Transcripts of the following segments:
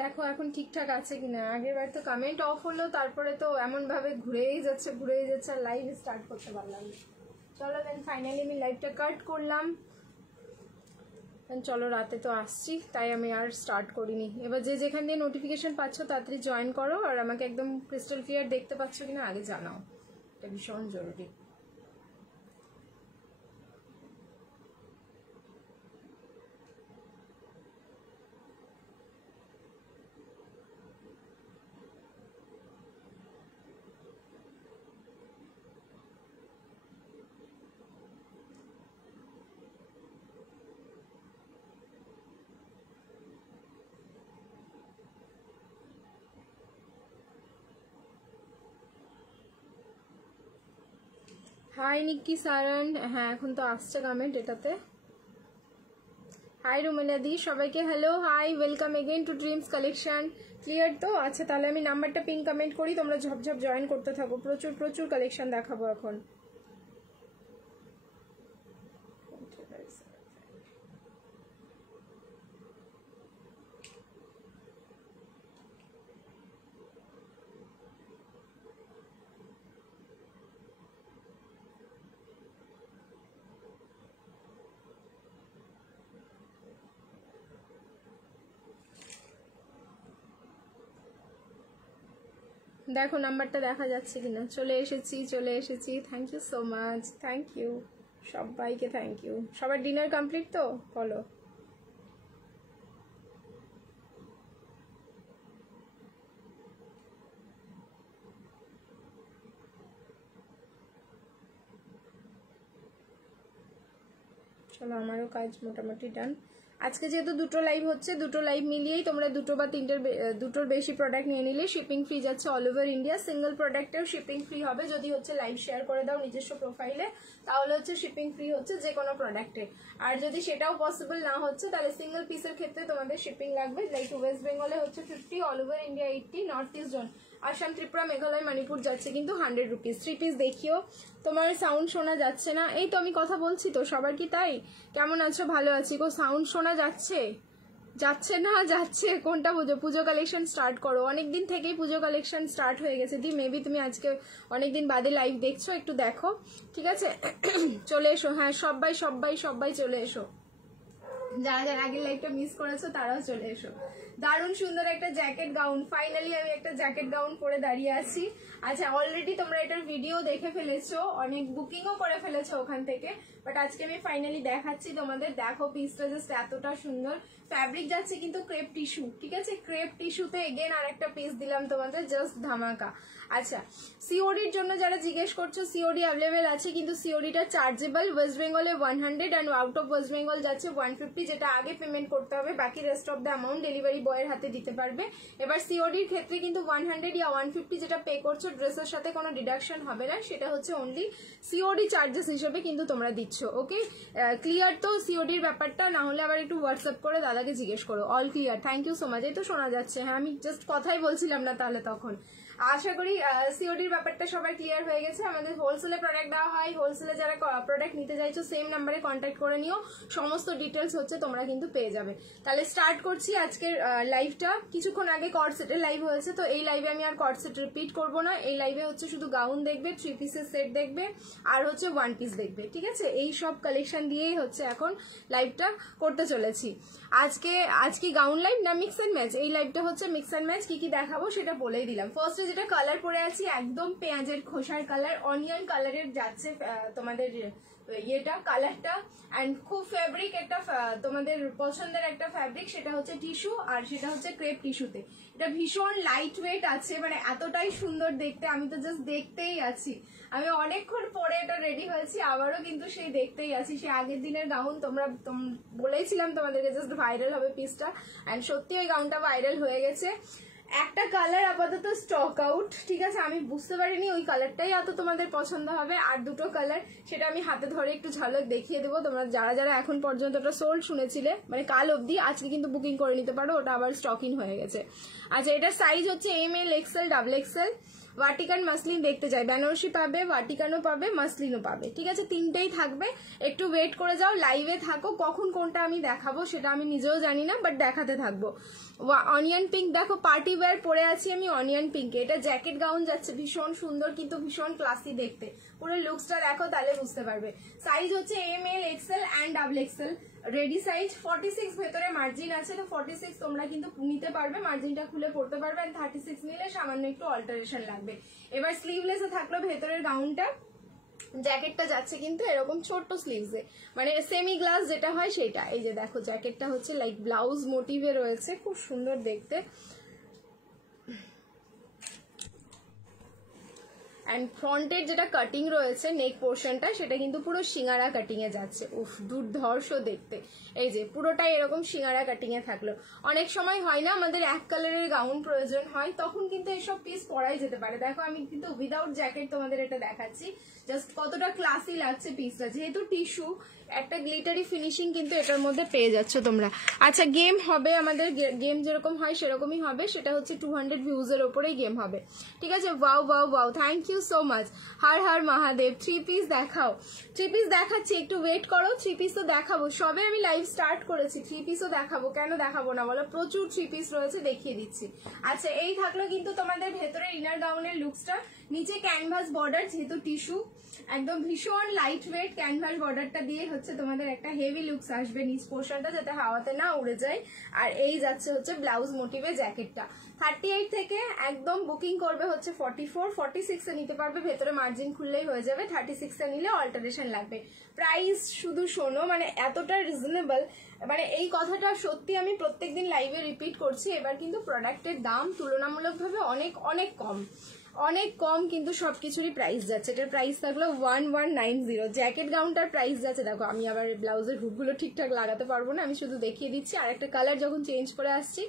দেখো এখন ঠিকঠাক আছে কিনা। আগের বার তো কমেন্ট অফ হলো, তারপরে তো এমন ভাবে ঘুরেই যাচ্ছে আর লাইভ স্টার্ট করতে পারলাম না। চলো দেন ফাইনালি আমি লাইভটা কাট করলাম। চলো রাতে তো আসছি, তাই আমি আর স্টার্ট করিনি। এবার যে যেখান দিয়ে নোটিফিকেশন পাচ্ছ তাড়াতাড়ি জয়েন করো, আর আমাকে একদম ক্রিস্টাল ক্লিয়ার দেখতে পাচ্ছ কিনা আগে জানাও, এটা ভীষণ জরুরি। হাই নিক্কি সারান, হ্যাঁ এখন তো আসছে কমেন্ট এটাতে। হাই রুমেলাদি, সবাইকে hello, hi, welcome again to dreams collection. Clear তো? আচ্ছা তাহলে আমি নাম্বারটা পিন কমেন্ট করি, তোমরা ঝপঝপ জয়েন করতে থাকো। প্রচুর প্রচুর কালেকশন দেখাবো এখন। দেখো নাম্বারটা দেখা যাচ্ছে কিনা। চলে এসেছি। Thank you so much, thank you সবাইকে, থ্যাংক ইউ। সবার ডিনার কমপ্লিট তো? বলো। চলো আমারও কাজ মোটামুটি ডান। আজকে যেহেতু দুটো লাইভ হচ্ছে, দুটো লাইভ মিলিয়েই তোমরা দুটো বা দুটোর বেশি প্রোডাক্ট নিয়ে নিলে শিপিং ফ্রি যাচ্ছে অল ওভার ইন্ডিয়া। সিঙ্গেল প্রোডাক্টেও শিপিং ফ্রি হবে যদি হচ্ছে লাইভ শেয়ার করে দাও নিজস্ব প্রোফাইলে, তাহলে হচ্ছে শিপিং ফ্রি হচ্ছে যে কোনো প্রোডাক্টে। আর যদি সেটাও পসিবল না হচ্ছে তাহলে সিঙ্গেল পিসের ক্ষেত্রে তোমাদের শিপিং লাগবে। লাইক ওয়েস্ট বেঙ্গলে হচ্ছে 50, all over India 80, north east zone Assam, Tripura, Meghalaya, Manipur যাচ্ছে কিন্তু 100 রুপিস। 3 পিস দেখিও। তোমার সাউন্ড শোনা যাচ্ছে না? এই তো আমি কথা বলছি তো, সবার কি তাই? কেমন আছো? ভালো আছি গো। সাউন্ড শোনা যাচ্ছে? যাচ্ছে না যাচ্ছে? কোনটা বুঝো? পুজো কালেকশন স্টার্ট করো। অনেকদিন থেকেই পুজো কালেকশন স্টার্ট হয়ে গেছে। দি মেবি তুমি আজকে অনেকদিন বাদে লাইভ দেখছো, একটু দেখো ঠিক আছে। চলে এসো, হ্যাঁ সবাই সবাই সবাই চলে এসো। যারা যারা আগের লাইভটা মিস করেছো তারাও চলে এসো। দারুণ সুন্দর একটা জ্যাকেট গাউন, ফাইনালি আমি একটা জ্যাকেট গাউন পরে দাঁড়িয়ে আছি। আচ্ছা অলরেডি তোমরা এটার ভিডিও দেখে ফেলেছো, অনেক বুকিংও করে ফেলেছো ওখান থেকে, বাট আজকে আমি ফাইনালি দেখাচ্ছি তোমাদের। দেখো পিসটা জাস্ট এতটা সুন্দর। ফ্যাব্রিক যাচ্ছে কিন্তু ক্রেপ টিস্যু, ঠিক আছে। ক্রেপ টিস্যুতে এগেন আর একটা পিস দিলাম তোমাদের, জাস্ট ধামাকা। আচ্ছা সিওডির জন্য যারা জিজ্ঞেস করছো, সিওডি অ্যাভেলেবেল আছে, কিন্তু সিওডিটা চার্জেবল। ওয়েস্ট বেঙ্গলে 100 and out of West Bengal যাচ্ছে 150, যেটা আগে পেমেন্ট করতে হবে, বাকি rest of the amount delivery বয়ের হাতে দিতে পারবে। এবার সিওডির ক্ষেত্রে কিন্তু 100 ইয়া 150 যেটা পে করছো ড্রেসের সাথে কোনো ডিডাকশন হবে না, সেটা হচ্ছে অনলি সিওডি চার্জেস হিসেবে কিন্তু তোমরা দিচ্ছ। ওকে ক্লিয়ার তো সিওডির ব্যাপারটা? না হলে আবার একটু হোয়াটসঅ্যাপ করে দাদাকে জিজ্ঞেস করো। All clear, thank you so much. এই তো শোনা যাচ্ছে, হ্যাঁ আমি জাস্ট কথাই বলছিলাম না তাহলে তখন। আশা করি সিওডির ব্যাপারটা সবার ক্লিয়ার হয়ে গেছে। আমাদের হোলসেলে প্রোডাক্ট দেওয়া হয়, হোলসেলে যারা প্রোডাক্ট নিতে চাইছো সেম নাম্বারে কন্ট্যাক্ট করে নিও, সমস্ত ডিটেলস হচ্ছে তোমরা কিন্তু পেয়ে যাবে। তাহলে স্টার্ট করছি আজকের লাইভটা। কিছুক্ষণ আগে কর্ড সেটের লাইভ হয়েছে, তো এই লাইভে আমি আর কর্ড সেট রিপিট করবো না। এই লাইভে হচ্ছে শুধু গাউন দেখবে, 3 পিসের সেট দেখবে, আর হচ্ছে 1 পিস দেখবে, ঠিক আছে। এই সব কালেকশন দিয়েই হচ্ছে এখন লাইভটা করতে চলেছি। আজকে গাউন লাইভ না মিক্স অ্যান্ড ম্যাচ? এই লাইভটা হচ্ছে মিক্স অ্যান্ড ম্যাচ। কি কি দেখাবো সেটা বলেই দিলাম। ফার্স্টে যেটা কালার পরে আছি একদম পেঁয়াজের খোসার কালার, অনিয়ন কালারের যাচ্ছে তোমাদের ইয়েটা, কালারটা। অ্যান্ড খুব ফেব্রিক একটা তোমাদের পছন্দের একটা ফ্যাব্রিক, সেটা হচ্ছে টিস্যু, আর সেটা হচ্ছে ক্রেপ টিস্যুতে। এটা ভীষণ লাইট ওয়েট আছে, মানে এতটাই সুন্দর দেখতে, আমি তো জাস্ট দেখতেই আছি। আমি অনেকক্ষণ পরে এটা রেডি হয়েছি, আবারও কিন্তু সেই দেখতেই আছি, সেই আগের দিনের গাউন। তোমরা বলেছিলাম তোমাদেরকে জাস্ট ভাইরাল হবে পিসটা, অ্যান্ড সত্যি ওই গাউনটা ভাইরাল হয়ে গেছে। একটা কালার আপাতত স্টক আউট, ঠিক আছে। আমি বুঝতে পারিনি ওই কালারটাই এত তোমাদের পছন্দ হবে। আর দুটো কালার সেটা আমি হাতে ধরে একটু ঝলক দেখিয়ে দেবো। তোমরা যারা যারা এখন পর্যন্ত ওটা সোল্ড শুনেছিলে, মানে কাল অবধি, আজকে কিন্তু বুকিং করে নিতে পারো, ওটা আবার স্টক ইন হয়ে গেছে। আচ্ছা এটার সাইজ হচ্ছে ML, XL, XXL। Vatican muslin দেখতে চাই, বেনারসি পাবে, ভাটিকানও পাবে, মাসলিনও পাবে, ঠিক আছে, তিনটেই থাকবে। একটু ওয়েট করে যাও, লাইভে থাকো, কখন কোনটা আমি দেখাবো সেটা আমি নিজেও জানি না, বাট দেখাতে থাকবো। অনিয়ন পিঙ্ক দেখো, পার্টি ওয়্যার পরে আছি আমি অনিয়ন পিঙ্কে, এটা জ্যাকেট গাউন যাচ্ছে, ভীষণ সুন্দর কিন্তু ভীষণ ক্লাসি দেখতে, পুরো লুকসটা দেখো তাহলে বুঝতে পারবে। সাইজ হচ্ছে M L XL and double XL, ready size 46 ভেতরে মার্জিন আছে, তো 46 তোমরা কিন্তু নিতে পারবে, মার্জিনটা খুলে পড়তে পারবে, আর 36 নিলে সামান্য একটু অল্টারেশন লাগবে। এবার স্লিভলেসে থাকলো ভেতরের গাউনটা, জ্যাকেটটা যাচ্ছে কিন্তু এরকম ছোট্ট স্লিভসে, মানে সেমি গ্লাস যেটা হয় সেটা। এই যে দেখো জ্যাকেটটা হচ্ছে লাইক ব্লাউজ মোটিভে রয়েছে, খুব সুন্দর দেখতে। অ্যান্ড ফ্রন্টের যেটা কাটিং রয়েছে নেক পোর্শনটা, সেটা কিন্তু পুরো সিঙ্গারা কাটিং এ যাচ্ছে, উফ দুর্ধর্ষ দেখতে। এই যে পুরোটাই এরকম সিঙ্গারা কাটিং এ থাকলো। অনেক সময় হয় না আমাদের এক কালারের গাউন প্রয়োজন হয়, তখন কিন্তু এসব পিস পরাই যেতে পারে। দেখো আমি কিন্তু উইদাউট জ্যাকেট তোমাদের এটা দেখাচ্ছি, জাস্ট কতটা ক্লাসি লাগছে পিসটা, যেহেতু টিস্যু একটা গ্লিটারি ফিনিশিং কিন্তু এটার মধ্যে পেয়ে যাচ্ছ তোমরা। আচ্ছা গেম হবে আমাদের, গেম যেরকম হয় সেরকমই হবে, সেটা হচ্ছে 200 ভিউজের ওপরেই গেম হবে, ঠিক আছে। Wow wow wow, thank you so much, Har Har Mahadev. 3 piece দেখাও, 3 পিস দেখাচ্ছি, একটু ওয়েট করো, 3 পিস তো দেখাবো, সবে আমি লাইভ স্টার্ট করেছি, 3 পিসও দেখাবো, কেন দেখাবো না বলো, প্রচুর 3 পিস রয়েছে, দেখিয়ে দিচ্ছি। আচ্ছা এই থাকলো কিন্তু তোমাদের ভেতরের ইনার গাউনের লুকসটা, নিচে ক্যানভাস বর্ডার, যেহেতু টিস্যু একদম ভীষণ লাইট ওয়েট, ক্যানভাস বর্ডারটা দিয়ে হচ্ছে তোমাদের একটা হেভি লুকস আসবে নিচ পোর্শনটা, যাতে হাওয়াতে না উড়ে যায়। আর এই যাচ্ছে হচ্ছে ব্লাউজ মোটিভে জ্যাকেটটা, 38 থেকে একদম বুকিং করবে হচ্ছে 44, 46 এ নিতে পারবে, ভেতরে মার্জিন খুললেই হয়ে যাবে, 36 এ নিলে অল্টারেশন লাগবে। প্রাইস শুধু শোনো, মানে এতটা রিজনেবল, মানে এই কথাটা সত্যি আমি প্রত্যেকদিন লাইভে রিপিট করছি, এবার কিন্তু প্রোডাক্টের দাম তুলনামূলকভাবে অনেক অনেক কম, অনেক কম কিন্তু সবকিছুরই প্রাইস যাচ্ছে। এটার প্রাইস থাকলো 1190, জ্যাকেট গাউনটার প্রাইস যাচ্ছে, দেখো আমি আবার ব্লাউজের হুকগুলো ঠিকঠাক লাগাতে পারবো না, আমি শুধু দেখিয়ে দিচ্ছি, আর একটা কালার যখন চেঞ্জ করে আসছি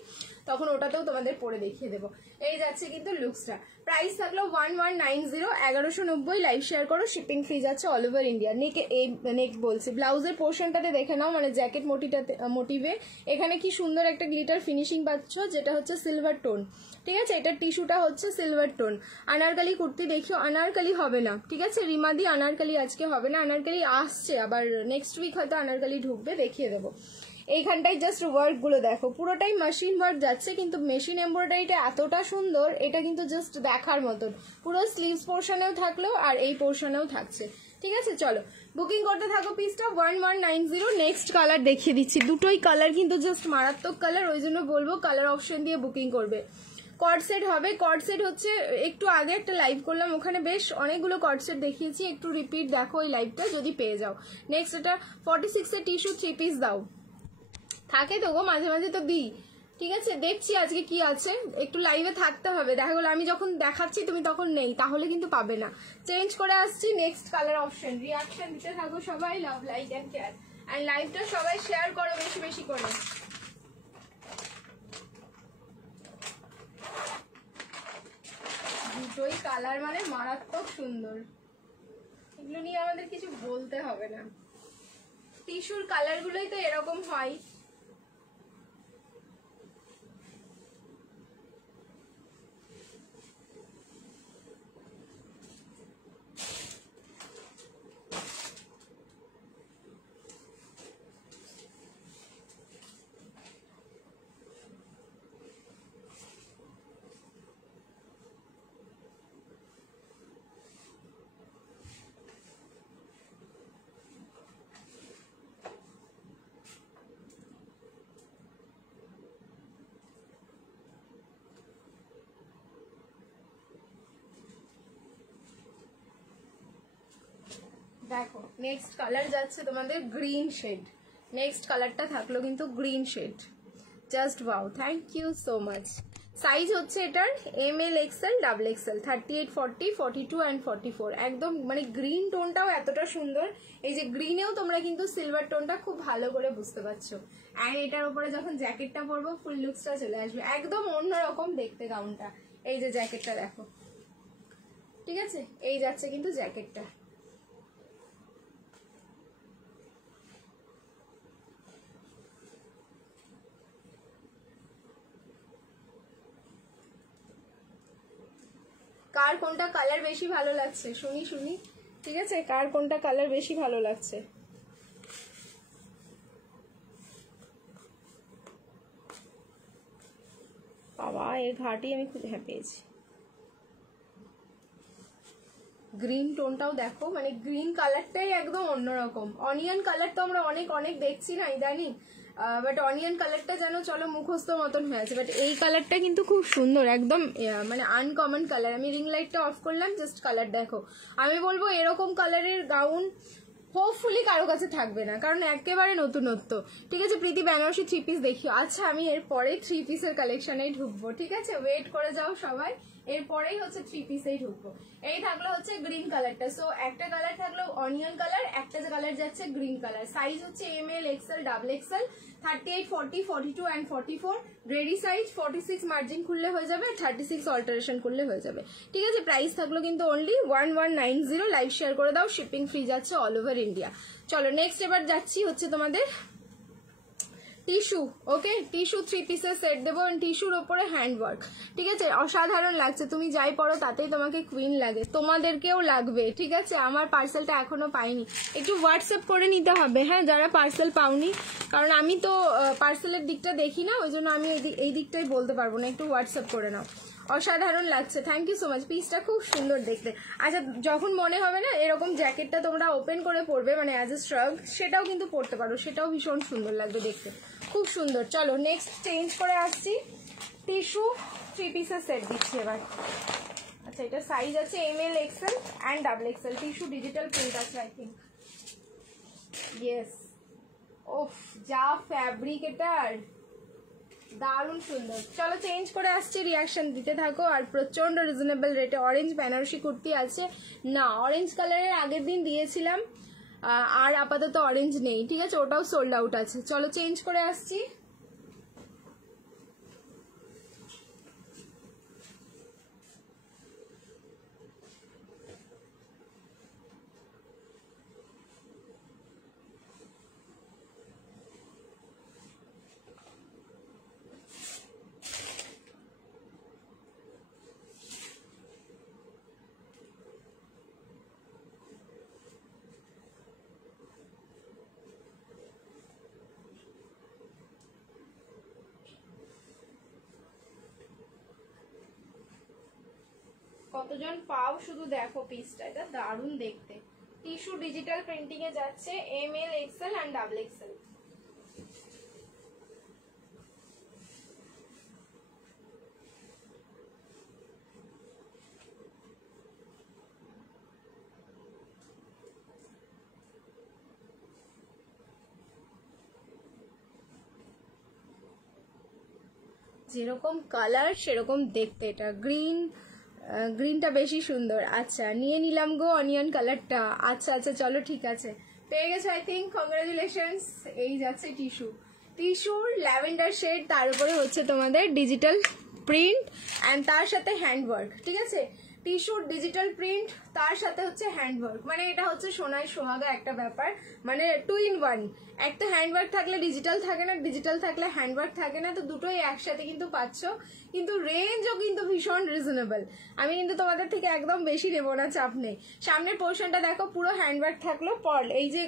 তখন ওটাতেও তোমাদের পরে দেখিয়ে দেবো। এই যাচ্ছে কিন্তু লুকসটা, প্রাইস থাকলো 1190, 1190, লাইভ শেয়ার করো, শিপিং ফ্রি যাচ্ছে অল ওভার ইন্ডিয়া। নেক বলছি, ব্লাউজের পোর্শনটাতে দেখে নাও, মানে জ্যাকেট মোটিভে এখানে কি সুন্দর একটা গ্লিটার ফিনিশিং পাচ্ছ, যেটা হচ্ছে সিলভার টোন, ঠিক আছে, এটার টিস্যুটা হচ্ছে সিলভার টোন। আনারকালি কুর্তি দেখিও, আনারকালি হবে না, ঠিক আছে রিমাদি, আনারকালি আজকে হবে না, আনারকালি আসছে আবার নেক্সট উইক হয়তো আনারকালি ঢুকবে, দেখিয়ে দেবো। এইখানটায় জাস্ট ওয়ার্ক গুলো দেখো, পুরোটাই মেশিন ওয়ার্ক যাচ্ছে, কিন্তু মেশিন এমব্রয়ডারিটা এতটা সুন্দর, এটা কিন্তু জাস্ট দেখার মতন, পুরো স্লিভস পোর্শনেও থাকলো আর এই পোর্শনেও থাকছে, ঠিক আছে। চলো বুকিং করতে থাকো পিসটা, 1190। নেক্সট কালার দেখিয়ে দিচ্ছি, দুটোই কালার কিন্তু জাস্ট মারাত্মক কালার, ওই জন্য বলবো কালার অপশন দিয়ে বুকিং করবে। কর্ড সেট হবে, কর্ড সেট হচ্ছে একটু আগে একটা লাইভ করলাম, ওখানে বেশ অনেকগুলো কর্ড সেট দেখিয়েছি, একটু রিপিট দেখো ওই লাইভটা যদি পেয়ে যাও। নেক্সট এটা 46 এর টিস্যু 3 পিস দাও, থাকে তো গো মাঝে মাঝে তো দিই, ঠিক আছে, দেখছি আজকে কি আছে, একটু লাইভে থাকতে হবে, দেখা গেলো আমি যখন দেখাচ্ছি তুমি তখন নেই, তাহলে কিন্তু পাবে না। চেঞ্জ করে আসছি, নেক্সট কালার অপশন, রিয়াকশন দিতে থাকো সবাই, love like and care, and লাইভটা সবাই শেয়ার করো বেশি বেশি করে। দুটোই কালার মানে মারাত্মক সুন্দর, এগুলো নিয়ে আমাদের কিছু বলতে হবে না, টিস্যুর কালার গুলোই তো এরকম হয়। দেখো নেক্সট কালার যাচ্ছে তোমাদের গ্রিন শেড, নেক্সট কালারটা থাকলো কিন্তু green shade, just wow, thank you so much. Size হচ্ছে এটার M L XL double XL, 38, 40, 42 and 44, একদম মানে গ্রিন টোনটাও এতটা সুন্দর, এই যে গ্রিনেও তোমরা কিন্তু সিলভার টোনটা খুব ভালো করে বুঝতে পারছো, অ্যান্ড এটার উপরে যখন জ্যাকেটটা পরবো ফুল লুকসটা চলে আসবে, একদম অন্যরকম দেখতে গাউনটা। এই যে জ্যাকেটটা দেখো, ঠিক আছে, এই যাচ্ছে কিন্তু জ্যাকেটটা, কার কোনটা কালার বেশি ভালো লাগছে শুনি শুনি, ঠিক আছে, কার কোনটা কালার বেশি ভালো লাগছে। বাবা এর ঘাটি আমি খুঁজে পেয়েছি। গ্রিন টোনটাও দেখো, মানে গ্রিন কালারটাই একদম অন্যরকম। অনিয়ন কালার তো আমরা অনেক অনেক দেখছি না ইদানিং, বাট অনিয়ন কালারটা যেন চলো মুখস্থ মতন হয়ে আছে, বাট এই কালারটা কিন্তু খুব সুন্দর, একদম মানে আনকমন কালার। আমি রিং লাইটটা অফ করলাম, জাস্ট কালার দেখো। আমি বলবো এরকম কালারের গাউন হোপফুলি কারো কাছে থাকবে না, কারণ একেবারে নতুনত্ব। ঠিক আছে, প্রীতি বেনারসি 3 পিস দেখিও। আচ্ছা আমি এরপরে 3 পিসের কালেকশনেই ঢুকবো, ঠিক আছে, ওয়েট করে যাও সবাই, এরপরেই হচ্ছে 3 পিসেই ঢুকবো। এই থাকলো হচ্ছে গ্রিন কালারটা, সো একটা কালার থাকলো অনিয়ন কালার, একটা কালার যাচ্ছে গ্রিন কালার। সাইজ হচ্ছে ML, XL, double XL, 38, 40, 42 and 44। Ready size 46 margin খুললে হয়ে যাবে, 36 অল্টারেশন করলে হয়ে যাবে। ঠিক আছে, প্রাইস থাকলো কিন্তু অনলি 1190। লাইভ শেয়ার করে দাও, শিপিং ফ্রি যাচ্ছে অল ওভার ইন্ডিয়া। চলো নেক্সট এবার যাচ্ছি হচ্ছে তোমাদের টিস্যু। ওকে, টিস্যু 3 পিসের সেট দেবো, টিস্যুর ওপরে হ্যান্ডওয়ার্ক। ঠিক আছে, অসাধারণ লাগছে, তুমি যাই পড়ো তাতেই তোমাকে কুইন লাগে, তোমাদেরকেও লাগবে। ঠিক আছে, আমার পার্সেলটা এখনো পাইনি, একটু হোয়াটসঅ্যাপ করে নিতে হবে, হ্যাঁ, যারা পার্সেল পাওনি, কারণ আমি তো পার্সেলের দিকটা দেখি না, ওই জন্য আমি এই দিকটাই বলতে পারবো না, একটু হোয়াটসঅ্যাপ করে নাও। অসাধারণ লাগছে, থ্যাংক ইউ সো মাচ, পিসটা খুব সুন্দর দেখতে। আচ্ছা যখন মনে হবে না এরকম জ্যাকেটটা তোমরা ওপেন করে পরবে, মানে অ্যাজ এ স্ট্রাগ, সেটাও কিন্তু পরতে পারো, সেটাও ভীষণ সুন্দর লাগবে দেখতে, খুব সুন্দর। চলো নেক্সট চেঞ্জ করে আসছি, টিস্যু 3 পিসের সেট দিচ্ছি এবার। আচ্ছা এটা সাইজ আছে ML, XL and double XL। Tissue digital print আছে আই থিঙ্ক, ইয়েস। ওফ যা ফ্যাব্রিক এটার, দারুণ সুন্দর। চলো চেঞ্জ করে আসছি, রিয়াকশন দিতে থাকো। আর প্রচন্ড রিজনেবল রেটে অরেঞ্জ বেনারসি কুর্তি আছে না, অরেঞ্জ কালারের আগের দিন দিয়েছিলাম, আর আপাতত অরেঞ্জ নেই, ঠিক আছে, ওটাও সোল্ড আউট আছে। চলো চেঞ্জ করে আসছি, কতজন পাও শুধু দেখো পিসটা, এটা দারুণ দেখতে। টিস্যু ডিজিটাল প্রিন্টিং এ যাচ্ছে, ML, XL and double XL। যেরকম কালার সেরকম দেখতে, এটা গ্রিনটা বেশি সুন্দর। আচ্ছা নিয়ে নিলাম গো অনিয়ন কালারটা। আচ্ছা আচ্ছা চলো ঠিক আছে, পেয়ে গেছো আই থিঙ্ক, কংগ্রাচুলেশনস। এই যাচ্ছে টিস্যুর ল্যাভেন্ডার শেড, তার উপরে হচ্ছে তোমাদের ডিজিটাল প্রিন্ট অ্যান্ড তার সাথে হ্যান্ডওয়ার্ক। ঠিক আছে, টিস্যুর ডিজিটাল প্রিন্ট তার সাথে হচ্ছে হ্যান্ডওয়ার্ক, মানে এটা হচ্ছে সোনায় সোহাগা একটা ব্যাপার, মানে 2 in 1। একটা হ্যান্ডওয়ার্ক থাকলে ডিজিটাল থাকে না, ডিজিটাল থাকলে হ্যান্ডওয়ার্ক থাকে না, তো দুটোই একসাথে কিন্তু পাচ্ছ। কিন্তু রেঞ্জও কিন্তু ভীষণ রিজনেবল, আমি কিন্তু তোমাদের থেকে একদম বেশি নেবো না, চাপ নেই। সামনের পোর্শনটা দেখো, পুরো হ্যান্ডওয়ার্ক থাকলো, পার্ল, এই যে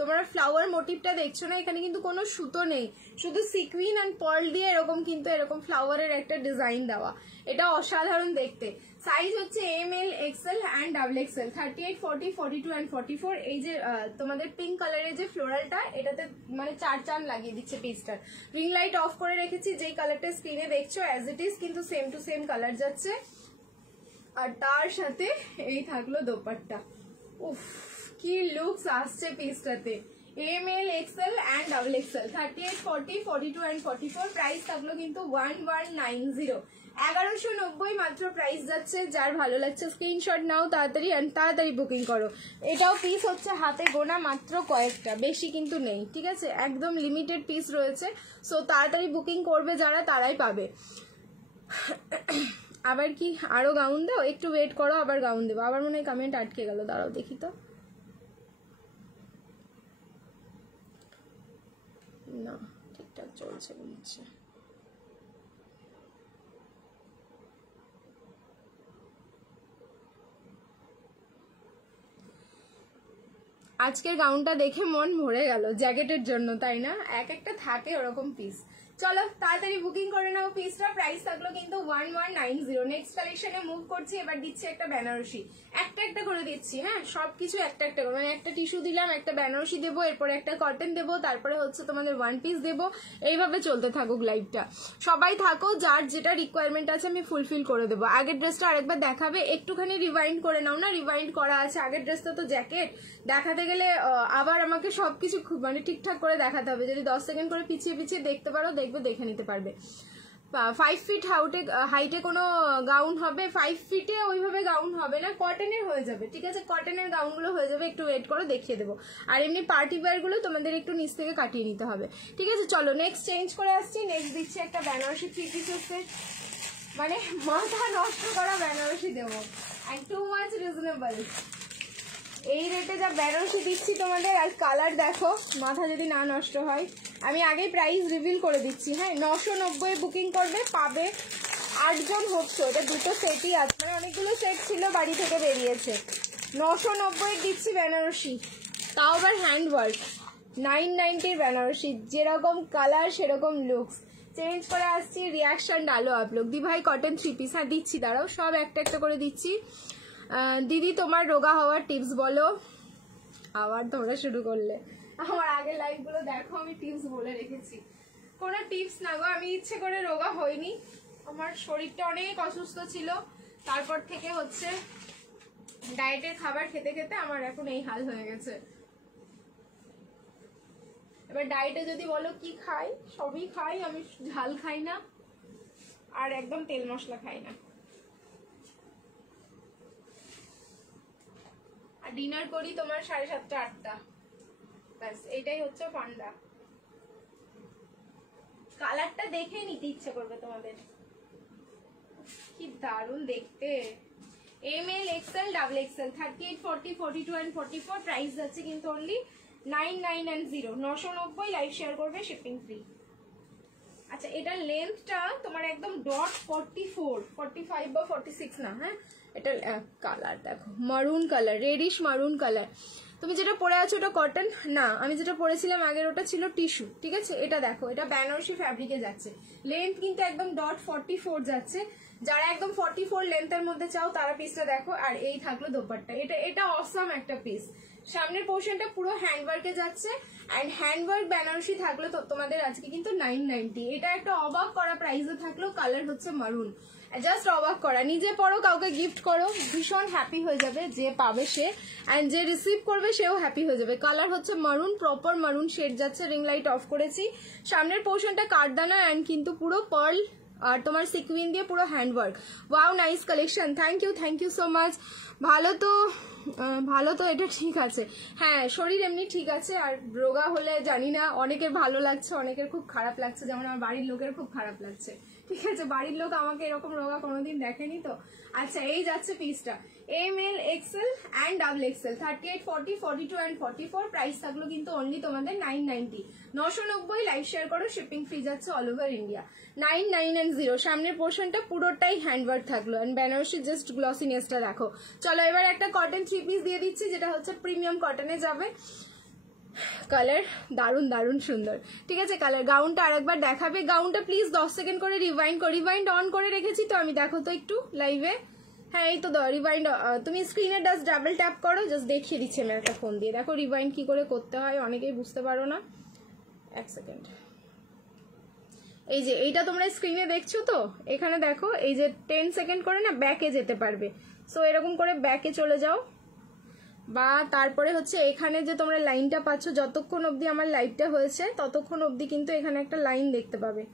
তোমরা ফ্লাওয়ার মোটিভটা দেখছো না, এখানে কিন্তু কোনো সুতো নেই, শুধু সিকুইন অ্যান্ড পার্ল দিয়ে এরকম কিন্তু এরকম ফ্লাওয়ারের একটা ডিজাইন দেওয়া, এটা অসাধারণ দেখতে। সাইজ হচ্ছে ML, XL and double XL, 38, 40, 42 and 44। এই যে তোমাদের পিঙ্ক কালারের যে ফ্লোরালটা, এটাতে মানে 4 চান লাগিয়ে দিচ্ছে পিসটার। রিং লাইট অফ করে রেখেছি, যেই কালারটা স্ক্রিনে দেখছো অ্যাজ ইট ইজ কিন্তু সেম টু সেম কালার যাচ্ছে। আর তার সাথে এই থাকলো দোপাট্টা, উফ কি লুকস আসছে পিসটাতে। ML, XL and double XL, 38, 40, 42 and 44। Price থাকলো কিন্তু 1190, 1190 মাত্র প্রাইস যাচ্ছে। যার ভালো লাগছে স্ক্রিনশট নাও তাড়াতাড়ি, অ্যান্ড তাড়াতাড়ি বুকিং করো। এটাও পিস হচ্ছে হাতে গোনা মাত্র কয়েকটা, বেশি কিন্তু নেই, ঠিক আছে, একদম লিমিটেড পিস রয়েছে। সো তাড়াতাড়ি বুকিং করবে যারা, তারাই পাবে। আবার কি আরো গাউন দাও, একটু ওয়েট করো, আবার গাউন দেবো। আবার মনে হয় কমেন্ট আটকে গেল, দাঁড়াও দেখি তো, না ঠিকঠাক চলছে মনে। আজকের গাউনটা দেখে মন ভরে গেল জ্যাকেটের জন্য, তাই না? এক একটা থাকে ওরকম পিস। চলো তাড়াতাড়ি বুকিং করে নাও পিসটা। প্রাইস থাকলো কিন্তু 1190। নেক্সট কালেকশনে মুভ করছি। এবার দিচ্ছি একটা বেনারসি, একটা একটা করে দিচ্ছি। হ্যাঁ, সবকিছু একটা একটা করে, মানে একটা টিস্যু দিলাম, একটা বেনারসি দেবো, এরপরে একটা কটন দেবো, তারপরে হচ্ছে তোমাদের ওয়ান পিস দেবো। এইভাবে চলতে থাকুক লাইভটা। সবাই থাকো, যার যেটা রিকোয়ারমেন্ট আছে আমি ফুলফিল করে দেবো। আগের ড্রেসটা আরেকবার দেখাবে, একটুখানি রিভাইন্ড করে নাও না। রিভাইন্ড করা আছে, আগের ড্রেসটা তো জ্যাকেট, দেখাতে গেলে আবার আমাকে সবকিছু খুব মানে ঠিকঠাক করে দেখাতে হবে। যদি 10 সেকেন্ড করে পিছিয়ে পিছিয়ে দেখতে পারো, দেখবে দেখে নিতে পারবে। 5 ফিট হাইটে কোনো গাউন হবে, 5 ফিটে ওইভাবে গাউন হবে না, কটনের হয়ে যাবে। ঠিক আছে, কটনের গাউনগুলো হয়ে যাবে, একটু ওয়েট করো দেখিয়ে দেবো। আর এমনি পার্টি ওয়্যারগুলো তোমাদের একটু নিচ থেকে কাটিয়ে নিতে হবে। ঠিক আছে, চলো নেক্সট চেঞ্জ করে আসছি। নেক্সট দিচ্ছি একটা বেনারসি 3 পিসের সেট, মানে মাথা নষ্ট করা বেনারসি দেবো, অ্যান্ড টু মাচ রিজনেবল। এই রেটে যা বেনারসি দিচ্ছি তোমাদের, আর কালার দেখো, মাথা যদি না নষ্ট হয়। আমি আগেই প্রাইস রিভিল করে দিচ্ছি। হ্যাঁ, 990 বুকিং করবে, পাবে 8 জন হোপসো। এটা দুটো সেটই আছে, মানে অনেকগুলো সেট ছিল, বাড়ি থেকে বেরিয়েছে। 990 দিচ্ছি বেনারসি, তাও আবার হ্যান্ডওয়ার্ক। 990 বেনারসি, যেরকম কালার সেরকম লুকস। চেঞ্জ করে আসছি, রিয়াকশন ডালো আপলোক। দি ভাই কটন 3 পিস। হ্যাঁ দিচ্ছি, দাঁড়াও সব একটা একটা করে দিচ্ছি। দিদি তোমার রোগা হওয়ার টিপস বলো। আবার তোমরা শুরু করলে, আমার আগের লাইভগুলো দেখো, আমি টিপস বলে রেখেছি। কোনো টিপস না গো, আমি ইচ্ছে করে রোগা হইনি, আমার শরীরটা অনেক অসুস্থ ছিল। তারপর থেকে হচ্ছে ডায়েটের খাবার খেতে খেতে আমার এখন এই হাল হয়ে গেছে। এবার ডায়েটে যদি বলো কি খাই, সবই খাই, আমি ঝাল খাই না আর একদম তেল মশলা খাই না। আর ডিনার করি তোমার 7:30 8টা, ব্যাস এটাই হচ্ছে ফান্ডা। কালারটা দেখে নিতে ইচ্ছে করবে তোমাদের, কি দারুণ দেখতে। ML XL double XL 38 40 42 and 44। Price যাচ্ছে কিন্তু অনলি 990। 990 লাইভ শেয়ার করবে, শিপিং ফ্রি। আচ্ছা, এটার লেন্থটা তোমার একদম ডট 44 45 বা 46 না। হ্যাঁ, এটা কালার দেখো, মারুন কালার, রেডিশ মারুন কালার। তুমি যেটা পরে আছো ওটা কটন না, আমি যেটা পরেছিলাম আগের ওটা ছিল টিস্যু। ঠিক আছে, এটা দেখো, এটা বেনারসি ফ্যাব্রিকে যাচ্ছে। লেন্থ কিন্তু একদম ডট 44 যাচ্ছে। যারা একদম 44 লেন্থের মধ্যে চাও তারা পিসটা দেখো। আর এই থাকলো দোপাট্টা, এটা অসাম একটা পিস। সামনের পোর্শনটা পুরো হ্যান্ডওয়ার্কে যাচ্ছে, অ্যান্ড হ্যান্ডওয়ার্ক বেনারসি থাকলো তো তোমাদের আজকে কিন্তু 990। এটা একটা অবাক করা প্রাইসে থাকলো। কালার হচ্ছে মারুন, জাস্ট অবাক করা। নিজে পরো, কাউকে গিফট করো, ভীষণ হ্যাপি হয়ে যাবে যে পাবে সে, অ্যান্ড যে রিসিভ করবে সেও হ্যাপি হয়ে যাবে। কালার হচ্ছে মারুন, প্রপার মারুন শেড যাচ্ছে। রিং লাইট অফ করেছি। সামনের পোর্শনটা কাঠদানা অ্যান্ড কিন্তু পুরো পার্ল আর তোমার সিকুইন দিয়ে পুরো handwork. Wow, nice collection, thank you so much. ভালো তো এটা ঠিক আছে। হ্যাঁ, শরীর এমনি ঠিক আছে। আর রোগা হলে জানি না, অনেকের ভালো লাগছে, অনেকের খুব খারাপ লাগছে। যেমন আমার বাড়ির লোকের খুব খারাপ লাগছে। ঠিক আছে, বাড়ির লোক আমাকে এরকম রোগা কোনোদিন দেখেনি তো। আচ্ছা, এই যাচ্ছে পিসটা ML XL and double XL 38 40 42 and 44। Price থাকলো কিন্তু অনলি তোমাদের 990। 990 লাইভ শেয়ার করো, শিপিং ফ্রি যাচ্ছে অল ওভার ইন্ডিয়া। 990। সামনের পোর্শনটা পুরোটাই হ্যান্ডওয়ার্ক থাকলো, এন্ড বেনারসি জাস্ট গ্লসিনেসটা দেখো। চলো এবার একটা কটন 3 পিস দিয়ে দিচ্ছি, যেটা হচ্ছে প্রিমিয়াম কটনে যাবে। কালার দারুন দারুন সুন্দর। ঠিক আছে, কালার গাউনটা আরেকবার দেখাবে। গাউনটা প্লিজ 10 সেকেন্ড করে রিভাইন্ড অন করে রেখেছি তো আমি, দেখো তো একটু লাইভে। হ্যাঁ, এই তো রিভাইন্ড, তুমি স্ক্রিনে জাস্ট ডাবল ট্যাপ করো, জাস্ট দেখিয়ে দিচ্ছি আমি একটা ফোন দিয়ে। দেখো রিভাইন্ড কি করে করতে হয়, অনেকেই বুঝতে পারো না। 1 সেকেন্ড। এই যে এইটা তোমরা স্ক্রিনে দেখছো তো, এখানে দেখো এই যে 10 সেকেন্ড করে না ব্যাকে যেতে পারবে। সো এরকম করে ব্যাকে চলে যাও, বা তারপরে হচ্ছে এখানে যে তোমরা লাইনটা পাচ্ছ, যতক্ষণ অবধি আমার লাইভটা হয়েছে ততক্ষণ অবধি কিন্তু এখানে একটা লাইন দেখতে পাবে।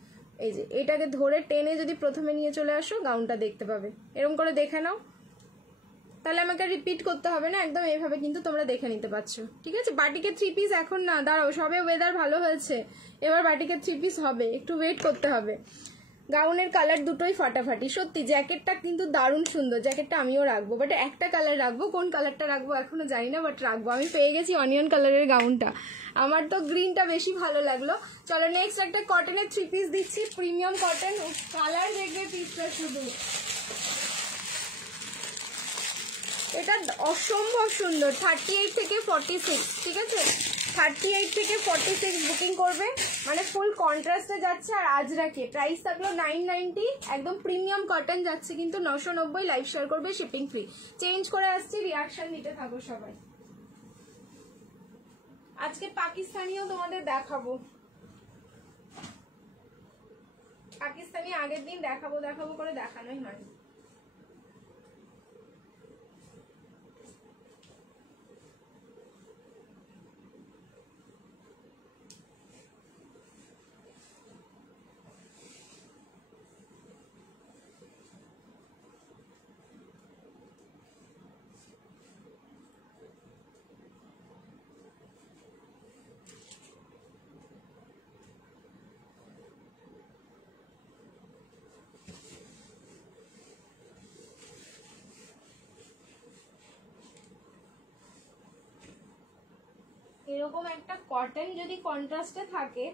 এই যে এটাকে ধরে টেনে যদি প্রথমে নিয়ে চলে আসো, গাউনটা দেখতে পাবে। এরকম করে দেখে নাও, তাহলে আমাকে রিপিট করতে হবে না, একদম এইভাবে কিন্তু তোমরা দেখে নিতে পারছো। ঠিক আছে, বাটিকে 3 পিস এখন না, দাঁড়াও, সবে ওয়েদার ভালো হয়েছে, এবার বাটিকে 3 পিস হবে, একটু ওয়েট করতে হবে। গাউনের কালার দুটোই ফাটাফাটি, সত্যি জ্যাকেটটা কিন্তু দারুণ সুন্দর। জ্যাকেটটা আমিও রাখবো, বাট একটা কালার রাখবো, কোন কালারটা রাখবো এখনো জানি না, বাট রাখবো। আমি পেয়ে গেছি অনিয়ন কালারের গাউনটা, আমার তো গ্রিনটা বেশি ভালো লাগলো। চলো নেক্সট একটা কটনের 3 পিস দিচ্ছি, প্রিমিয়াম কটন। কালার দেখবে পিসটা শুধু, এটা অসম্ভব সুন্দর। 38 থেকে 46, ঠিক আছে, 38 থেকে 46 বুকিং করবে, মানে ফুল কন্ট্রাস্টে যাচ্ছে। আর আজরাকে প্রাইস থাকলো 990, একদম প্রিমিয়াম কটন যাচ্ছে কিন্তু 990। লাইভ শেয়ার করবে, শিপিং ফ্রি। চেঞ্জ করে আসছি, রিয়াকশন দিতে থাকো সবাই। আজকে পাকিস্তানিও তোমাদের দেখাবো, পাকিস্তানি আগের দিন দেখাবো দেখাবো করে দেখানোই হয়। এরকম একটা কটন যদি কন্ট্রাস্টে থাকে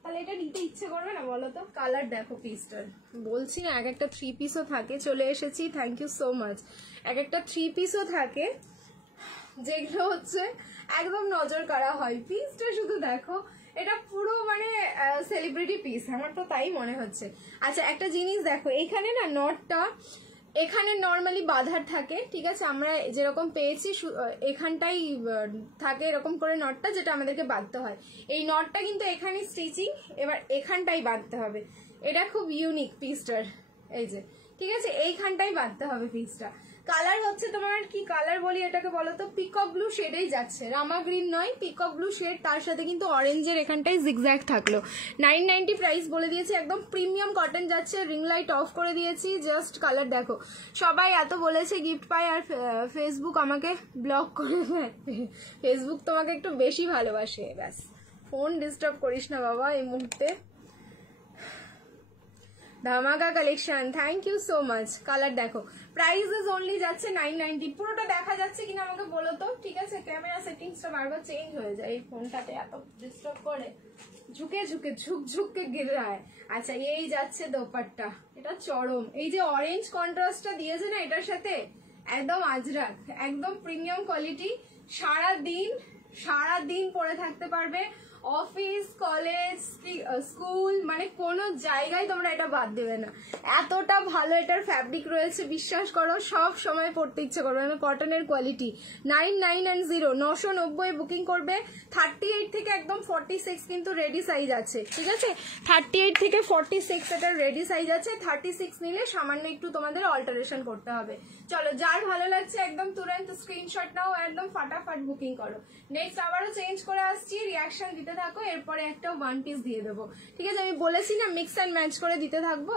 তাহলে এটা নিতে ইচ্ছে করবে না বলো তো? কালার দেখো পিসটার, বলছি না এক একটা 3 পিসও থাকে। চলে এসেছি, থ্যাংক ইউ সো মাচ। এক একটা 3 পিসও থাকে যেগুলো হচ্ছে একদম নজর করা হয়। পিসটা শুধু দেখো, এটা পুরো মানে সেলিব্রিটি পিস, আমার তো তাই মনে হচ্ছে। আচ্ছা একটা জিনিস দেখো, এখানে না নটটা এখানে নর্মালি বাঁধার থাকে, ঠিক আছে, আমরা যেরকম পেয়েছি এখানটাই থাকে এরকম করে নটটা, যেটা আমাদেরকে বাঁধতে হয়। এই নটটা কিন্তু এখানে স্টিচিং, এবার এখানটাই বাঁধতে হবে। এটা খুব ইউনিক পিসটার, এই যে, ঠিক আছে, এইখানটাই বাঁধতে হবে পিসটা। কালার হচ্ছে তোমার কি কালার বলি এটাকে বলো তো, পিকক ব্লু শেডেই যাচ্ছে, রামা গ্রিন নয়, পিকক ব্লু শেড, তার সাথে কিন্তু অরেঞ্জের এখানটাই জিগজ্যাগ থাকলো। 990 প্রাইস বলে দিয়েছি, একদম প্রিমিয়াম কটন যাচ্ছে। রিং লাইট অফ করে দিয়েছি, জাস্ট কালার দেখো। সবাই এত বলেছে গিফট পায়, আর ফেসবুক আমাকে ব্লক করে দেয়। ফেসবুক তোমাকে একটু বেশি ভালোবাসে, ব্যাস। ফোন ডিস্টার্ব করিস না বাবা এই মুহূর্তে। ধামাকা collection, thank you so much. Colour দেখো, প্রাইস ইজ অনলি যাচ্ছে 990। পুরোটা দেখা যাচ্ছে কিনা আমাকে বলো তো, ঠিক আছে? ক্যামেরা সেটিংসটা বারবার চেঞ্জ হয়ে যায়, এই ফোনটাতে এত ডিস্টার্ব করে, ঝুঁকে ঝুঁকে ঝুঁকঝুঁকে গিরে যায়। আচ্ছা এই যাচ্ছে দোপাট্টা, এটা চরম। এই যে অরেঞ্জ কন্ট্রাস্টটা দিয়েছে না এটার সাথে, একদম আজরাক, একদম প্রিমিয়াম কোয়ালিটি। সারাদিন পরে থাকতে পারবে, অফিস, কলেজ, স্কুল, মানে কোনো জায়গায় তোমরা এটা বাদ দেবে না। এতটা ভালো এটার ফ্যাব্রিক রয়েছে, বিশ্বাস করো সব সময় পড়তে ইচ্ছে করবে। মানে কটনের কোয়ালিটি। 990 990 বুকিং করবে। 38 থেকে একদম 46 কিন্তু রেডি সাইজ আছে, ঠিক আছে? 38 থেকে 46 এটার রেডি সাইজ আছে। 36 নিলে সামান্য একটু তোমাদের অল্টারেশন করতে হবে। চলো, যার ভালো লাগছে একদম তুরন্ত স্ক্রিনশট নাও, একদম ফাটাফাট বুকিং করো। নেক্সট আবারও চেঞ্জ করে আসছি, রিয়াকশন দিতে থাকো, এরপরে একটা 1 পিস দিয়ে দেবো, ঠিক আছে? আমি বলেছি না মিক্স অ্যান্ড ম্যাচ করে দিতে থাকবো,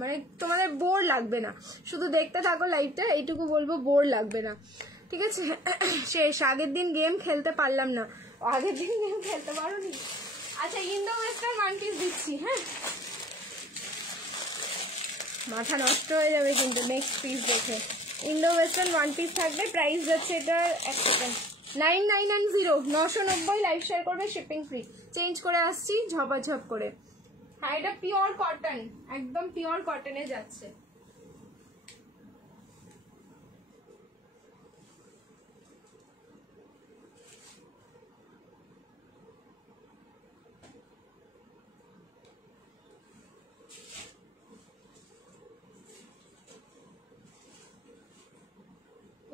মানে তোমাদের বোর লাগবে না, শুধু দেখতে থাকো লাইভটা, এইটুকু বলবো, বোর লাগবে না, ঠিক আছে? শেষ। আগের দিন গেম খেলতে পারলাম না, আগের দিন গেম খেলতে পারোনি? আচ্ছা ইন্দো ওয়েস্টার্ন 1 পিস দিচ্ছি, হ্যাঁ, মাথা নষ্ট হয়ে যাবে কিন্তু নেক্সট পিস দেখে। ইন্দো ওয়েস্টার্ন 1 পিস থাকবে, প্রাইস যাচ্ছে এটার 1 সেকেন্ড 990 990। লাইভ শেয়ার করবে, শিপিং ফ্রি। চেঞ্জ করে আসছি ঝপাঝপ করে। হ্যাঁ এটা পিওর কটন, একদম পিওর কটনে যাচ্ছে।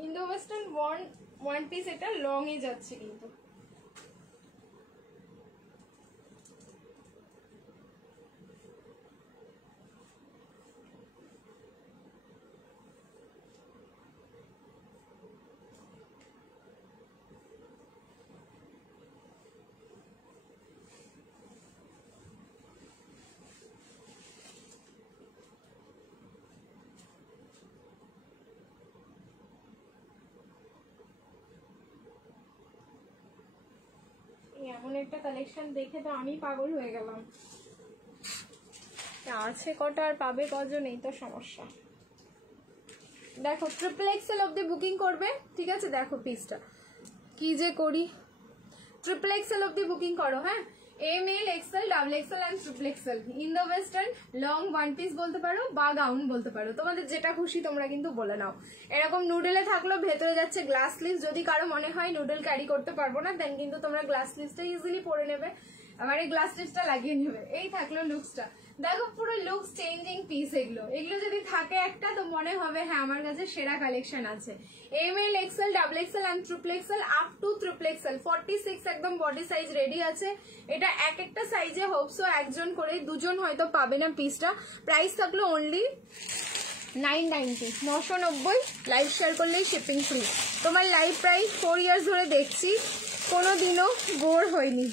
ইন্দো ওয়েস্টার্ন 1 পিস, এটা লং এ যাচ্ছে কিন্তু। এমন একটা কালেকশন দেখে তো আমি পাগল হয়ে গেলাম। আছে কটা আর পাবে কজন, এই তো সমস্যা। দেখো ট্রিপল এক্সেল অব্দি বুকিং করবে, ঠিক আছে? দেখো পিসটা কি যে করি, ট্রিপল এক্সেল অব্দি বুকিং করো, হ্যাঁ? M L XL, double XL and triple XL. In the western long one piece বলতে পারো বা গাউন বলতে পারো, তোমাদের যেটা খুশি তোমরা কিন্তু বলে নাও। এরকম নুডলে থাকলো, ভেতরে যাচ্ছে গ্লাস স্লিভস। যদি কারো মনে হয় নুডল ক্যারি করতে পারবো না, দেন কিন্তু তোমরা গ্লাস স্লিভসটা ইজিলি পরে নেবে, মানে গ্লাস স্লিভসটা লাগিয়ে নেবে। এই থাকলো লুকসটা। দেখো পুরো লুকস চেঞ্জিং পিস এগুলো। এগুলো যদি থাকে একটা তো মনে হবে হ্যাঁ আমার কাছে সেরা কালেকশন আছে। M L XL, double XL and triple XL up to triple XL 46 একদম বডি সাইজ রেডি আছে। এটা এক একটা সাইজে হোপসো একজন করে, দুজন হয়তো পাবে না পিসটা। প্রাইস থাকলো অনলি 990, 990। লাইভ শেয়ার করলেই শিপিং ফ্রি। তোমার লাইভ প্রাইস 4 ইয়ার্স ধরে দেখছি, কোনোদিনও বোর হয়নি।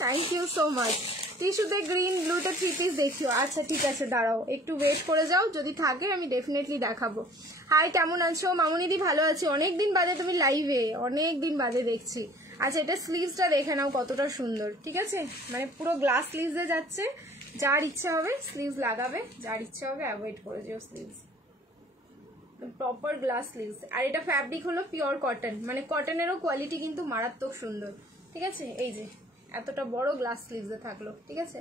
Thank you so much. টিস্যুতে গ্রিন ব্লুতে 3 পিস দেখিও। আচ্ছা ঠিক আছে, দাঁড়াও একটু ওয়েট করে যাও, যদি থাকে আমি ডেফিনেটলি দেখাবো। হাই, কেমন আছো মামুনিদি? ভালো আছি, অনেকদিন বাদে তুমি লাইভে, অনেকদিন বাদে দেখছি। আচ্ছা এটা স্লিভসটা দেখে নাও কতটা সুন্দর, ঠিক আছে? মানে পুরো গ্লাস স্লিভসে যাচ্ছে। যার ইচ্ছে হবে স্লিভস লাগাবে, যার ইচ্ছে হবে অ্যাভয়েড করে যেও স্লিভস। Proper glass sleeves. আর এটা ফ্যাব্রিক হলো পিওর কটন, মানে কটনেরও কোয়ালিটি কিন্তু মারাত্মক সুন্দর, ঠিক আছে? এই যে এতটা বড় গ্লাস স্লিভসে থাকলো, ঠিক আছে?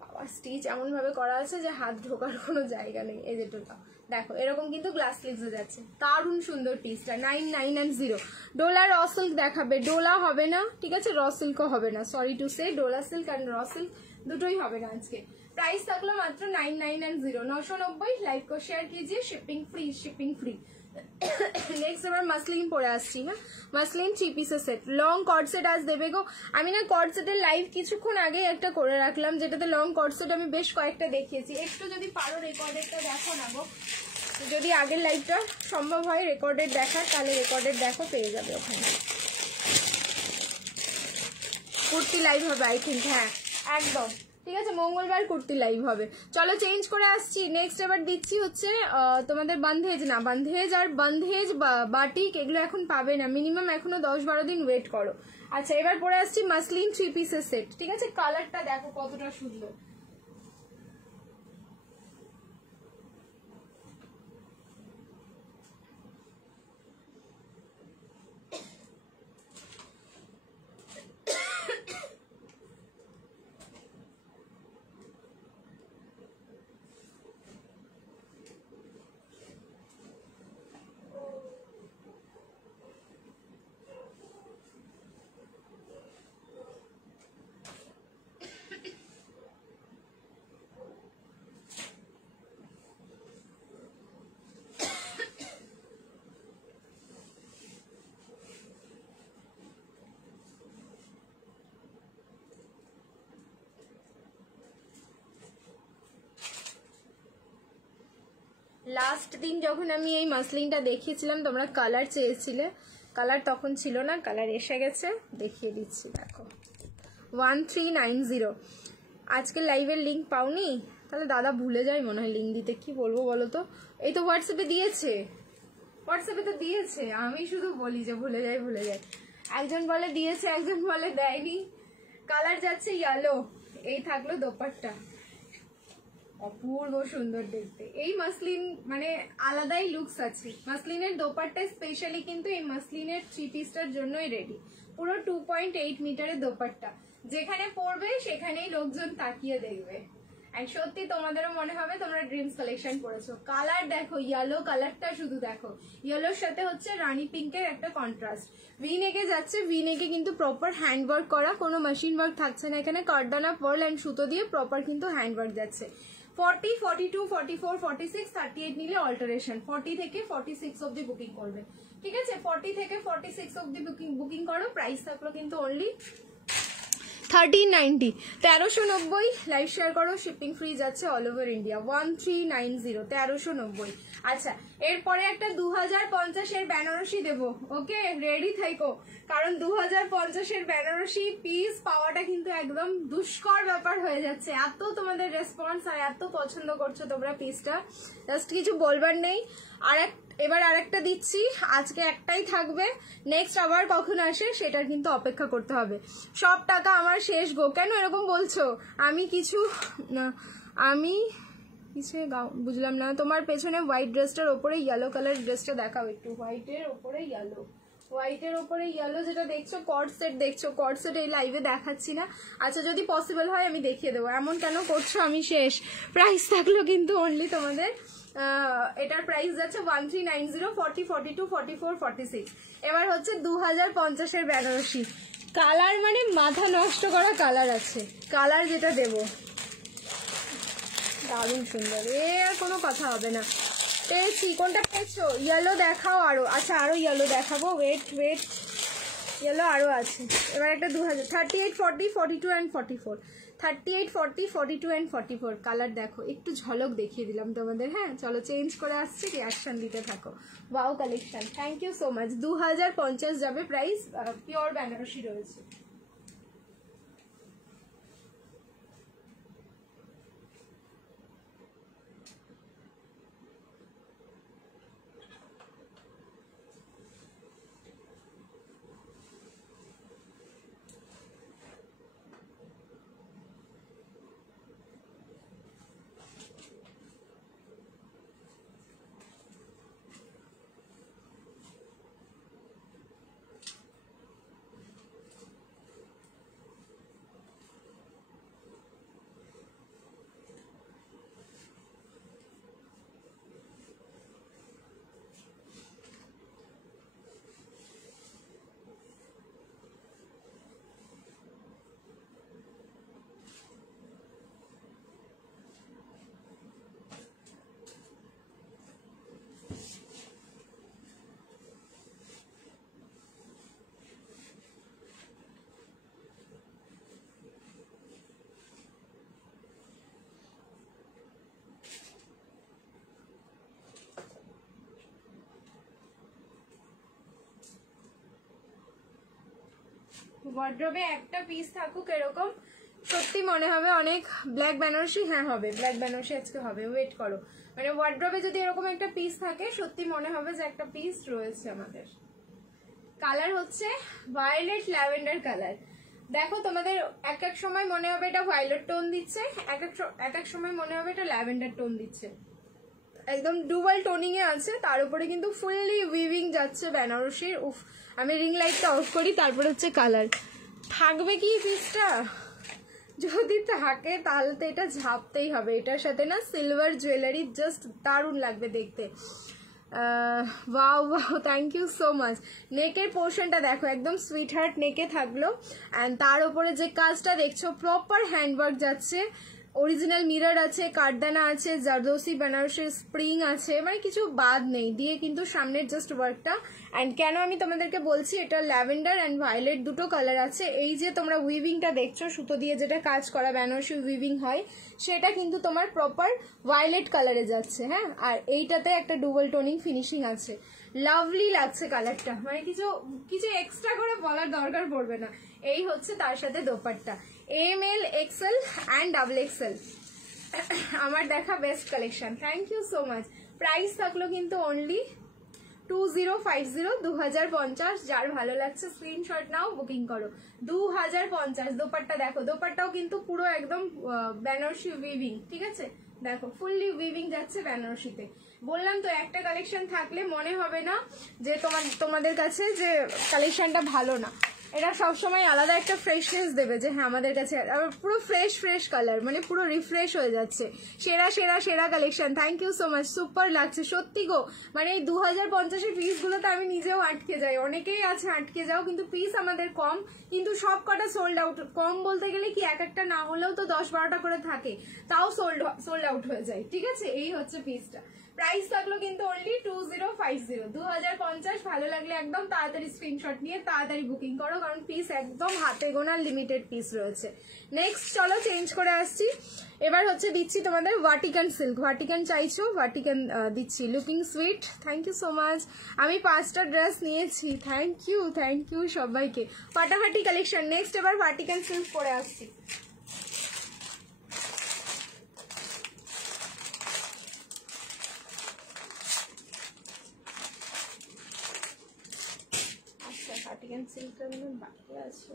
বাবা স্টিচ এমন ভাবে করা আছে যে হাত ঢোকার কোনো জায়গা নেই। এই যে টোটা দেখো, এরকম কিন্তু গ্লাস স্লিভসে যাচ্ছে। দারুণ সুন্দর পিসটা। 9990। ডোলা র সিল্ক দেখাবে, ডোলা হবে না, ঠিক আছে? র সিল্কও হবে না, sorry to say. Dola silk and raw silk দুটোই হবে না আজকে। प्राइस থাকলো মাত্র 9990, 990। লাইক को शेयर कीजिए, shipping free, shipping free. Next এবার মাসলিন পরে আসছি। হ্যাঁ, মাসলিন 3 পিসের সেট, লং কর্ড সেট আজ দেবে গো। আমি না কর্ড সেটের লাইভ কিছুক্ষণ আগে একটা করে রাখলাম, যেটাতে লং কর্ড সেট আমি বেশ কয়েকটা দেখিয়েছি। একটু যদি পারো রেকর্ডেডটা দেখো না গো, যদি আগের লাইভটা সম্ভব হয় রেকর্ডেড দেখার, তাহলে রেকর্ডেড দেখো, পেয়ে যাবে ওখানে। কুর্তি লাইভ হবে আই থিঙ্ক, হ্যাঁ একদম ঠিক আছে, মঙ্গলবার কুর্তি লাইভ হবে। চলো চেঞ্জ করে আসছি। নেক্সট এবার দিচ্ছি হচ্ছে তোমাদের বান্ধেজ, না বান্ধেজ আর বান্ধেজ বাটিক এগুলো এখন পাবে না, মিনিমাম এখনো 10-12 দিন ওয়েট করো। আচ্ছা এবার পরে আসছি মাসলিন 3 পিসের সেট, ঠিক আছে? কালারটা দেখো কতটা সুন্দর। লাস্ট দিন যখন আমি এই মাসলিনটা দেখিয়েছিলাম তোমরা কালার চেয়েছিলে, কালার তখন ছিল না, কালার এসে গেছে, দেখিয়ে দিচ্ছি দেখো। 1390। আজকে লাইভের লিঙ্ক পাওনি? তাহলে দাদা ভুলে যায় মনে হয় লিঙ্ক দিতে, কি বলবো বলো তো? এই তো হোয়াটসঅ্যাপে দিয়েছে, হোয়াটসঅ্যাপে তো দিয়েছে, আমি শুধু বলি যে ভুলে যাই ভুলে যাই। একজন বলে দিয়েছে, একজন বলে দেয়নি। কালার যাচ্ছে ইয়েলো। এই থাকলো দোপাট্টা, অপূর্ব সুন্দর দেখতে। এই মাসলিন মানে আলাদাই লুকস আছে। মাসলিনের দোপাট্টা স্পেশালি কিন্তু এই মাসলিনের 3 পিসটার জন্যই রেডি। পুরো 2.8 মিটারের দোপাট্টা, যেখানে পরবে সেখানেই লোকজন তাকিয়ে দেখবে। আর সত্যি তোমাদেরও মনে হবে তোমরা ড্রিমস কালেকশন পরেছো। কালার দেখো, ইয়েলো কালারটা শুধু দেখো, ইয়েলোর সাথে হচ্ছে রানী পিঙ্কের একটা কন্ট্রাস্ট। ভি নেকে যাচ্ছে, ভি নেকে কিন্তু প্রপার হ্যান্ড ওয়ার্ক করা, কোনো মেশিন ওয়ার্ক থাকছে না এখানে। কার্ডানা পার্ল এন্ড সুতো দিয়ে প্রপার কিন্তু হ্যান্ড ওয়ার্ক যাচ্ছে। 40, 42, 44, 46, 38 নিলে অল্টারেশন। 40 থেকে 46 অব্দি বুকিং করবে, ঠিক আছে? 40 থেকে 46 অব্দি বুকিং করো। প্রাইস থাকলো কিন্তু অনলি 1390, 1390। লাইভ শেয়ার করো, শিপিং ফ্রি যাচ্ছে অল ওভার ইন্ডিয়া। 1390, 1390। আচ্ছা এরপরে একটা 2050-এর বেনারসি দেবো, ওকে রেডি থাকো, কারণ 2050-এর বেনারসি পিস পাওয়াটা কিন্তু একদম দুষ্কর ব্যাপার হয়ে যাচ্ছে। এত তোমাদের রেসপন্স আর এত পছন্দ করছো তোমরা পিসটা, জাস্ট কিছু বলবার নেই। এবার আরেকটা দিচ্ছি, আজকে একটাই থাকবে, নেক্সট আবার কখন আসে সেটার কিন্তু অপেক্ষা করতে হবে। সব টাকা আমার শেষ গো। কেন এরকম বলছো? আমি কিছু বুঝলাম না। তোমার পেছনে হোয়াইট ড্রেসটার ওপরে ইয়েলো কালার ড্রেসটা দেখাও একটু, হোয়াইটের ওপরে ইয়েলো, হোয়াইটের ওপরে ইয়েলো যেটা দেখছো কর্ড সেট দেখছো, কর্ড সেট এই লাইভে দেখাচ্ছি না। আচ্ছা যদি পসিবল হয় আমি দেখিয়ে দেবো। এমন কেন করছো, আমি শেষ। প্রাইস থাকলো কিন্তু অনলি তোমাদের এটার প্রাইস যাচ্ছে 1390, 40, 42, 44, 46। এবার হচ্ছে 2050-এর বেনারসি। কালার মানে মাথা নষ্ট করা কালার আছে, কালার যেটা দেবো দারুণ সুন্দর, এ আর কোনো কথা হবে না। পেয়েছি, কোনটা পেয়েছো? ইয়েলো দেখাও আরো। আচ্ছা আরো ইয়েলো দেখাবো, ওয়েট ওয়েট, ইয়েলো আরো আছে। এবার একটা 2000, 38, 40, 42 অ্যান্ড 44, 38, 40, 42 অ্যান্ড 44 কালার দেখো, একটু ঝলক দেখিয়ে দিলাম তোমাদের। হ্যাঁ চলো চেঞ্জ করে আসছি, রিয়াকশন দিতে থাকো। Wow collection, thank you so much. 2050 যাবে প্রাইস, পিওর বেনারসি রয়েছে। ওয়ার্ড্রোবে একটা পিস থাকুক এরকম, সত্যি মনে হবে অনেক। ব্ল্যাক বেনারসি, হ্যাঁ হবে, ব্ল্যাক বেনারসি আজকে হবে, ওয়েট করো। মানে ওয়ার্ড্রোবে যদি এরকম একটা পিস থাকে সত্যি মনে হবে যে একটা পিস রয়েছে আমাদের। কালার হচ্ছে ভায়োলেট ল্যাভেন্ডার কালার। দেখো তোমাদের এক এক সময় মনে হবে এটা ভায়োলেট টোন দিচ্ছে, এক এক সময় মনে হবে এটা ল্যাভেন্ডার টোন দিচ্ছে। একদম ডুয়াল টোনিং এ আছে, তার উপরে কিন্তু ফুললি উইভিং যাচ্ছে বেনারসির। উফ, আমি রিং লাইটটা অফ করি, তারপরে হচ্ছে কালার। থাকবে কি পিসটা? যদি থাকে তাহলে তো এটা ঝাপতেই হবে। এটার সাথে না সিলভার জুয়েলারি জাস্ট দারুণ লাগবে দেখতে। Wow wow, thank you so much. নেকের পোর্শনটা দেখো, একদম সুইট হার্ট নেকে থাকলো। অ্যান্ড তার উপরে যে কাজটা দেখছো প্রপার হ্যান্ডওয়ার্ক যাচ্ছে, অরিজিনাল মিরর আছে, কাঠদানা আছে, জারদোসি বেনারসি স্প্রিং আছে, মানে কিছু বাদ নেই দিয়ে কিন্তু সামনের জাস্ট ওয়ার্কটা। অ্যান্ড কেন আমি তোমাদেরকে বলছি এটা ল্যাভেন্ডার অ্যান্ড ভায়োলেট দুটো কালার আছে। এই যে তোমরা উইভিংটা দেখছো সুতো দিয়ে যেটা কাজ করা বেনারসি উইভিং হয়, সেটা কিন্তু তোমার প্রপার ভায়োলেট কালারে যাচ্ছে। হ্যাঁ, আর এইটাতে একটা ডুবল টোনিং ফিনিশিং আছে। লাভলি লাগছে কালারটা, মানে কিছু কিছু এক্সট্রা করে বলার দরকার পড়বে না। এই হচ্ছে তার সাথে dupatta. ML, XL and XXL আমার দেখা best collection. Thank you so much. Price থাকলো কিন্তু অনলি 2050, 2050। যার ভালো লাগছে স্ক্রিনশট নাও, বুকিং করো। 2050। দোপাট্টা দেখো, দোপাট্টাও কিন্তু পুরো একদম বেনারসি উইভিং, ঠিক আছে? দেখো ফুললি উইভিং যাচ্ছে বেনারসিতে। বললাম তো একটা কালেকশন থাকলে মনে হবে না যে তোমাদের কাছে যে কালেকশনটা ভালো না। এটা সবসময় আলাদা একটা ফ্রেশনেস দেবে যে হ্যাঁ আমাদের কাছে পুরো ফ্রেশ কালার, মানে পুরো রিফ্রেশ হয়ে যাচ্ছে। সেরা সেরা সেরা কালেকশন। Thank you so much, super লাগছে সত্যি গো। মানে এই 2050-এর পিসগুলোতে আমি নিজেও আটকে যাই, অনেকেই আছে আটকে যাও, কিন্তু পিস আমাদের কম, কিন্তু সব কটা সোল্ড আউট। কম বলতে গেলে কি এক একটা না হলেও তো 10-12টা করে থাকে, তাও সোল্ড আউট হয়ে যায়, ঠিক আছে? এই হচ্ছে পিসটা। প্রাইস থাকলো কিন্তু অনলি 2050, 2050। ভালো লাগলে একদম তাড়াতাড়ি স্ক্রিনশট নিয়ে তাড়াতাড়ি বুকিং করো, কারণ পিস একদম হাতে গোনা লিমিটেড পিস রয়েছে। নেক্সট চলো চেঞ্জ করে আসছি। এবার হচ্ছে দিচ্ছি তোমাদের ভাটিকান সিল্ক। ভাটিকান চাইছো, ভাটিকান দিচ্ছি। Looking sweet, thank you so much. আমি 5টা ড্রেস নিয়েছি, থ্যাংক ইউ সবাইকে। ফাটাফাটি কালেকশন। নেক্সট এবার ভাটিকান সিল্ক পরে আসছি। ভাটিকান সিল্কটা বাকি আছে।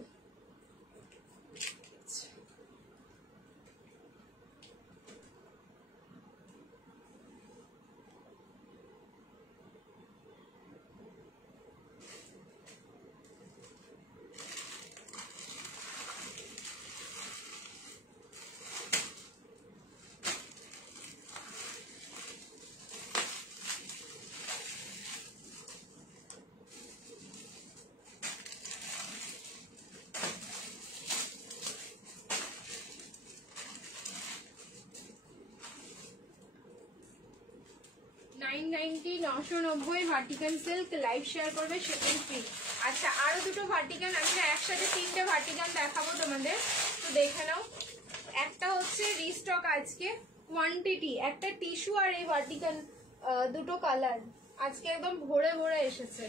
990 990 ভার্টিকান সিল্ক, লাইভ শেয়ার করবে, শিপিং ফ্রি। আচ্ছা আরো দুটো ভার্টিকান আছে, একসাথে তিনটে ভার্টিকান দেখাবো তোমাদের, তো দেখে নাও। একটা হচ্ছে রিস্টক আজকে কোয়ান্টিটি, একটা টিস্যু আর এই ভার্টিকান দুটো কালার আজকে একদম ভরে ভরে এসেছে,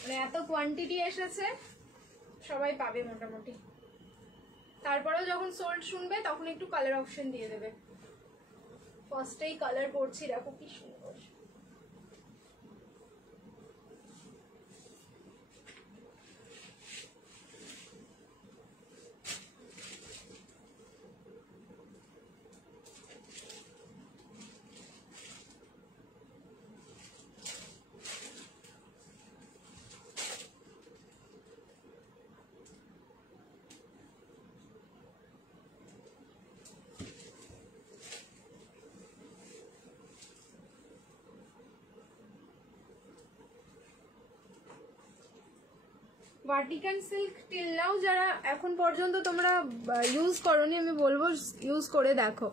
মানে এত কোয়ান্টিটি এসেছে সবাই পাবে মোটামুটি। তারপরেও যখন সোল্ড শুনবে তখন একটু কালার অপশন দিয়ে দেবে। ফার্স্টেই কালার পড়ছি, দেখো কি সুন্দর। ভার্টিকান সিল্ক টিল নাও যারা এখন পর্যন্ত তোমরা ইউজ করোনি, আমি বলবো ইউজ করে দেখো।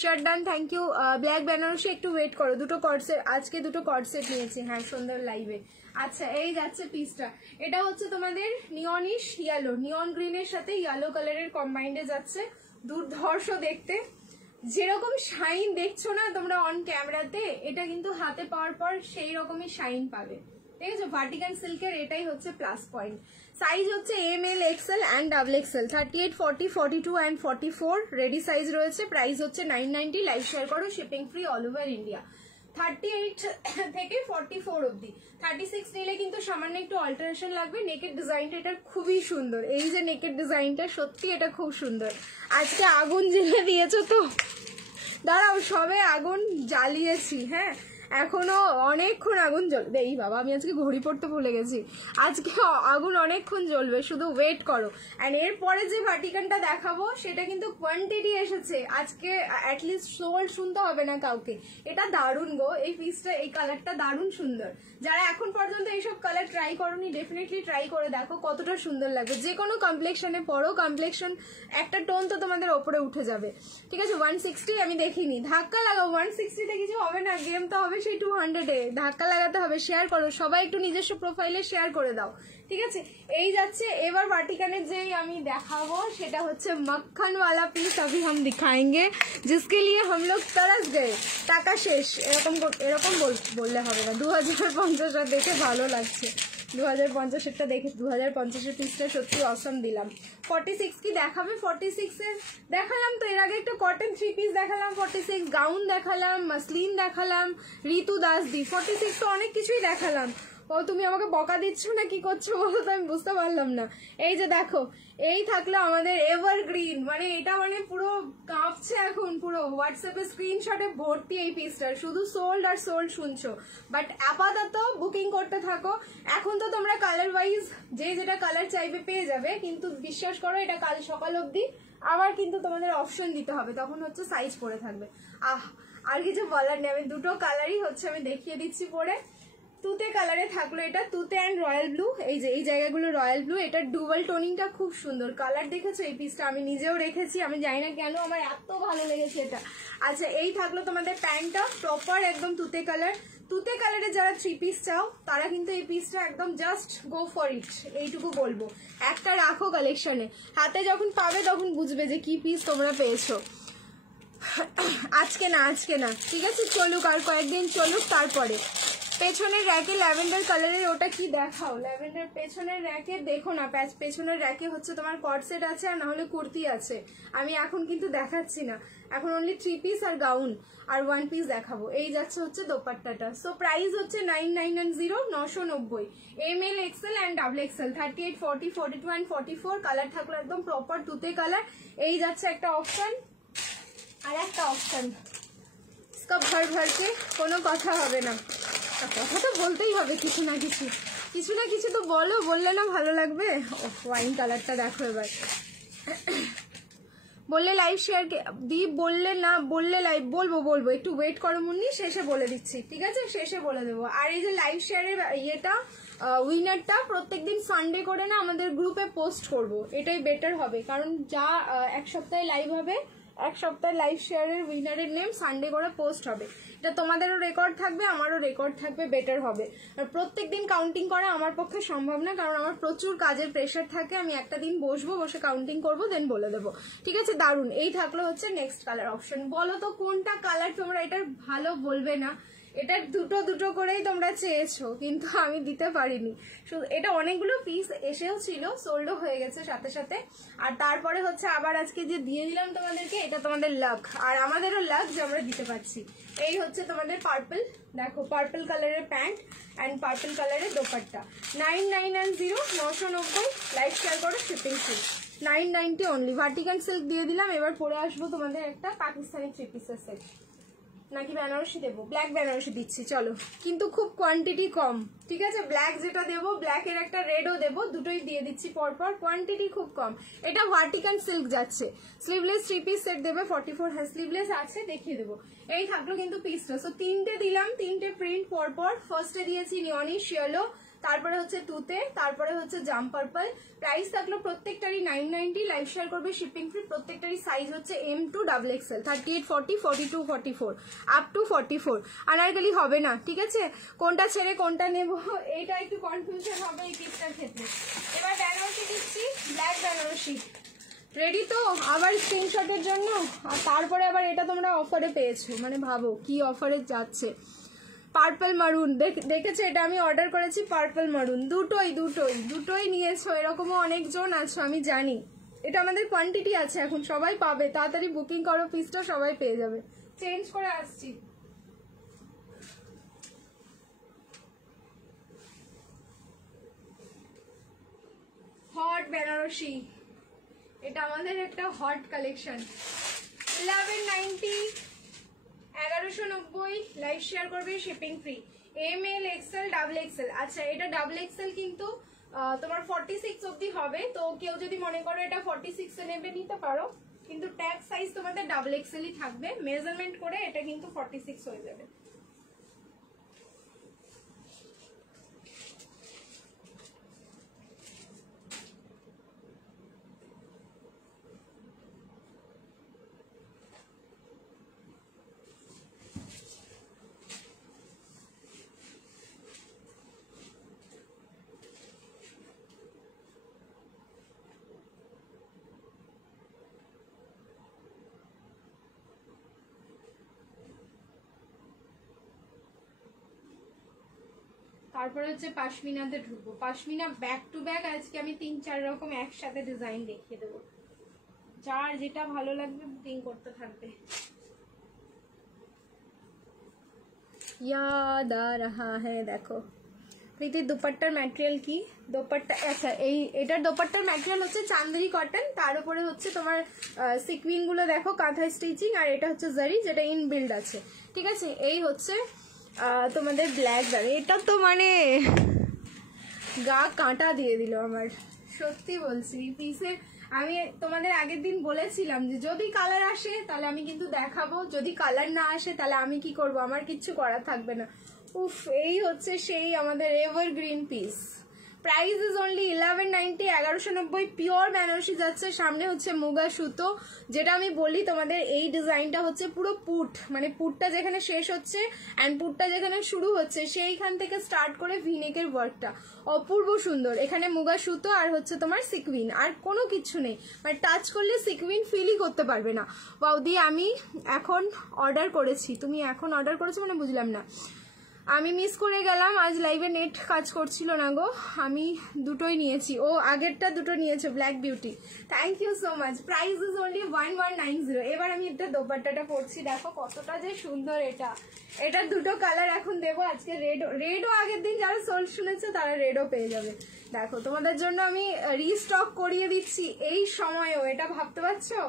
Shirt done, thank you. Black Banarasi একটু ওয়েট করো, দুটো কর্ডসেট আজকে, দুটো কর্ডসেট নিয়েছি হ্যাঁ সন্ধ্যার লাইভে। আচ্ছা এই যাচ্ছে পিসটা, এটা হচ্ছে তোমাদের নিয়নিশ ইয়েলো, নিয়ন গ্রিনের সাথে ইয়েলো কালারের কম্বাইন্ডে যাচ্ছে, দুর্ধর্ষ দেখতে। যেরকম শাইন দেখছো না তোমরা অন ক্যামেরাতে, এটা কিন্তু হাতে পাওয়ার পর সেই রকমই শাইন পাবে, ঠিক আছে। ভার্টিকান সিল্কের এটাই হচ্ছে প্লাস পয়েন্ট। সাইজ হচ্ছে ML XL and double XL, 38 40 42 and 44 ready size রয়েছে। প্রাইস হচ্ছে 990, লাইভ শেয়ার করো, shipping free all over India. 38 থেকে 44 অব্দি। 36 নিলে কিন্তু সামান্য একটু অল্টারেশন লাগবে। নেকের ডিজাইনটা এটা খুবই সুন্দর, এই যে নেকের ডিজাইনটা সত্যি এটা খুব সুন্দর। আজকে আগুন জ্বেলে দিয়েছো তো, দাঁড়াও সবে আগুন জ্বালিয়েছি হ্যাঁ, এখনো অনেকক্ষণ আগুন জ্বলবে। এই বাবা আমি আজকে ঘড়ি পড়তে ভুলে গেছি, আজকে আগুন অনেকক্ষণ জ্বলবে, শুধু ওয়েট করো। অ্যান্ড এরপরে যে ভার্টিকানটা দেখাবো সেটা কিন্তু কোয়ান্টিটি এসেছে আজকে, অ্যাটলিস্ট সোল্ড শুনতে হবে না কাউকে। এটা দারুণ গো, এই পিসটা এই কালারটা দারুণ সুন্দর। যারা এখন পর্যন্ত এইসব কালার ট্রাই করোনি ডেফিনেটলি ট্রাই করে দেখো কতটা সুন্দর লাগবে। যে কোনো কমপ্লেক্সনে পরো, কমপ্লেক্সন একটা টোন তো তোমাদের ওপরে উঠে যাবে, ঠিক আছে। 160 আমি দেখিনি, ধাক্কা লাগাও, 160তে কিছু হবে না, গেম তো হবে সেই 200-এ, ধাক্কা লাগাতে হবে। শেয়ার করো সবাই, একটু নিজস্ব প্রোফাইলে শেয়ার করে দাও, ঠিক আছে। এই যাচ্ছে এবার ভার্টিকানের যেই আমি দেখাবো সেটা হচ্ছে মক্খনওয়ালা পিস, अभी हम दिखाएंगे जिसके लिए हम लोग तरस गए, টাকা শেষ, এরকম বললে হবে না। 2050 দেখে ভালো লাগছে, 2050-এরটা দেখে 2050-এর পিসটা সত্যি অসম দিলাম। 46 কি দেখাবে? 46-এর দেখালাম তো এর আগে, একটা কটন 3 পিস দেখালাম, 46 গাউন দেখালাম, মাসলিন দেখালাম, ঋতু দাস দি। 46 তো অনেক কিছুই দেখালাম। ও তুমি আমাকে বকা দিচ্ছ না কি করছো বলো তো, আমি বুঝতে পারলাম না। এই যে দেখো, এই থাকলো আমাদের এভারগ্রিন, মানে এটা মানে পুরো কাঁপছে এখন, পুরো হোয়াটসঅ্যাপে স্ক্রিনশটে ভর্তি এই পিসটার, শুধু সোল্ড আর সোল্ড শুনছো। বাট আপাতত বুকিং করতে থাকো। এখন তো তোমরা কালার ওয়াইজ যে যেটা কালার চাইবে পেয়ে যাবে, কিন্তু বিশ্বাস করো এটা কাল সকাল অবধি আবার কিন্তু তোমাদের অপশন দিতে হবে, তখন হচ্ছে সাইজ পড়ে থাকবে। আর কিছু বলার নেই, আমি দুটো কালারই হচ্ছে আমি দেখিয়ে দিচ্ছি পরে। তুতে কালারে থাকলো এটা, তুতে অ্যান্ড রয়্যাল ব্লু, এই যে এই জায়গাগুলো রয়্যাল ব্লু। এটার ডুয়াল টোনিংটা খুব সুন্দর, কালার দেখেছো এই পিসটা, আমি নিজেও রেখেছি, আমি জানি না কেন আমার এত ভালো লেগেছে এটা। আচ্ছা এই থাকলো তোমাদের প্যান্টটা, প্রপার একদম তুতে কালার। তুতে কালারে যারা 3 পিস চাও তারা কিন্তু এই পিসটা একদম জাস্ট গো ফর ইট, এইটুকু বলবো। একটা রাখো কালেকশনে, হাতে যখন পাবে তখন বুঝবে যে কি পিস তোমরা পেয়েছো। আজকে না ঠিক আছে, চলুক আর কয়েকদিন চলুক। তারপরে পেছনের র্যাকে ল্যাভেন্ডার কালারের ওটা কি দেখাও, ল্যাভেন্ডার পেছনের র্যাকে দেখো না, পেছনের র্যাকে হচ্ছে তোমার কর্ডসেট আছে আর না হলে কুর্তি আছে। আমি এখন কিন্তু দেখাচ্ছি না, এখন অনলি 3 পিস আর গাউন আর 1 পিস দেখাবো। এই যাচ্ছে হচ্ছে দোপাট্টাটা। সো প্রাইস হচ্ছে 990, 990, ML XL and double XL, 38 40 42 and 44। Colour থাকলো একদম প্রপার তুতে কালার। এই যাচ্ছে একটা অপশন আর একটা অপশন, ভর ভরকে কোনো কথা হবে না, কথা তো বলতেই হবে, কিছু না কিছু তো বলো, বললে না ভালো লাগবে। ওয়াইন কালারটা দেখো এবার, বললে লাইভ শেয়ার দি, বললে না বললে লাইভ বলবো, একটু ওয়েট করো মুন্নি, শেষে বলে দিচ্ছি, ঠিক আছে, শেষে বলে দেবো। আর এই যে লাইভ শেয়ারের ইয়েটা, উইনারটা প্রত্যেকদিন সানডে করে না আমাদের গ্রুপে পোস্ট করব, এটাই বেটার হবে, কারণ যা এক সপ্তাহে লাইভ হবে এক সপ্তাহ লাইভ শেয়ারের উইনারের নেম সানডে করে পোস্ট হবে। এটা তোমাদেরও রেকর্ড থাকবে, আমারও রেকর্ড থাকবে, বেটার হবে। আর প্রত্যেক দিন কাউন্টিং করা আমার পক্ষে সম্ভব না, কারণ আমার প্রচুর কাজের প্রেশার থাকে। আমি একটা দিন বসবো, বসে কাউন্টিং করবো, দেন বলে দেবো। ঠিক আছে, দারুন। এই থাকলো হচ্ছে নেক্সট কালার অপশন। বলো তো কোনটা কালার তোমরা এটার ভালো বলবে না? এটা দুটো দুটো করেই তোমরা চেয়েছো, কিন্তু আমি দিতে পারিনি। শুধু এটা অনেকগুলো পিস এসেও ছিল, সোল্ডও হয়ে গেছে সাথে সাথে। আর তারপরে হচ্ছে আবার আজকে যে দিয়ে দিলাম তোমাদেরকে, এটা তোমাদের লাক, আর আমাদেরও লাক যে আমরা দিতে পারছি। এই হচ্ছে তোমাদের পার্পল, দেখো পার্পল কালারের প্যান্ট অ্যান্ড পার্পল কালারের দোপাট্টা। 9990, 990, লাইক শেয়ার করো, shipping free. 990 only. Vatican silk দিয়ে দিলাম। এবার পরে আসবো তোমাদের একটা পাকিস্তানি 3 পিসের সেট, নাকি বেনারসি দেবো? ব্ল্যাক বেনারসি দিচ্ছি, চলো, কিন্তু খুব কোয়ান্টিটি কম। ঠিক আছে, ব্ল্যাক যেটা দেবো, ব্ল্যাকের একটা রেডও দেবো, দুটোই দিয়ে দিচ্ছি পরপর, কোয়ান্টিটি খুব কম। এটা ভার্টিকান সিল্ক যাচ্ছে। স্লিভলেস 3 পিস সেট দেবে 44। হ্যাঁ স্লিভলেস আছে, দেখিয়ে দেবো। এই থাকলো কিন্তু পিসটা। সো 3টে দিলাম, 3টে প্রিন্ট পরপর। ফার্স্টে দিয়েছি নিয়নিশ ইয়েলো, তারপরে হচ্ছে তুতে, তারপরে হচ্ছে জাম পার্পল। প্রাইস থাকলো প্রত্যেকটারই 990, লাইভ শেয়ার করবে, শিপিং ফ্রি। প্রত্যেকটারই সাইজ হচ্ছে M2 XXL, 38, 40, 42, 44 up to 44। Anarkali হবে না। ঠিক আছে, কোনটা ছেড়ে কোনটা নেব এইটা একটু কনফিউশন হবে এই পিসটার ক্ষেত্রে। এবার বেনারসি দিচ্ছি, ব্ল্যাক বেনারসি। রেডি তো আবার স্ক্রিনশটের জন্য? আর তারপরে আবার এটা তোমরা অফারে পেয়েছো, মানে ভাবো কি অফারে যাচ্ছে। পার্পল মারুন দেখেছো, এটা আমি অর্ডার করেছি পার্পল মারুন। দুটোই নিয়েছো, এরকমও অনেকজন আছো আমি জানি। এটা আমাদের কোয়ান্টিটি আছে এখন, সবাই পাবে। তাড়াতাড়ি বুকিং করো, পিসটা সবাই পেয়ে যাবে। চেঞ্জ করে আসছি। হট বেনারসি, এটা আমাদের একটা হট কালেকশন। 1190, 1190, লাইভ শেয়ার করবে, shipping free. ML, XL, XXL। আচ্ছা, এটা XXL কিন্তু তোমার 46 অবধি হবে। তো কেউ যদি মনে করো এটা 46 এ নেবে, নিতে পারো, কিন্তু ট্যাগ সাইজ তোমাদের XXL-ই থাকবে। মেজারমেন্ট করে এটা কিন্তু 46 হয়ে যাবে। তারপরে হচ্ছে পাশমিনাতে ঢুকবো। পাশমিনা ব্যাক টু ব্যাক আজকে আমি 3-4 রকম একসাথে ডিজাইন দেখিয়ে দেবো। যার যেটা ভালো লাগবে বুকিং করতে থাকবে। याद आ रहा है, দেখো প্রীতি দুপাট্টার ম্যাটেরিয়াল কি? দোপাট্টা, আচ্ছা এটার দোপাট্টার ম্যাটেরিয়াল হচ্ছে চান্দেরি কটন, তার উপরে হচ্ছে তোমার সিকুইন গুলো দেখো কাঁথা স্টিচিং, আর এটা হচ্ছে জারি যেটা ইনবিল্ড আছে। ঠিক আছে, এই হচ্ছে তোমাদের ব্ল্যাক জারি। এটা তো মানে গা কাঁটা দিয়ে দিল আমার, সত্যি বলছি। পিসের আমি তোমাদের আগের দিন বলেছিলাম যে যদি কালার আসে তাহলে আমি কিন্তু দেখাবো, যদি কালার না আসে তাহলে আমি কি করব, আমার কিচ্ছু করার থাকবে না। উফ, এই হচ্ছে সেই আমাদের evergreen piece. Price is only 1190, 1190। Pure Banarasi যাচ্ছে। সামনে হচ্ছে মুগা সুতো, যেটা আমি বলি তোমাদের এই ডিজাইনটা হচ্ছে পুরো পুট, মানে পুটটা যেখানে শেষ হচ্ছে অ্যান্ড পুটটা যেখানে শুরু হচ্ছে সেইখান থেকে স্টার্ট করে ভিনেকের ওয়ার্কটা অপূর্ব সুন্দর। এখানে মুগা সুতো আর হচ্ছে তোমার সিকুইন, আর কোনো কিছু নেই, মানে টাচ করলে সিকুইন ফিলই করতে পারবে না। বৌদি আমি এখন অর্ডার করেছি, তুমি এখন অর্ডার করেছো মানে বুঝলাম না। আমি মিস করে গেলাম, আজ লাইভে নেট কাজ করছিল না গো। আমি দুটোই নিয়েছি। ও আগেরটা দুটো নিয়েছো, black beauty. Thank you so much. Price is only 1190। এবার আমি এটা দোপাট্টাটা পরছি, দেখো কতটা যে সুন্দর। এটার দুটো কালার এখন দেবো আজকে। রেডও আগের দিন যারা সোল্ড শুনেছে তারা রেডও পেয়ে যাবে। দেখো তোমাদের জন্য আমি রিস্টক করিয়ে দিচ্ছি এই সময়ও, এটা ভাবতে পারছো?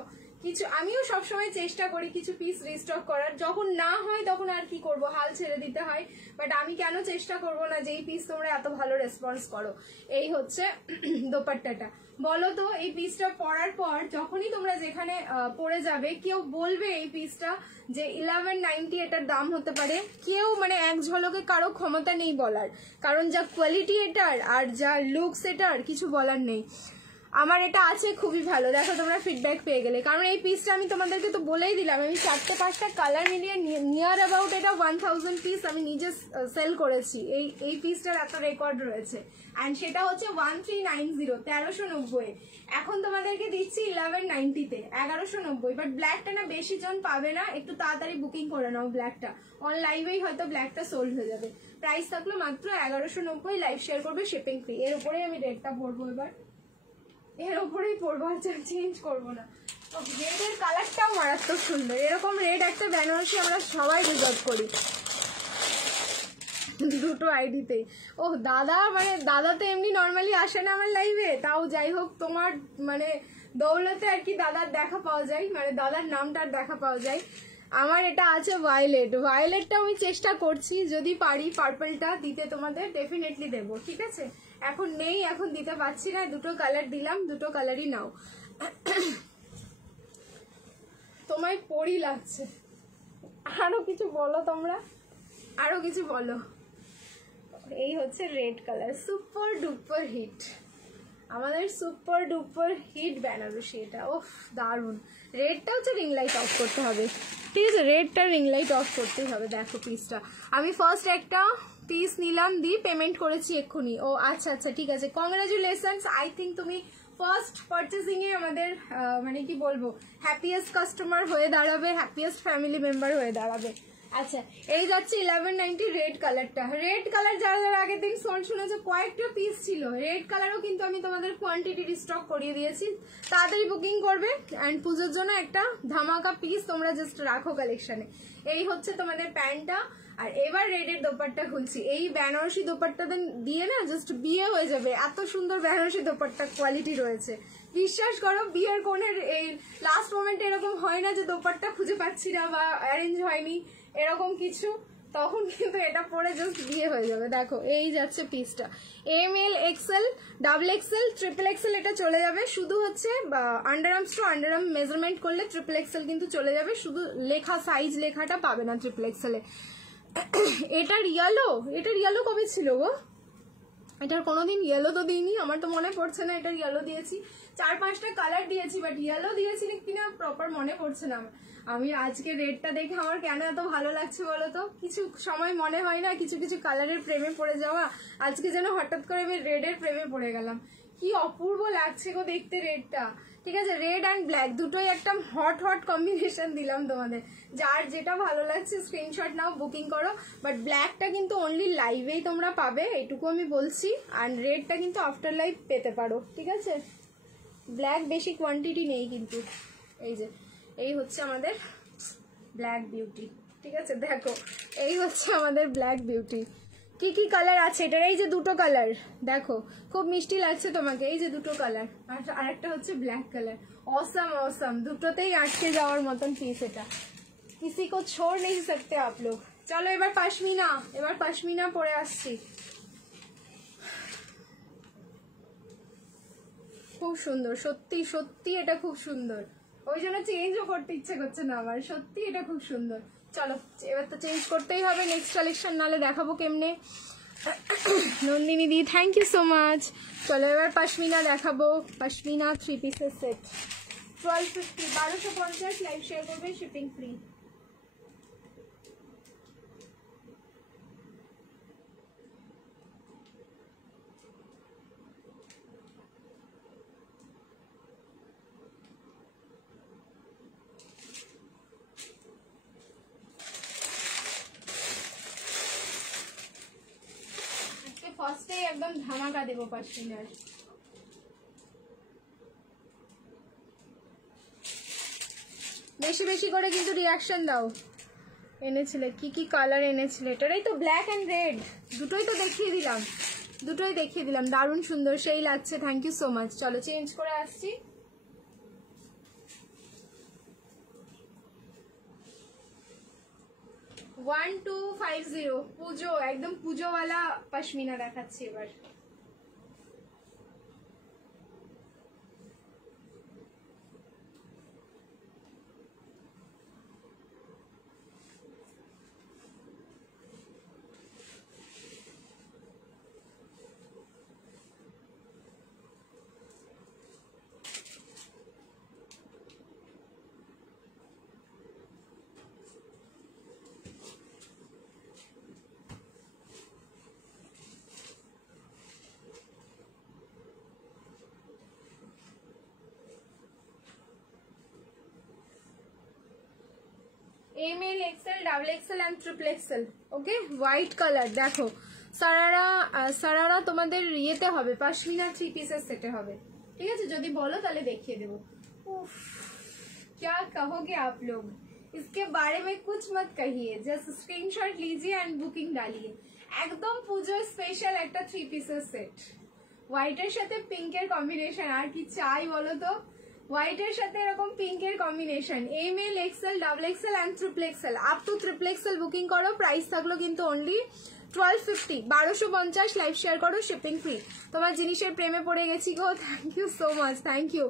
কিছু আমিও সবসময় চেষ্টা করি কিছু পিস রিস্টক করার, যখন না হয় তখন আর কি করব, হাল ছেড়ে দিতে হয়। বাট আমি কেন চেষ্টা করব না, যেই পিস তোমরা এত ভালো রেসপন্স করো। এই হচ্ছে দোপাট্টাটা। বলো তো এই পিসটা পরার পর যখনই তোমরা যেখানে পরে যাবে, কেউ বলবে এই পিসটা যে 1190 এটার দাম হতে পারে? কেউ মানে এক ঝলকে কারো ক্ষমতা নেই বলার, কারণ যা কোয়ালিটি এটার আর যা লুকস এটার কিছু বলার নেই। আমার এটা আছে খুবই ভালো, দেখো তোমরা ফিডব্যাক পেয়ে গেলে, কারণ এই পিসটা আমি তোমাদেরকে তো বলেই দিলাম, আমি 4-5টা কালার মিলিয়ে নিয়ার অ্যাবাউট এটা 1000 পিস আমি নিজে সেল করেছি। এই পিসটার এত রেকর্ড রয়েছে, অ্যান্ড সেটা হচ্ছে 1390 1390। এখন তোমাদেরকে দিচ্ছি 1190-তে 1190। বাট ব্ল্যাকটা না বেশি জন পাবে না, একটু তাড়াতাড়ি বুকিং করে নাও ব্ল্যাকটা, অন লাইভেই হয়তো ব্ল্যাকটা সোল্ড হয়ে যাবে। প্রাইস থাকলো মাত্র 1190, লাইভ শেয়ার করবে, শিপিং ফ্রি। এর উপরেই আমি রেটটা পড়বো, এবার এর উপরেই পড়বো, চেঞ্জ করবো না। রেডের কালারটাও মারাত্মক সুন্দর, এরকম রেড একটা বেনারসি আমরা সবাই ডিজার্ভ করি দুটো আইডিতেই। ও দাদা, মানে দাদা তো এমনি নর্মালি আসে না আমার লাইভে, তাও যাই হোক তোমার মানে দৌলতে আর কি দাদার দেখা পাওয়া যায়, মানে দাদার নামটার দেখা পাওয়া যায়। আমার এটা আছে ভায়োলেট, ভায়োলেটটা আমি চেষ্টা করছি, যদি পারি পার্পলটা দিতে তোমাদের ডেফিনেটলি দেবো, ঠিক আছে? এখন নেই, এখন দিতে পারছি না, দুটো কালার দিলাম, দুটো কালারই নাও। তোমায় পরি লাগছে, আরো কিছু বলো তোমরা, আরো কিছু বলো। এই হচ্ছে red colour, super duper hit, আমাদের সুপার ডুপার হিট বেনারসি এটা। ওফ দারুন। রেডটা হচ্ছে রিং লাইট অফ করতে হবে, ঠিক আছে? রেডটা রিং লাইট অফ করতেই হবে। দেখো পিসটা আমি ফার্স্ট একটা পিস নিলাম, দিয়ে পেমেন্ট করেছি এক্ষুনি। ও আচ্ছা আচ্ছা, ঠিক আছে, কংগ্রাচুলেশনস। আই থিঙ্ক তুমি ফার্স্ট পারচেসিং এ আমাদের মানে কি বলবো, হ্যাপিয়েস্ট কাস্টমার হয়ে দাঁড়াবে, হ্যাপিয়েস্ট ফ্যামিলি মেম্বার হয়ে দাঁড়াবে। আচ্ছা, এই যাচ্ছে 1190 রেড কালারটা। রেড কালার যারা যারা আগের দিন সোল্ড শুনেছে, কয়েকটা পিস ছিল রেড কালারও, কিন্তু আমি তোমাদের কোয়ান্টিটি রিস্টক করিয়ে দিয়েছি, তাড়াতাড়ি বুকিং করবে। অ্যান্ড পুজোর জন্য একটা ধামাকা পিস তোমরা জাস্ট রাখো কালেকশনে। এই হচ্ছে তোমাদের প্যান্টটা, আর এবার রেডের দোপাট্টা খুলছি। এই বেনারসি দোপাট্টাটা দিয়ে না জাস্ট বিয়ে হয়ে যাবে, এত সুন্দর বেনারসি দোপাট্টা কোয়ালিটি রয়েছে। বিশ্বাস করো, বিয়ের কোণের এই লাস্ট মোমেন্টে এরকম হয় না যে দোপাট্টা খুঁজে পাচ্ছি না বা অ্যারেঞ্জ হয়নি এরকম কিছু, তখন কিন্তু এটা পরে জাস্ট বিয়ে হয়ে যাবে। দেখো এই যাচ্ছে পিসটা, ML XL XXL XXL এটা চলে যাবে, শুধু হচ্ছে আন্ডারআর্মস টু আন্ডারআর্ম মেজারমেন্ট করলে XXL কিন্তু চলে যাবে, শুধু লেখা সাইজ লেখাটা পাবে না XXL এ। এটার ইয়েলো কবে ছিল গো? এটার কোনোদিন ইয়েলো তো দিইনি, আমার তো মনে পড়ছে না এটার ইয়েলো দিয়েছি। 4-5টা কালার দিয়েছি, বাট ইয়েলো দিয়েছি কিনা প্রপার মনে পড়ছে না। আমি আজকে রেডটা দেখে আমার কেন এত ভালো লাগছে বলো তো? কিছু সময় মনে হয় না কিছু কিছু কালারের প্রেমে পড়ে যাওয়া, আজকে যেন হঠাৎ করে আমি রেডের প্রেমে পড়ে গেলাম। কি অপূর্ব লাগছে গো দেখতে রেডটা। ঠিক আছে, রেড অ্যান্ড ব্ল্যাক দুটোই একটা হট কম্বিনেশন দিলাম তোমাদের। যার যেটা ভালো লাগছে স্ক্রিনশট নাও, বুকিং করো। বাট ব্ল্যাকটা কিন্তু অনলি লাইভেই তোমরা পাবে, এটুকু আমি বলছি। অ্যান্ড রেডটা কিন্তু আফটার লাইভ পেতে পারো, ঠিক আছে? ব্ল্যাক বেশি কোয়ান্টিটি নেই কিন্তু। এই হচ্ছে আমাদের ব্ল্যাক বিউটি, ঠিক আছে? দেখো এই হচ্ছে আমাদের ব্ল্যাক বিউটি। কি কি কালার আছে এটার? এই যে দুটো কালার, দেখো খুব মিষ্টি লাগছে তোমাকে, এই যে দুটো কালার, আর একটা হচ্ছে ব্ল্যাক কালার। অসম অসম, দুটোতেই আটকে যাওয়ার মতন পিস এটা, কিসি কো ছোড় নেই সকতে আপ লোগ। চলো এবার পাশমিনা পরে আসছি। খুব সুন্দর, সত্যি সত্যি এটা খুব সুন্দর, ওই জন্য চেঞ্জও করতে ইচ্ছে করছে না আমার, সত্যি এটা খুব সুন্দর। চলো এবার তো চেঞ্জ করতেই হবে, নেক্সট কালেকশন নাহলে দেখাবো কেমনে। নন্দিনী দি থ্যাংক ইউ সো মাচ। চলো এবার পাশমিনা দেখাবো, পাশমিনা 3 পিসের সেট 1250, 1250, লাইভ শেয়ার করবে, শিপিং ফ্রি। ফার্স্টেই একদম ধামাকা দেবো পাশমিনার। বেশি বেশি করে কিন্তু রিয়াকশন দাও। এনেছিলে কি কি কালার এনেছিলে? এটারই তো ব্ল্যাক অ্যান্ড রেড, দুটোই তো দেখিয়ে দিলাম, দারুণ সুন্দর, সেই লাগছে। Thank you so much. চলো চেঞ্জ করে আসছি। ওয়ান 250 পুজো, একদম পুজোওয়ালা পশমিনা দেখাচ্ছি এবার। ML, XL, double XL and triple XL. Okay, white colour. দেখো সারারা তোমাদের ইয়েতে হবে, পাশমিনা 3 পিসের সেটে হবে, ঠিক আছে? যদি বলো তাহলে দেখিয়ে দেবো। উফ, क्या कहोगे आप लोग, इसके बारे में कुछ मत कहिए, जस्ट स्क्रीनशॉट लीजिए एंड बुकिंग डालिए। একদম পুজো স্পেশাল একটা 3 পিসের সেট, হোয়াইটের সাথে পিঙ্কের কম্বিনেশন। আর কি চাই বলো তো, হোয়াইটের সাথে এরকম পিঙ্কের combination. ML, XL, double XL and triple XL। Up to triple XL booking করো। প্রাইস থাকলো কিন্তু অনলি 1250, 1250। লাইভ শেয়ার করো, শিপিং ফ্রি। তোমার জিনিসের প্রেমে পড়ে গেছি গো, thank you so much, thank you.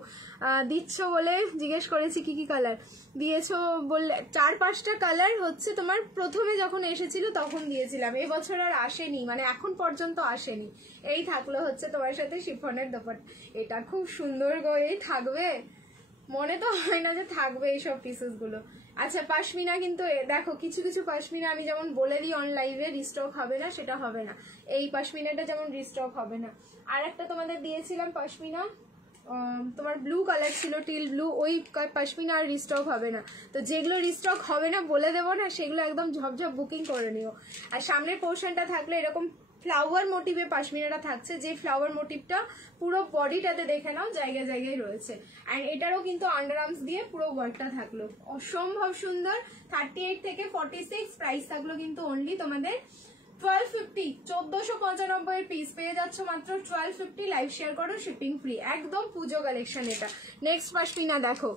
দিচ্ছ বলে জিজ্ঞেস করেছি কি কি কালার দিয়েছো বললে, 4-5টা কালার হচ্ছে তোমার প্রথমে যখন এসেছিল তখন দিয়েছিলাম, এবছর আর আসেনি, মানে এখন পর্যন্ত আসেনি। এই থাকলো হচ্ছে তোমার সাথে শিফনের দোপাট্টা, এটা খুব সুন্দর গো। এই থাকবে, মনে তো হয় না যে থাকবে এইসব পিসেস গুলো। আচ্ছা পাশমিনা কিন্তু দেখো, কিছু কিছু পাশমিনা আমি যেমন বলে দিই অন লাইভে রিস্টক হবে না, সেটা হবে না। এই পাশমিনাটা যেমন রিস্টক হবে না। আর একটা তোমাদের দিয়েছিলাম পাশমিনা, তোমার ব্লু কালার ছিল, টিল ব্লু, ওই পাশমিনা আর রিস্টক হবে না। তো যেগুলো রিস্টক হবে না বলে দেবো না, সেগুলো একদম ঝপঝপ বুকিং করে নিও। আর সামনের পোর্শনটা থাকলে এরকম ফ্লাওয়ার মোটিভে পাশমিনাটা থাকছে, যে ফ্লাওয়ার মোটিভটা পুরো বডিটাতে দেখে নাও জায়গায় জায়গায় রয়েছে। আর এটারও কিন্তু আন্ডার আর্মস দিয়ে পুরো ওয়ার্কটা থাকলো, অসম্ভব সুন্দর। 38 থেকে 46 প্রাইস থাকলো কিন্তু অনলি তোমাদের 1250, 1495 পিস পেয়ে যাচ্ছ মাত্র 1250। লাইভ শেয়ার করো, শিপিং ফ্রি, একদম পুজো কালেকশন এটা। নেক্সট পাশমিনা দেখো,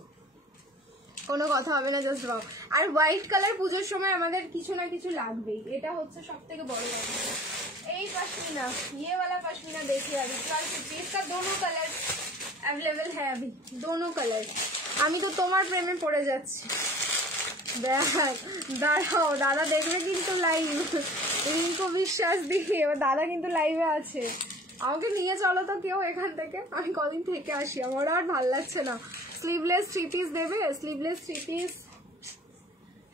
কোনো কথা হবে না, জাস্ট ওয়াও। আর হোয়াইট কালার পুজোর সময় আমাদের কিছু না কিছু লাগবেই, এটা হচ্ছে সব থেকে বড় কথা। এই पश्मीना, ये वाला पश्मीना देखिए अभी 1250, इसका दोनों कलर अवेलेबल है अभी, दोनों कलर। আমি তো তোমার প্রেমে পড়ে যাচ্ছি। দাঁড়াও, দাদা দেখবে কিন্তু লাইভ, রিঙ্কু বিশ্বাস দিয়ে দাদা কিন্তু লাইভে আছে। আমাকে নিয়ে চলো তো কেউ এখান থেকে, আমি কদিন থেকে আসি, আমার আর ভাল লাগছে না। স্লিভলেস 3 পিস দেবে, স্লিভলেস 3 পিস।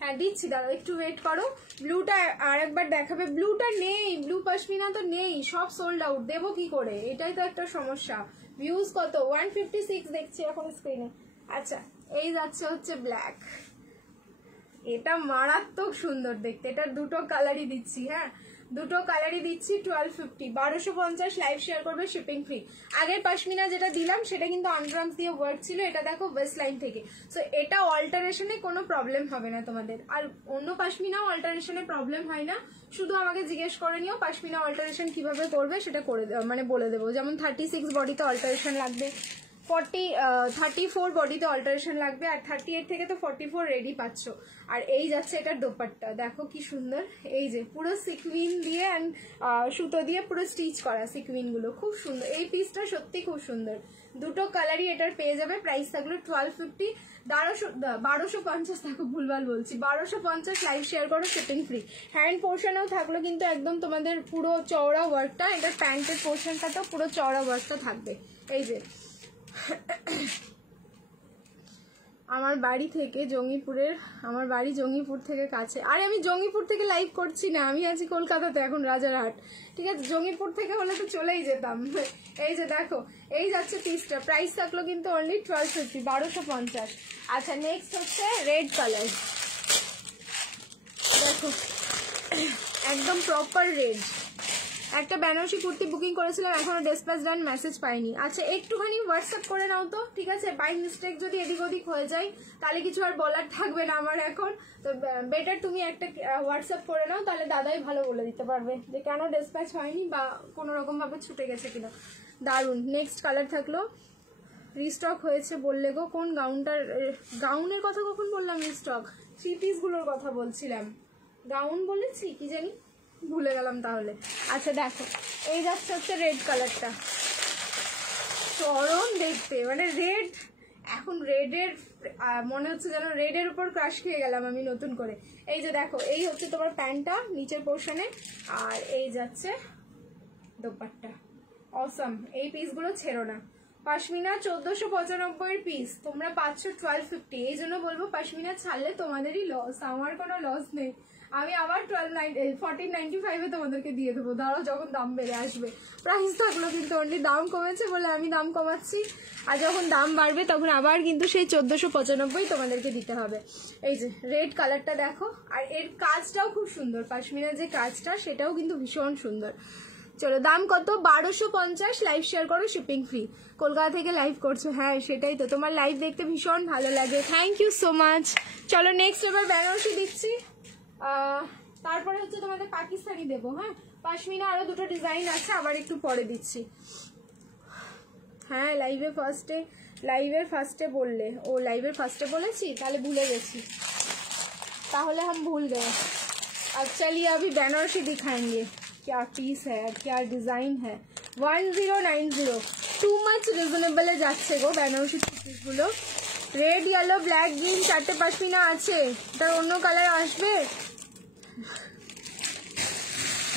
হ্যাঁ দিচ্ছি দাদা, একটু ওয়েট করো। ব্লুটা আর একবার দেখাবে, ব্লুটা নেই, ব্লু পশমিনা তো নেই, সব সোল্ড আউট। দেবো কি করে, এটাই তো একটা সমস্যা। ভিউজ কত 156 দেখছি এখন স্ক্রিনে। আচ্ছা এই যাচ্ছে হচ্ছে ব্ল্যাক, এটা মারাত্মক সুন্দর দেখতে। এটার দুটো কালারই দিচ্ছি, হ্যাঁ দুটো কালারই দিচ্ছি 1250, 1250। লাইভ শেয়ার করবে, শিপিং ফ্রি। আগের পাশমিনা যেটা দিলাম সেটা কিন্তু আন্ডারআর্মস দিয়ে ওয়ার্ক ছিল, এটা দেখো ওয়েস্ট লাইন থেকে। সো এটা অল্টারেশনে কোনো প্রবলেম হবে না তোমাদের। আর অন্য পাশমিনাও অল্টারেশনে প্রবলেম হয় না, শুধু আমাকে জিজ্ঞেস করে নিও পাশমিনা অল্টারেশন কিভাবে করবে, সেটা করে মানে বলে দেবো। যেমন 36 বডিতে অল্টারেশন লাগবে, 34 বডিতে অল্টারেশন লাগবে, আর 38 থেকে তো 44 রেডি পাচ্ছ। আর এই যাচ্ছে এটার দোপাট্টা, দেখো কি সুন্দর, এই যে পুরো সিকুইন দিয়ে অ্যান্ড সুতো দিয়ে পুরো স্টিচ করা সিকুইন গুলো, খুব সুন্দর। এই পিসটা সত্যি খুব সুন্দর, দুটো কালারই এটার পেয়ে যাবে। প্রাইস থাকলো 1250, 1250 থাকো, ভুলভাল বলছি, 1250। লাইভ শেয়ার করো, শিপিং ফ্রি। হ্যান্ড পোর্শনেও থাকলো কিন্তু একদম তোমাদের পুরো চওড়া ওয়ার্কটা, এটার প্যান্টের পোর্শনটাতেও পুরো চওড়া ওয়ার্কটা থাকবে। এই যে আমার বাড়ি থেকে জঙ্গিপুরের, আমার বাড়ি জঙ্গিপুর থেকে কাছে। আরে আমি জঙ্গিপুর থেকে লাইভ করছি না, আমি আছি কলকাতাতে এখন, রাজারহাট, ঠিক আছে? জঙ্গিপুর থেকে হলে তো চলেই যেতাম। এই যে দেখো, এই যাচ্ছে পিসটা, প্রাইস থাকলো কিন্তু অনলি 1250, 1250। আচ্ছা নেক্সট হচ্ছে রেড কালার, দেখো একদম প্রপার রেড। একটা বেনারসি কুর্তি বুকিং করেছিলাম, এখনো ডিসপ্যাচ ডান মেসেজ পাইনি। আচ্ছা একটুখানি হোয়াটসঅ্যাপ করে নাও তো, ঠিক আছে? বাই মিস্টেক যদি এদিক ওদিক হয়ে যায় তাহলে কিছু আর বলার থাকবে না আমার এখন। তো বেটার তুমি একটা হোয়াটসঅ্যাপ করে নাও, তাহলে দাদাই ভালো বলে দিতে পারবে যে কেন ডিসপ্যাচ হয়নি বা কোনো রকম ভাবে ছুটে গেছে কিনা। দারুন। নেক্সট কালার থাকলো, রিস্টক হয়েছে বললে গো, কোন গাউনটার, গাউনের কথা কখন বললাম? রিস্টক 3 পিসগুলোর কথা বলছিলাম, গাউন বলেছি কি জানি, ভুলে গেলাম তাহলে। আচ্ছা দেখো, এই যাচ্ছে হচ্ছে রেড কালারটা, চরম দেখতে, মানে রেড, এখন রেডের মনে হচ্ছে যেন রেডের উপর ক্রাশ খেয়ে গেলাম আমি নতুন করে। এই যে দেখো, এই হচ্ছে তোমার প্যান্টটা নিচের পোর্শনে, আর এই যাচ্ছে দোপাট্টা, অসম। এই পিসগুলো ছেড়ো না। পাশমিনা 1495 পিস, তোমরা পাচ্ছ 1250। এই জন্য বলবো পাশমিনা ছাড়লে তোমাদেরই লস, আমার কোনো লস নেই। আমি আবার 1495 তোমাদেরকে দিয়ে দেবো, দাঁড়াও যখন দাম বেড়ে আসবে। প্রাইস থাকলো কিন্তু অনলি, দাম কমেছে বলে আমি দাম কমাচ্ছি, আর যখন দাম বাড়বে তখন আবার কিন্তু সেই 1495 তোমাদেরকে দিতে হবে। এই যে রেড কালারটা দেখো, আর এর কাজটাও খুব সুন্দর, পাশমিনার যে কাজটা সেটাও কিন্তু ভীষণ সুন্দর। চলো দাম কত? 1250। লাইভ শেয়ার করো, শিপিং ফ্রি। কলকাতা থেকে লাইভ করছো, হ্যাঁ সেটাই তো, তোমার লাইভ দেখতে ভীষণ ভালো লাগে, থ্যাংক ইউ সো মাচ। চলো নেক্সট এবার বেনারসি দিচ্ছি, তারপরে হচ্ছে তোমাদের পাকিস্তানি দেবো। হ্যাঁ পাশমিনা আরো দুটো ডিজাইন আছে, আবার একটু পরে দিচ্ছি। হ্যাঁ লাইভের ফার্স্টে বললে, ও লাইভের ফার্স্টে বলেছি, তাহলে ভুলে গেছি, তাহলে हम भूल गए। अब चलिए अभी बनारसी दिखाएंगे, क्या पीस है, क्या डिजाइन है। 1090 टू मच रिजनेबल যাচ্ছে গো বেনারসি পিসগুলো। রেড ইয়েলো ব্ল্যাক গ্রিন চারটে পাশমিনা আছে, তার অন্য কালার আসবে।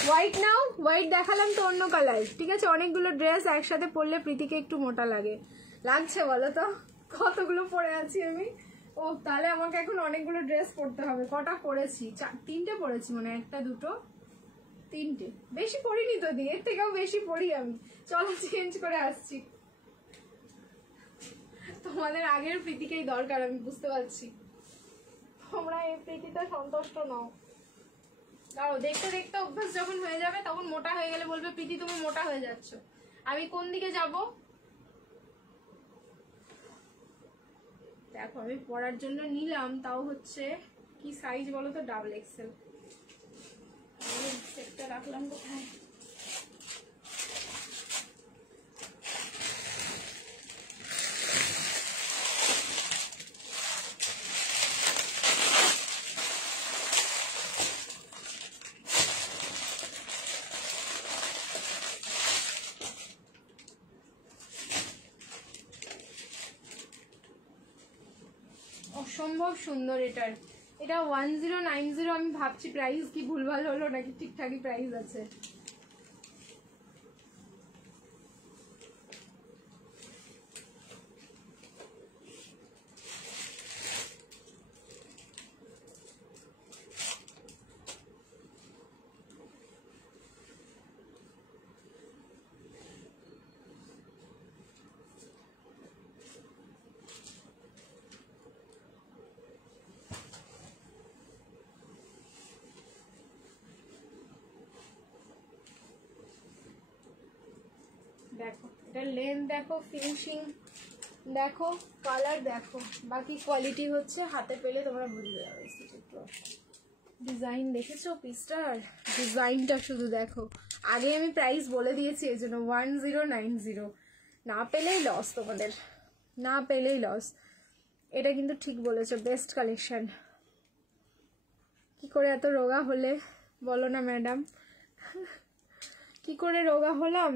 হোয়াইট নাও, হোয়াইট দেখালাম তো অন্য কালার, ঠিক আছে। অনেকগুলো ড্রেস একসাথে পরলে প্রীতিকে একটু মোটা লাগছে বলো তো, কতগুলো পরে আছি আমি। ও তাহলে আমাকে এখন অনেকগুলো ড্রেস পরতে হবে। কটা পরেছি? তিনটে পরেছি, মানে একটা দুটো তিনটে, বেশি পরিনি তো, দিয়ে এর থেকেও বেশি পরি আমি। চলো চেঞ্জ করে আসছি, তোমাদের আগের প্রীতিকেই দরকার, আমি বুঝতে পারছি। তোমরা এই প্রীতিতে সন্তুষ্ট নও। দাঁড়ো, দেখতে দেখতে অভ্যাস যখন হয়ে যাবে তখন মোটা হয়ে গেলে বলবে প্রীতি তুমি মোটা হয়ে যাচ্ছ। আমি কোন দিকে যাব? দেখো আমি পরার জন্য নিলাম, তাও হচ্ছে কি সাইজ বলো তো, ডাবল এক্সেল। সেটটা রাখলাম কোথায়? অসম্ভব সুন্দর এটার, এটা 1090। আমি ভাবছি প্রাইস কি ভুলভাল হলো নাকি ঠিকঠাকই প্রাইস আছে। দেখো এটা লেন্থ দেখো, ফিনিশিং দেখো, কালার দেখো, বাকি কোয়ালিটি হচ্ছে হাতে পেলে তোমরা বুঝতে যাবে। ডিজাইন দেখেছো পিসটার? ডিজাইনটা শুধু দেখো। আগে আমি প্রাইস বলে দিয়েছি, এই জন্য 1090। না পেলেই লস তোমাদের, না পেলেই লস। এটা কিন্তু ঠিক বলেছো, বেস্ট কালেকশন। কি করে এত রোগা হলে বলো না ম্যাডাম? কি করে রোগা হলাম?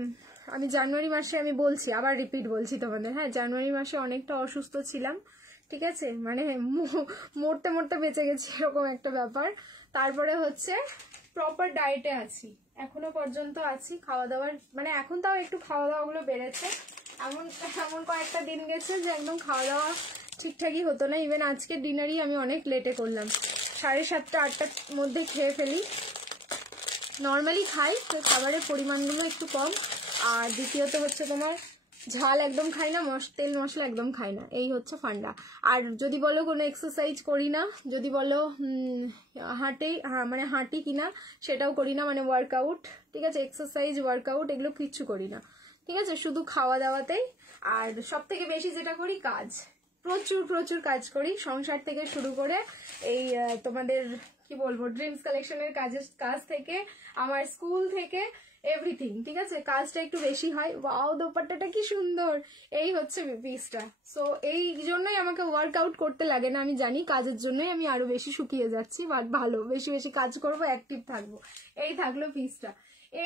আমি জানুয়ারি মাসে, আমি বলছি আবার রিপিট বলছি তোমাদের, হ্যাঁ জানুয়ারি মাসে অনেকটা অসুস্থ ছিলাম, ঠিক আছে, মানে মরতে মরতে বেঁচে গেছি এরকম একটা ব্যাপার। তারপরে হচ্ছে প্রপার ডায়েটে আছি, এখনো পর্যন্ত আছি। খাওয়া দাওয়ার মানে এখন তাও একটু খাওয়া দাওয়াগুলো বেড়েছে, এমন কয়েকটা দিন গেছে যে একদম খাওয়া দাওয়া ঠিকঠাকই হতো না। ইভেন আজকে ডিনারই আমি অনেক লেটে করলাম, 7:30 8টার মধ্যে খেয়ে ফেলি। নর্মালি খাই তো, খাবারের পরিমাণগুলো একটু কম। আর দ্বিতীয়ত হচ্ছে তোমার ঝাল একদম খাই না, তেল মশলা একদম খাই না, এই হচ্ছে ফান্ডা। আর যদি বলো কোনো এক্সারসাইজ করি না, যদি বলো হাঁটি কিনা, সেটাও করি না, মানে ওয়ার্কআউট, ঠিক আছে, এক্সারসাইজ ওয়ার্কআউট এগুলো কিচ্ছু করি না, ঠিক আছে, শুধু খাওয়া দাওয়াতেই। আর সব থেকে বেশি যেটা করি, কাজ, প্রচুর প্রচুর কাজ করি, সংসার থেকে শুরু করে এই তোমাদের কি বলবো ড্রিমস কালেকশনের কাজ থেকে, আমার স্কুল থেকে, এভরিথিং, ঠিক আছে, কাজটা একটু বেশি হয়। ওয়াও দোপাট্টাটা কি সুন্দর, এই হচ্ছে পিসটা। সো এই জন্যই আমাকে ওয়ার্কআউট করতে লাগে না, আমি জানি কাজের জন্যই আমি আরো বেশি শুকিয়ে যাচ্ছি, বাট ভালো, বেশি বেশি কাজ করব, অ্যাক্টিভ থাকবো। এই থাকলো পিসটা,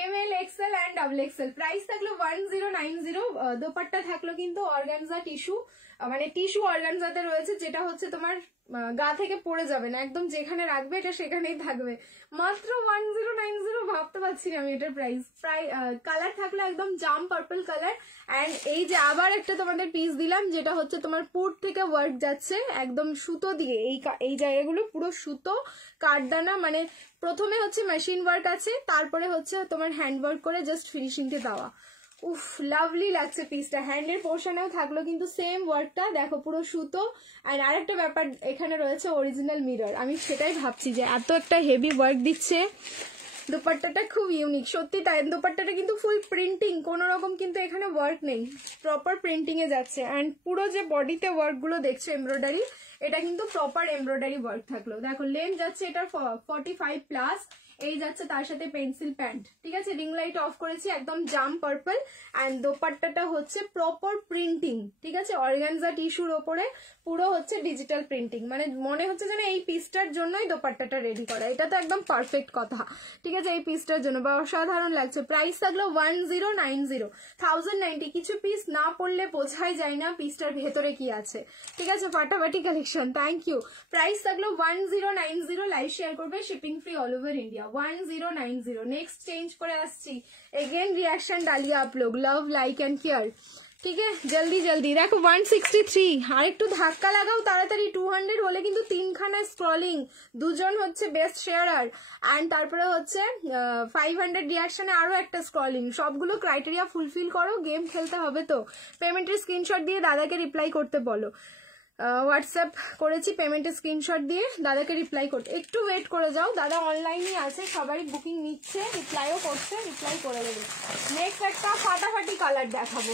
ML XL and double Excel. Price থাকলো 1090। দোপাট্টা থাকলো কিন্তু অর্গানজা টিস্যু, মানে টিস্যু অর্গানজাতে রয়েছে, যেটা হচ্ছে তোমার গা থেকে পড়ে যাবে না, একদম যেখানে রাখবে এটা সেখানেই থাকবে। মাত্র 1090, ভাবতে পারছি না আমি এটার প্রাইস। প্রায় কালার থাকলো একদম জাম পার্পল কালার। অ্যান্ড এই যে আবার একটা তোমাদের পিস দিলাম, যেটা হচ্ছে তোমার পুর থেকে ওয়ার্ক যাচ্ছে একদম সুতো দিয়ে, এই জায়গাগুলো পুরো সুতো কাঠদানা, মানে প্রথমে হচ্ছে মেশিন ওয়ার্ক আছে, তারপরে হচ্ছে তোমার হ্যান্ড ওয়ার্ক করে জাস্ট ফিনিশিংতে দেওয়া। উফ, লাভলি লাগছে পিসটা। হ্যান্ডের পোর্শনেও থাকলো কিন্তু সেম ওয়ার্কটা, দেখো পুরো সুতো। আর আরেকটা ব্যাপার এখানে রয়েছে অরিজিনাল মিরর। আমি সেটাই ভাবছি যে এত একটা হেভি ওয়ার্ক দিচ্ছে, দোপাট্টাটা খুব ইউনিক সত্যি তাই। দোপাট্টাটা কিন্তু ফুল প্রিন্টিং, কোনো রকম কিন্তু এখানে ওয়ার্ক নেই, প্রপার প্রিন্টিং এ যাচ্ছে। অ্যান্ড পুরো যে বডিতে ওয়ার্ক গুলো দেখছো এমব্রয়ডারি, এটা কিন্তু প্রপার এমব্রয়ডারি ওয়ার্ক থাকলো। দেখো লেন্থ যাচ্ছে এটার 45+, এই যাচ্ছে তার সাথে পেন্সিল প্যান্ট, ঠিক আছে। রিং লাইট অফ করেছি, একদম জাম পার্পল। অ্যান্ড দোপাট্টাটা হচ্ছে প্রপার প্রিন্টিং, ঠিক আছে, অর্গানজা টিস্যুর ওপরে পুরো হচ্ছে ডিজিটাল প্রিন্টিং, মানে মনে হচ্ছে যেন এই পিসটার জন্যই দোপাট্টাটা রেডি করা। এটা তো একদম পারফেক্ট কথা, ঠিক আছে, এই পিসটার জন্য বা অসাধারণ লাগছে। প্রাইস থাকলো 1090, 1090। কিছু পিস না পড়লে বোঝাই যায় না পিসটার ভেতরে কি আছে, ঠিক আছে। ফাটাফাটি কালেকশন, থ্যাংক ইউ। প্রাইস থাকলো 1090, লাইভ শেয়ার করবে, shipping free all over India. 1090। Next change করে আসছি, এগেন রিয়াকশন ডালিয়া आप लोग, लव लाइक एंड केयर, ঠিক আছে। জলদি জলদি দেখো 163। আর একটু ধাক্কা লাগাও তাড়াতাড়ি। 200 হলে কিন্তু 3খানা স্ক্রলিং, দুজন হচ্ছে বেস্ট শেয়ারার, অ্যান্ড তারপরে হচ্ছে 500 রিয়াকশনে আরো একটা স্ক্রলিং। সবগুলো ক্রাইটেরিয়া ফুলফিল করো, গেম খেলতে হবে তো। পেমেন্টের স্ক্রিনশট দিয়ে দাদাকে রিপ্লাই করতে বলো। হোয়াটসঅ্যাপ করেছি, পেমেন্টের স্ক্রিনশট দিয়ে দাদাকে রিপ্লাই করতে। একটু ওয়েট করে যাও, দাদা অনলাইনই আছে, সবাই বুকিং নিচ্ছে, রিপ্লাইও করছে, রিপ্লাই করে দেবে। নেক্সট একটা ফাটাফাটি কালার দেখাবো,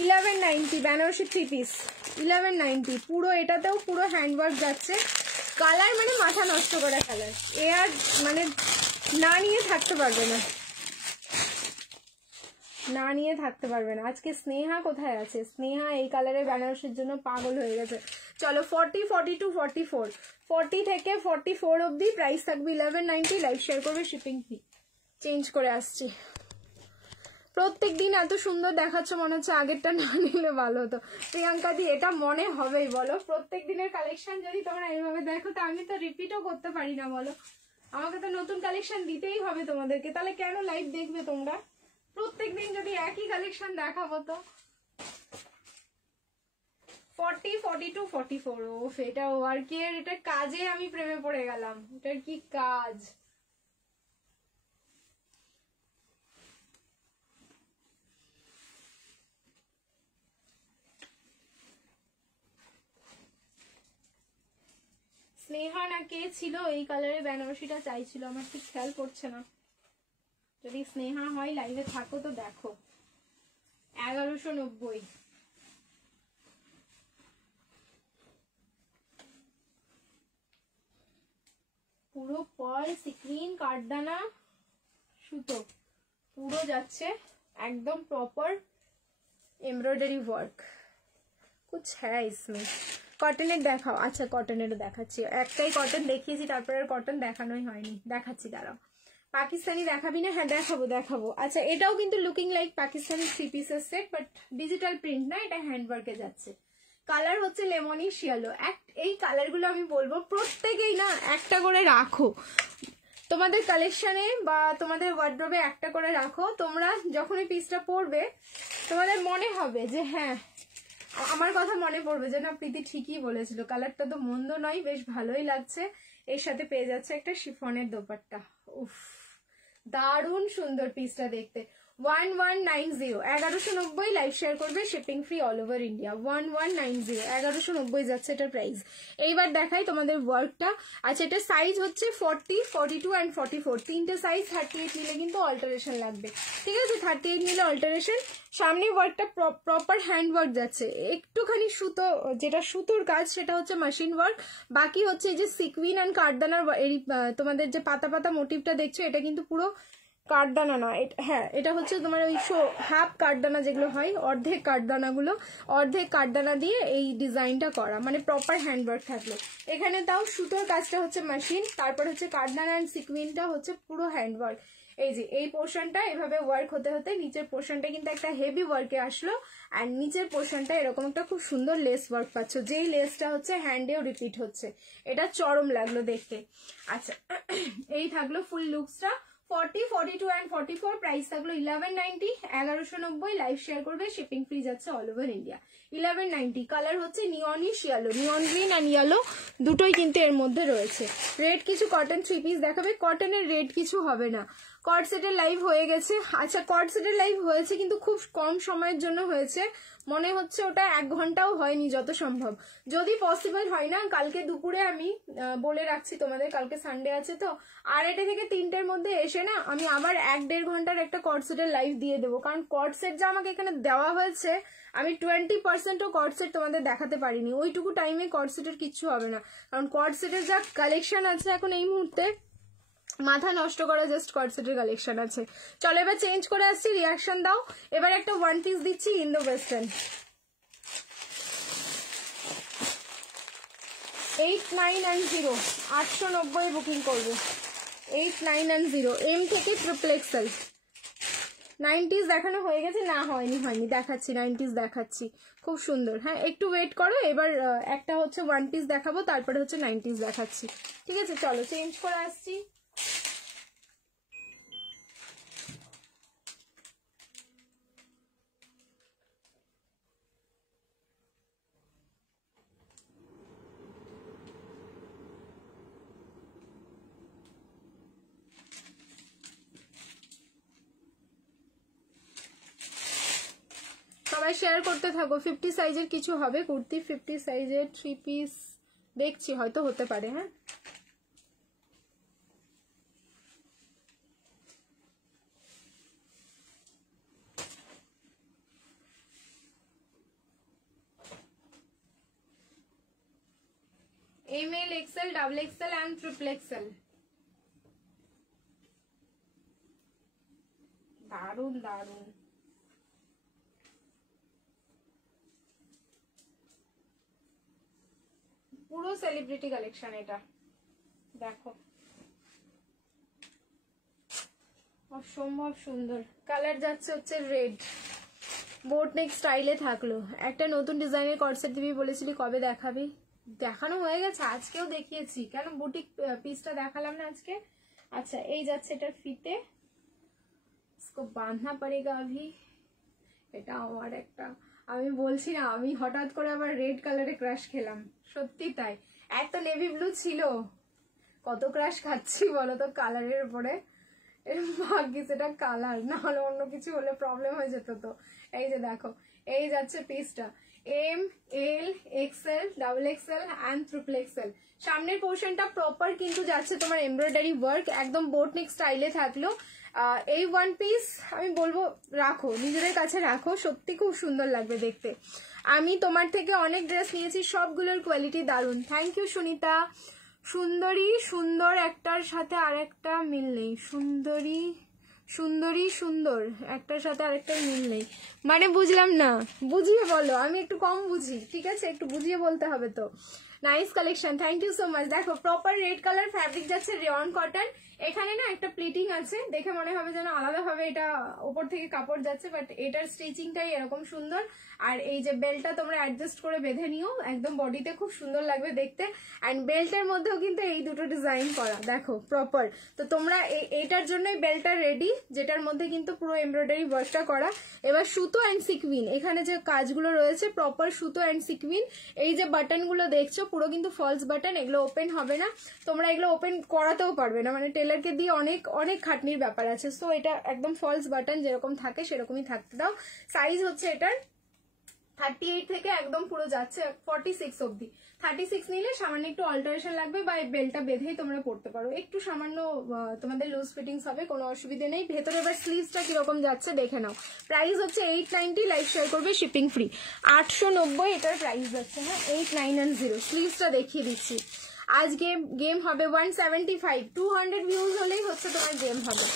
1190 বেনারসি 3 পিস, 1190। পুরো এটাতেও পুরো হ্যান্ডওয়ার্ক যাচ্ছে। কালার মানে মাথা নষ্ট করা কালার, এ আর মানে না নিয়ে থাকতে পারবে না, না নিয়ে থাকতে পারবে না। আজকে স্নেহা কোথায় আছে? স্নেহা এই কালারের বেনারসির জন্য পাগল হয়ে গেছে। চলো 40, 42, 44, 40 থেকে 44 অব্দি প্রাইস থাকবে 1190। লাইভ শেয়ার করবে, শিপিং ফি। চেঞ্জ করে আসছি। প্রত্যেক দিন এত সুন্দর দেখাচ্ছ, মনে হচ্ছে আগেরটা না নিলে ভালো হতো। প্রিয়াঙ্কা দি, এটা মনে হবেই বলো, প্রত্যেক দিনের কালেকশন যদি তোমরা এইভাবে দেখো তো আমি তো রিপিটও করতে পারি না বলো। আমাকে তো নতুন কালেকশন দিতেই হবে তোমাদেরকে, তাহলে কেন লাইভ দেখবে তোমরা? প্রত্যেকদিন যদি একই কালেকশন দেখাবো তো। 40, 42, 44। ওফ, এটা ওয়ার্কের, এটা কাজে আমি প্রেমে পড়ে গেলাম। এটার কি কাজ! স্নেহা না কে ছিল এই কালারের বেনারসিটা চাইছিল, আমার ঠিক খেয়াল করছে না। যদি স্নেহা হয় লাইভে থাকো তো দেখো। 1190। পুরো পার্ল সিক্রিন কাঠদানা সুতো পুরো যাচ্ছে, একদম প্রপার এমব্রয়ডারি ওয়ার্ক। कुछ है इसमें। কটনের দেখাও। আচ্ছা কটনেরও দেখাচ্ছি, একটাই কটন দেখিয়েছি, তারপরে আর কটন দেখানোই হয়নি, দেখাচ্ছি দাঁড়াও। পাকিস্তানি দেখাবি না? হ্যাঁ দেখাবো দেখাবো। আচ্ছা এটাও কিন্তু লুকিং লাইক পাকিস্তানি 3 পিসের সেট, বাট ডিজিটাল প্রিন্ট না, এটা হ্যান্ডওয়ার্কে যাচ্ছে। কালার হচ্ছে লেমনিশ ইয়েলো। এই কালারগুলো আমি বলবো প্রত্যেকেই না একটা করে রাখো তোমাদের কালেকশনে বা তোমাদের ওয়ার্ড্রবে, একটা করে রাখো। তোমরা যখন এই পিসটা পরবে তোমাদের মনে হবে যে হ্যাঁ, আমার কথা মনে পড়বে যে না প্রীতি ঠিকই বলেছিল, কালারটা তো মন্দ নয়, বেশ ভালোই লাগছে। এর সাথে পেয়ে যাচ্ছে একটা শিফনের দোপাট্টা। উফ, দারুণ সুন্দর পিসটা দেখতে। 1190, 1190। লাইভ শেয়ার করবে, shipping free all over India. 1190, 1190 যাচ্ছে এটা প্রাইস। এইবার দেখাই তোমাদের ওয়ার্কটা। আচ্ছা এটা সাইজ হচ্ছে 40, 42 অ্যান্ড 44, তিনটে সাইজ। 38 নিলে কিন্তু অল্টারেশন লাগবে, ঠিক আছে, 38 নিলে অল্টারেশন। সামনে ওয়ার্কটা প্রপার হ্যান্ড ওয়ার্ক যাচ্ছে, একটুখানি সুতো, যেটা সুতোর কাজ সেটা হচ্ছে মেশিন ওয়ার্ক, বাকি হচ্ছে এই যে সিকুইন অ্যান্ড কাঠদানার তোমাদের যে পাতা পাতা মোটিভটা দেখছো, এটা কিন্তু পুরো কাঠদানা নয়, হ্যাঁ এটা হচ্ছে তোমার ওই হাফ কাঠদানা যেগুলো হয়, অর্ধেক কাঠদানাগুলো, অর্ধেক কাঠদানা দিয়ে এই ডিজাইনটা করা, মানে প্রপার হ্যান্ডওয়ার্ক থাকলো এখানে। তাও সুতোর কাজটা হচ্ছে মেশিন, তারপর হচ্ছে কাঠদানা অ্যান্ড সিকুইনটা হচ্ছে পুরো হ্যান্ডওয়ার্ক। এই যে এই পোর্শনটা এভাবে ওয়ার্ক হতে হতে নিচের পোর্শনটা কিন্তু একটা হেভি ওয়ার্কে আসলো, আর নিচের পোর্শনটা এরকম একটা খুব সুন্দর লেস ওয়ার্ক পাচ্ছ, যেই লেসটা হচ্ছে হ্যান্ডেও রিপিট হচ্ছে, এটা চরম লাগলো দেখতে। আচ্ছা এই থাকলো ফুল লুকসটা। 40, 42 and 44 প্রাইস থাকলো 1190, 1190। লাইভ শেয়ার করবে, শিপিং ফ্রি যাচ্ছে অল ওভার ইন্ডিয়া। 1190। কালার হচ্ছে neonish yellow, neon green and yellow দুটোই কিন্তু এর মধ্যে রয়েছে। রেড কিছু কটন 3 পিস দেখাবে, কটনের রেড কিছু হবে না। কট সেটের লাইভ হয়ে গেছে। আচ্ছা কট সেটের লাইভ হয়েছে কিন্তু খুব কম সময়ের জন্য হয়েছে, মনে হচ্ছে ওটা 1 ঘন্টাও হয়নি যত সম্ভব। যদি পসিবল হয় না কালকে দুপুরে আমি বলে রাখছি তোমাদের, কালকে সানডে আছে তো 2:30 থেকে 3টের মধ্যে এসে না আমি আবার 1-1.5 ঘন্টার একটা কট সেটের লাইভ দিয়ে দেবো, কারণ কট সেট যা আমাকে এখানে দেওয়া হয়েছে আমি 20%ও কট সেট তোমাদের দেখাতে পারিনি। ওইটুকু টাইমে কট সেটের কিচ্ছু হবে না, কারণ কট সেটের যা কালেকশন আছে এখন এই মুহূর্তে মাথা নষ্ট করা জাস্ট কট সেটের কালেকশন আছে। চলো এবার চেঞ্জ করে আসছি, রিয়াকশন দাও। এবার একটা ওয়ান পিস দিচ্ছি ইন্দো ওয়েস্টার্ন, 8990, 890 বুকিং করবো। 8990 এম থেকে ট্রিপল এক্সেল। 90s দেখানো হয়ে গেছে না? হয়নি, দেখাচ্ছি 90s দেখাচ্ছি, খুব সুন্দর। হ্যাঁ একটু ওয়েট করো, এবার একটা হচ্ছে ওয়ান পিস দেখাবো, তারপরে হচ্ছে 90s দেখাচ্ছি, ঠিক আছে? চলো চেঞ্জ করে আসছি। সবাই শেয়ার করতে থাকো। 50 সাইজের কিছু হবে কুর্তি, 50 সাইজের 3 পিস দেখছি, হয়তো হতে পারে। হ্যাঁ ML, XL, double XL and triple XL। দারুন দারুন, পুরো সেলিব্রিটি কালেকশন এটা, দেখো অসম্ভব সুন্দর। কালার যাচ্ছে হচ্ছে রেড, বোট নেক স্টাইলে থাকলো। একটা নতুন ডিজাইনের কর্সেট দিবি বলেছিলি, কবে দেখাবি? দেখানো হয়ে গেছে, আজকেও দেখিয়েছি, কেন বুটিক পিসটা দেখালাম না আজকে? আচ্ছা এই যাচ্ছে এটার ফিতে, इसको बांधना पड़ेगा अभी। এটা আমার একটা, আমি বলছি না আমি হঠাৎ করে আবার রেড কালারে ক্রাশ খেলাম, সত্যি তাই। একটা নেভি ব্লু ছিল, কত ক্রাশ খাচ্ছি বলো তো কালারের উপরে। ভাগ্যি সেটা কালার, না হলে অন্য কিছু হলে প্রবলেম হয়ে যেত তো। এই যে দেখো এই যাচ্ছে পিসটা, ML, XL, double XL and triple XL। সামনের পোর্শনটা প্রপার কিন্তু যাচ্ছে তোমার এমব্রয়ডারি ওয়ার্ক, একদম বোটনিক স্টাইলে থাকলো। এই ওয়ান পিস আমি বলবো রাখো, নিজেদের কাছে রাখো, সত্যি খুব সুন্দর লাগবে দেখতে। আমি তোমার থেকে অনেক ড্রেস নিয়েছি, সবগুলোর কোয়ালিটি দারুণ। Thank you Sunita. সুন্দরী সুন্দর একটার সাথে আরেকটা মিল নেই, সুন্দরী সুন্দরী সুন্দর একটার সাথে আরেকটার মিল নেই, মানে বুঝলাম না, বুঝিয়ে বলো, আমি একটু কম বুঝি, ঠিক আছে? একটু বুঝিয়ে বলতে হবে তো। Nice collection, thank you so much. দেখো প্রপার রেড কালার ফ্যাব্রিক যাচ্ছে রেয়ন কটন, এখানে না একটা প্লিটিং আছে, দেখে মনে হবে যেন আলাদাভাবে এটা উপর থেকে কাপড় যাচ্ছে, বাট এটার স্টিচিংটাই এরকম সুন্দর। আর এই যে বেল্টটা তোমরা অ্যাডজাস্ট করে বেঁধে নিও, একদম বডিতে খুব সুন্দর লাগবে দেখতে। অ্যান্ড বেল্টের মধ্যেও কিন্তু এই দুটো ডিজাইন করা, দেখো প্রপার। তো তোমরা এইটার জন্যই বেল্টটা রেডি, যেটার মধ্যে কিন্তু পুরো এমব্রয়ডারি ওয়ার্কটা করা। এবার সুতো অ্যান্ড সিকুইন, এখানে যে কাজগুলো রয়েছে প্রপার সুতো অ্যান্ড সিকুইন। এই যে বাটনগুলো দেখছো পুরো কিন্তু ফলস বাটন, এগুলো ওপেন হবে না, তোমরা এগুলো ওপেন করাতেও পারবে না, মানে টেলারকে দিয়ে অনেক অনেক খাটনির ব্যাপার আছে। সো এটা একদম ফলস বাটন, যেরকম থাকে সেরকমই থাকতে দাও। সাইজ হচ্ছে এটার 38 থেকে একদম পুরো যাচ্ছে 46 অব্দি। 36 নিলে সামান্য একটু অল্টারেশন লাগবে, বা বেল্টটা বেঁধেই তোমরা পড়তে পারো, একটু সামান্য তোমাদের লুজ ফিটিংস হবে, কোনো অসুবিধা নেই। ভেতরে এবার স্লিভসটা কিরকম যাচ্ছে দেখে নাও। প্রাইস হচ্ছে 890, লাইভ শেয়ার করবে, শিপিং ফ্রি। 890 এটার প্রাইস যাচ্ছে। হ্যাঁ 890, স্লিভসটা দেখিয়ে দিচ্ছি। আজকে গেম হবে 175, 200 ভিউজ হলেই হচ্ছে তোমার গেম হবে।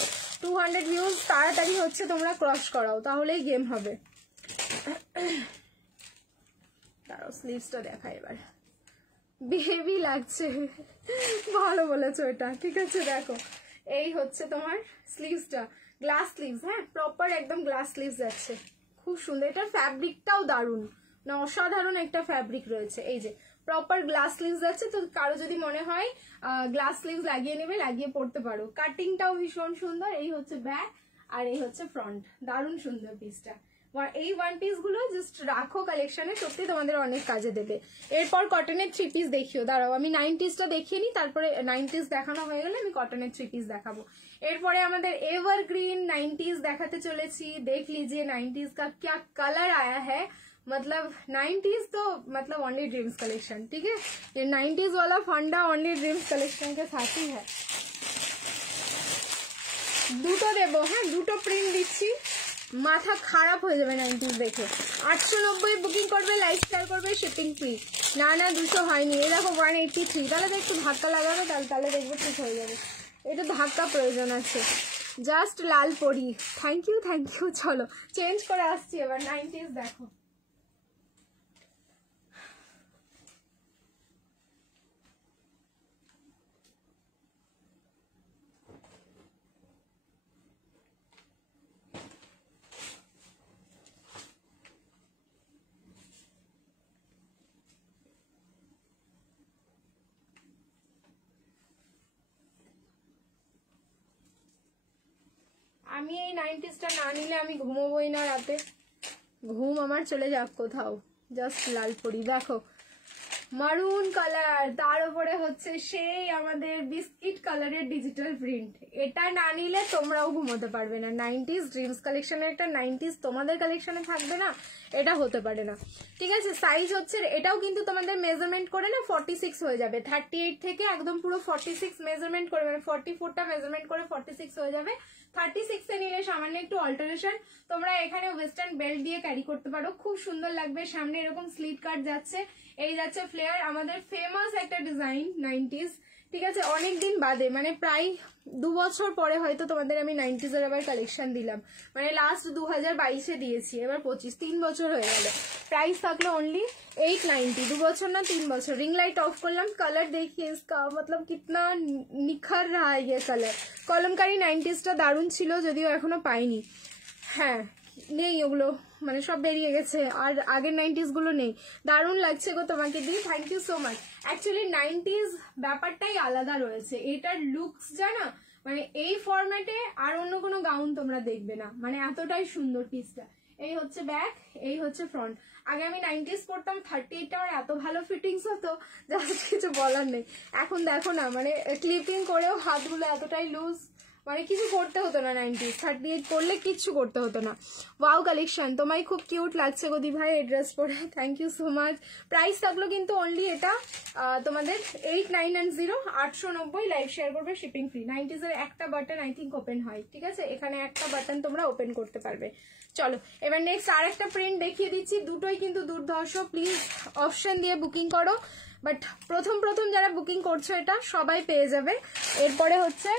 200 ভিউজ তাড়াতাড়ি হচ্ছে তোমরা ক্রস করাও, তাহলেই গেম হবে। তারও স্লিভসটা দেখা এবার, বেবি লাগছে, ভালো বলেছো এটা, ঠিক আছে? দেখো এই হচ্ছে তোমার স্লিভসটা, গ্লাস স্লিভস, হ্যাঁ প্রপার একদম গ্লাস স্লিভস যাচ্ছে, খুব সুন্দর। এটার ফ্যাব্রিকটাও দারুণ, না অসাধারণ একটা ফ্যাব্রিক রয়েছে। এই যে প্রপার গ্লাস স্লিভস যাচ্ছে, তো কারো যদি মনে হয় গ্লাস স্লিভস লাগিয়ে নেবে, লাগিয়ে পড়তে পারো। কাটিংটাও ভীষণ সুন্দর। এই হচ্ছে ব্যাক আর এই হচ্ছে ফ্রন্ট, দারুণ সুন্দর পিসটা। এই ওয়ান পিস গুলো জাস্ট রাখো কালেকশনে, সত্যি তোমাদের অনেক কাজে দেবে। এরপর কটনের থ্রি পিস দেখিও, দাঁড়াও আমি 90s দেখিয়ে নিই, তারপরে 90s দেখানো হয়ে গেলে আমি কটনের থ্রি পিস দেখাবো। এরপরে আমাদের एवरग्रीन 90s দেখাতে চলেছি। देख लीजिए 90s का क्या कलर आया है, मतलब 90s तो मतलब ओनली ड्रीम्स कलेक्शन, ठीक है। ये 90s वाला फंडा ओनली ड्रीम्स कलेक्शन के साथ ही है। দুটো দেবো, হ্যাঁ দুটো প্রিন্ট দিচ্ছি, মাথা খারাপ হয়ে যাবে 90s দেখে। 890 বুকিং করবে, লাইক শেয়ার করবে, শিপিং ফ্রি। না না 200 হয়নি, এ দেখো 183, তাহলে তো একটু ধাক্কা লাগাবে, তাহলে দেখবো ঠিক হয়ে যাবে। এটা ধাক্কা প্রয়োজন আছে। জাস্ট লাল পরি, থ্যাংক ইউ থ্যাংক ইউ। চলো চেঞ্জ করে আসছি এবার, 90s দেখো। আমি এই 90sটা না নিলে আমি ঘুমোবই না রাতে, ঘুম আমার চলে যাক কোথাও। জাস্ট লাল পরি দেখো, মারুন কালার, তার উপরে হচ্ছে সেই আমাদের বিস্কিট কালারের ডিজিটাল প্রিন্ট। এটা না নিলে তোমরাও ঘুমোতে পারবে না। 90s ড্রিমস কালেকশনের একটা 90s তোমাদের কালেকশনে থাকবে না, এটা হতে পারে না, ঠিক আছে। সাইজ হচ্ছে এটাও কিন্তু তোমাদের মেজারমেন্ট করে না 46 হয়ে যাবে, 38 থেকে একদম পুরো 46 মেজারমেন্ট করে, মানে 44টা মেজারমেন্ট করে 46 হয়ে যাবে। 36 এ নিলে সামান্য একটু অল্টারেশন, তোমরা এখানে ওয়েস্টার্ন বেল্ট দিয়ে ক্যারি করতে পারো, খুব সুন্দর লাগবে। সামনে এরকম স্লিট কাট যাচ্ছে, এই যাচ্ছে ফ্লেয়ার, আমাদের ফেমাস একটা ডিজাইন 90s, ঠিক আছে। অনেকদিন বাদে, মানে প্রায় 2 বছর পরে হয়তো তোমাদের আমি 90s এর আবার কালেকশন দিলাম, মানে লাস্ট 2022-এ দিয়েছি, এবার 25, 3 বছর হয়ে গেল। প্রাইস থাকলো অনলি 890, 2 বছর না 3 বছর। रिंग लाइट ऑफ করলাম, কালার देखिए इसका, मतलब कितना निखर रहा है ये कलर। কলমকারী 90sটা দারুণ ছিল, যদিও এখনো পাইনি, হ্যাঁ নেই ওগুলো, মানে সব বেরিয়ে গেছে, আর আগের 90s গুলো নেই। দারুণ লাগছে গো তোমাকে দিয়ে, thank you so much. Actually 90s ব্যাপারটাই আলাদা রয়েছে, এটার লুকস জানা, মানে এই ফরম্যাটে আর অন্য কোনো গাউন তোমরা দেখবে না, মানে এতটাই সুন্দর পিসটা। এই হচ্ছে ব্যাক, এই হচ্ছে ফ্রন্ট। আগে আমি 90s পরতাম, 38টা আমার এত ভালো ফিটিংস হতো, জাস্ট কিছু বলার নেই। এখন দেখো না, মানে ক্লিপিং করেও হাতগুলো এতটাই লুজ, মানে কিছু করতে হতো না। 90s 38 পরলে কিচ্ছু করতে হতো না। ওয়াও কালেকশন, তোমায় খুব কিউট লাগছে গদি ভাই এই ড্রেস পরে, thank you so much. Price থাকলো কিন্তু অনলি এটা তোমাদের 8990, 890, লাইভ শেয়ার করবে, শিপিং ফ্রি। 90s এর একটা বাটন আই থিঙ্ক ওপেন হয়, ঠিক আছে, এখানে একটা বাটন তোমরা ওপেন করতে পারবে। চলো এবার নেক্সট আর একটা প্রিন্ট দেখিয়ে দিচ্ছি, দুটোই কিন্তু দুর্ধর্ষ, প্লিজ অপশন দিয়ে বুকিং করো। বাট প্রথম যারা বুকিং করছো এটা সবাই পেয়ে যাবে। এরপরে হচ্ছে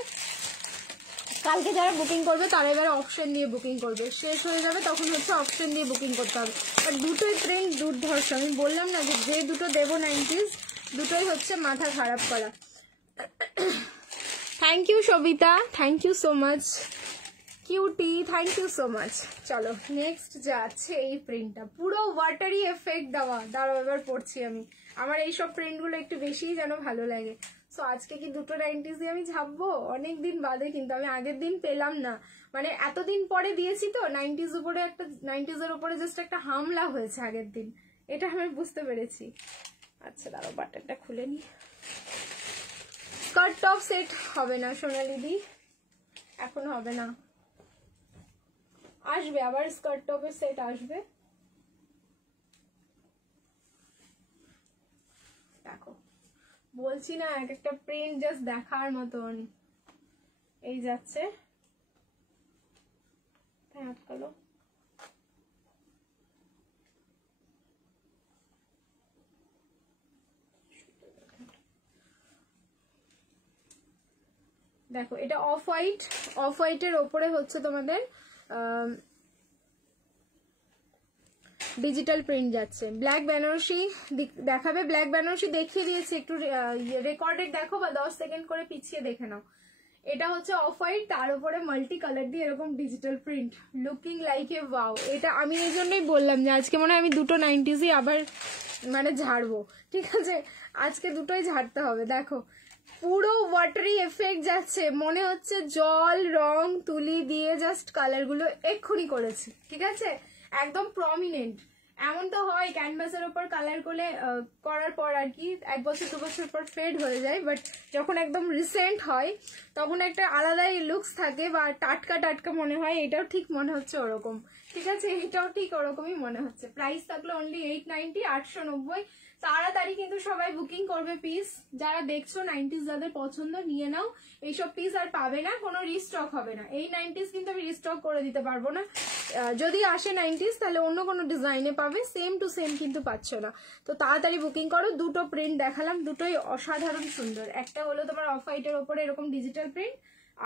কালকে যারা বুকিং করবে তারা এবারে অপশন দিয়ে বুকিং করবে, শেষ হয়ে যাবে তখন হচ্ছে অপশন দিয়ে বুকিং করতে হবে। বাট দুটোই প্রিন্ট দুর্ধর্ষ, আমি বললাম না যে দুটো দেবো 90s, দুটোই হচ্ছে মাথা খারাপ করা। Thank you Sabita, thank you so much cutie, thank you so much. চলো নেক্সট যাচ্ছে এই প্রিন্টটা, পুরো ওয়াটারি এফেক্ট দেওয়া, দাঁড়াও এবার পড়ছি আমি। আমার এইসব প্রিন্টগুলো একটু বেশিই যেন ভালো লাগে। সো আজকে কি দুটো 90s দিয়ে আমি ঝাপবো, অনেকদিন বাদে, কিন্তু আমি আগের দিন পেলাম না, মানে এতদিন পরে দিয়েছি তো 90s উপরে, একটা 90s এর উপরে জাস্ট একটা হামলা হয়েছে আগের দিন, এটা আমি বুঝতে পেরেছি। আচ্ছা দাঁড়াও বাটনটা খুলে নি। স্কার্ট টপ সেট হবে না সোনালি দি, এখন হবে না, আসবে আবার স্কার্ট টপের সেট আসবে। দেখো বলছি না, এক একটা প্রিন্ট জাস্ট দেখার মতন। এই যাচ্ছে, আটকালো, দেখো এটা অফ হোয়াইটের ওপরে হচ্ছে তোমাদের ডিজিটাল প্রিন্ট যাচ্ছে। ব্ল্যাক বেনারসি দেখাবে, ব্ল্যাক বেনারসি দেখিয়ে দিয়েছি, একটু রেকর্ডেড দেখো বা 10 সেকেন্ড করে পিছিয়ে দেখে নাও। এটা হচ্ছে অফ হোয়াইট, তার উপরে মাল্টি কালার দিয়ে এরকম digital print, looking like a wow. এটা আমি এই জন্যই বললাম যে আজকে মনে হয় আমি দুটো 90s আবার মানে ঝাড়বো, ঠিক আছে, আজকে দুটোই ঝাড়তে হবে। দেখো পুরো ওয়াটারি এফেক্ট যাচ্ছে, মনে হচ্ছে জল রং তুলি দিয়ে জাস্ট কালারগুলো এক্ষুনি করেছি, ঠিক আছে, একদম প্রমিনেন্ট। এমন তো হয় ক্যানভাসের ওপর কালার করলে করার পর আর কি 1 বছর 2 বছর পর ফেড হয়ে যায়, বাট যখন একদম রিসেন্ট হয় তখন একটা আলাদাই লুকস থাকে বা টাটকা টাটকা মনে হয়। এটাও ঠিক মনে হচ্ছে ওরকম, ঠিক আছে, এটাও ঠিক ওরকমই মনে হচ্ছে। প্রাইস থাকলো অনলি 890, 890। তাড়াতাড়ি কিন্তু সবাই বুকিং করবে পিস, যারা দেখছো 90s যাদের পছন্দ নিয়ে নাও, এইসব পিস আর পাবে না, কোনো রিস্টক হবে না। এই 90s কিন্তু আমি রিস্টক করে দিতে পারবো না, যদি আসে 90s তাহলে অন্য কোনো ডিজাইনে পাবে, সেম টু সেম কিন্তু পাচ্ছ না। তো তাড়াতাড়ি বুকিং করো। দুটো প্রিন্ট দেখালাম, দুটোই অসাধারণ সুন্দর। একটা হলো তোমার অফ হোয়াইটের ওপরে এরকম ডিজিটাল প্রিন্ট,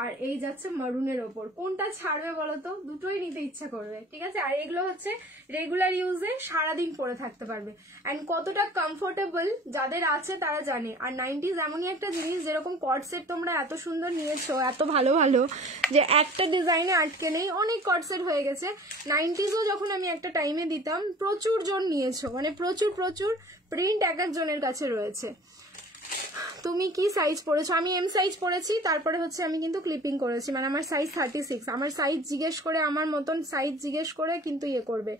আর এই যাচ্ছে মারুনের ওপর। কোনটা ছাড়বে বলো তো? দুটোই নিতে ইচ্ছা করবে, ঠিক আছে। আর এগুলো হচ্ছে রেগুলার ইউজে সারাদিন পরে থাকতে পারবে, অ্যান্ড কতটা কমফোর্টেবল যাদের আছে তারা জানে। আর 90s এমনই একটা জিনিস, যেরকম কট সেট তোমরা এত সুন্দর নিয়েছো, এত ভালো ভালো, যে একটা ডিজাইনে আটকে নেই, অনেক কট সেট হয়ে গেছে। 90sও যখন আমি একটা টাইমে দিতাম প্রচুর জন নিয়েছো, মানে প্রচুর প্রচুর প্রিন্ট এক একজনের কাছে রয়েছে। তুমি কি সাইজ পরেছো? আমি এম সাইজ পরেছি, তারপরে হচ্ছে আমি কিন্তু ক্লিপিং করেছি, মানে আমার সাইজ 36। আমার সাইজ জিজ্ঞেস করে, আমার মতন সাইজ জিজ্ঞেস করে কিন্তু ইয়ে করবে,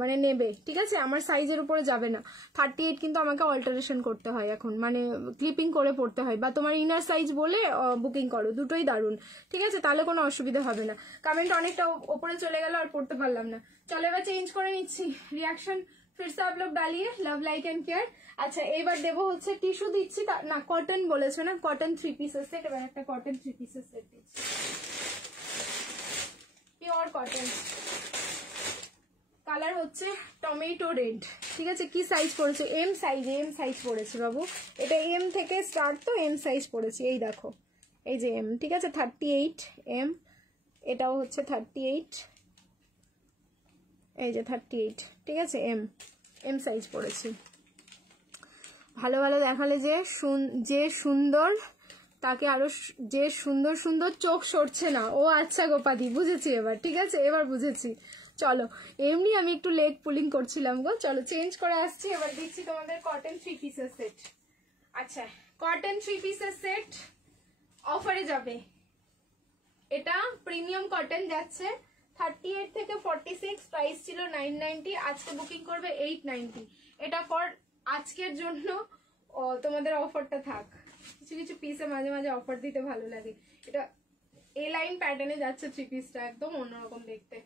মানে নেবে, ঠিক আছে, আমার সাইজের উপরে যাবে না। 38 কিন্তু আমাকে অল্টারেশন করতে হয় এখন, মানে ক্লিপিং করে পড়তে হয়, বা তোমার ইনার সাইজ বলে বুকিং করো, দুটোই দারুণ, ঠিক আছে, তাহলে কোনো অসুবিধা হবে না। কমেন্ট অনেকটা ওপরে চলে গেল, আর পড়তে পারলাম না। চলো এবার চেঞ্জ করে নিচ্ছি। রিয়াকশন फिर से आप लोग डालिए, लव लाइक एंड केयर। আচ্ছা এবার দেবো হচ্ছে টিস্যু দিচ্ছি, না কটন বলেছো না, কটন 3 পিসের সেট। এবার একটা কটন 3 পিসের সেট দিচ্ছি, পিওর কটন, কালার হচ্ছে টমেটো রেড, ঠিক আছে। কি সাইজ পড়েছে? এম সাইজ, এম সাইজ পড়েছে বাবু, এটা এম থেকে স্টার্ট, তো এম সাইজ পড়েছি, এই দেখো, এই যে এম, ঠিক আছে, 38 এম, এটাও হচ্ছে 38, এই যে 38, ঠিক আছে, এম এম সাইজ পড়েছি। ভালো ভালো দেখালে যে সুন্দর তাকে আরো, যে সুন্দর সুন্দর চোখ সরছে না, ও আচ্ছা গোপাদি, বুঝেছি এবার, ঠিক আছে, এবার বুঝেছি। চলো এমনি আমি একটু লেগ পুলিং করছিলাম গো। চলো চেঞ্জ করে আসছি, এবার দিচ্ছি তোমাদের কটন 3 পিসের সেট। আচ্ছা কটন 3 পিসের সেট অফারে যাবে, এটা প্রিমিয়াম কটন যাচ্ছে 38 থেকে 46, প্রাইস ছিল 990, আজকে বুকিং করবে 890। এটা ফর আজকের জন্য তোমাদের অফারটা থাক। কিছু কিছু পিসে মাঝে মাঝে অফার দিতে ভালো লাগে। এটা এ লাইন প্যাটার্নে যাচ্ছে 3 পিসটা, একদম অন্যরকম দেখতে।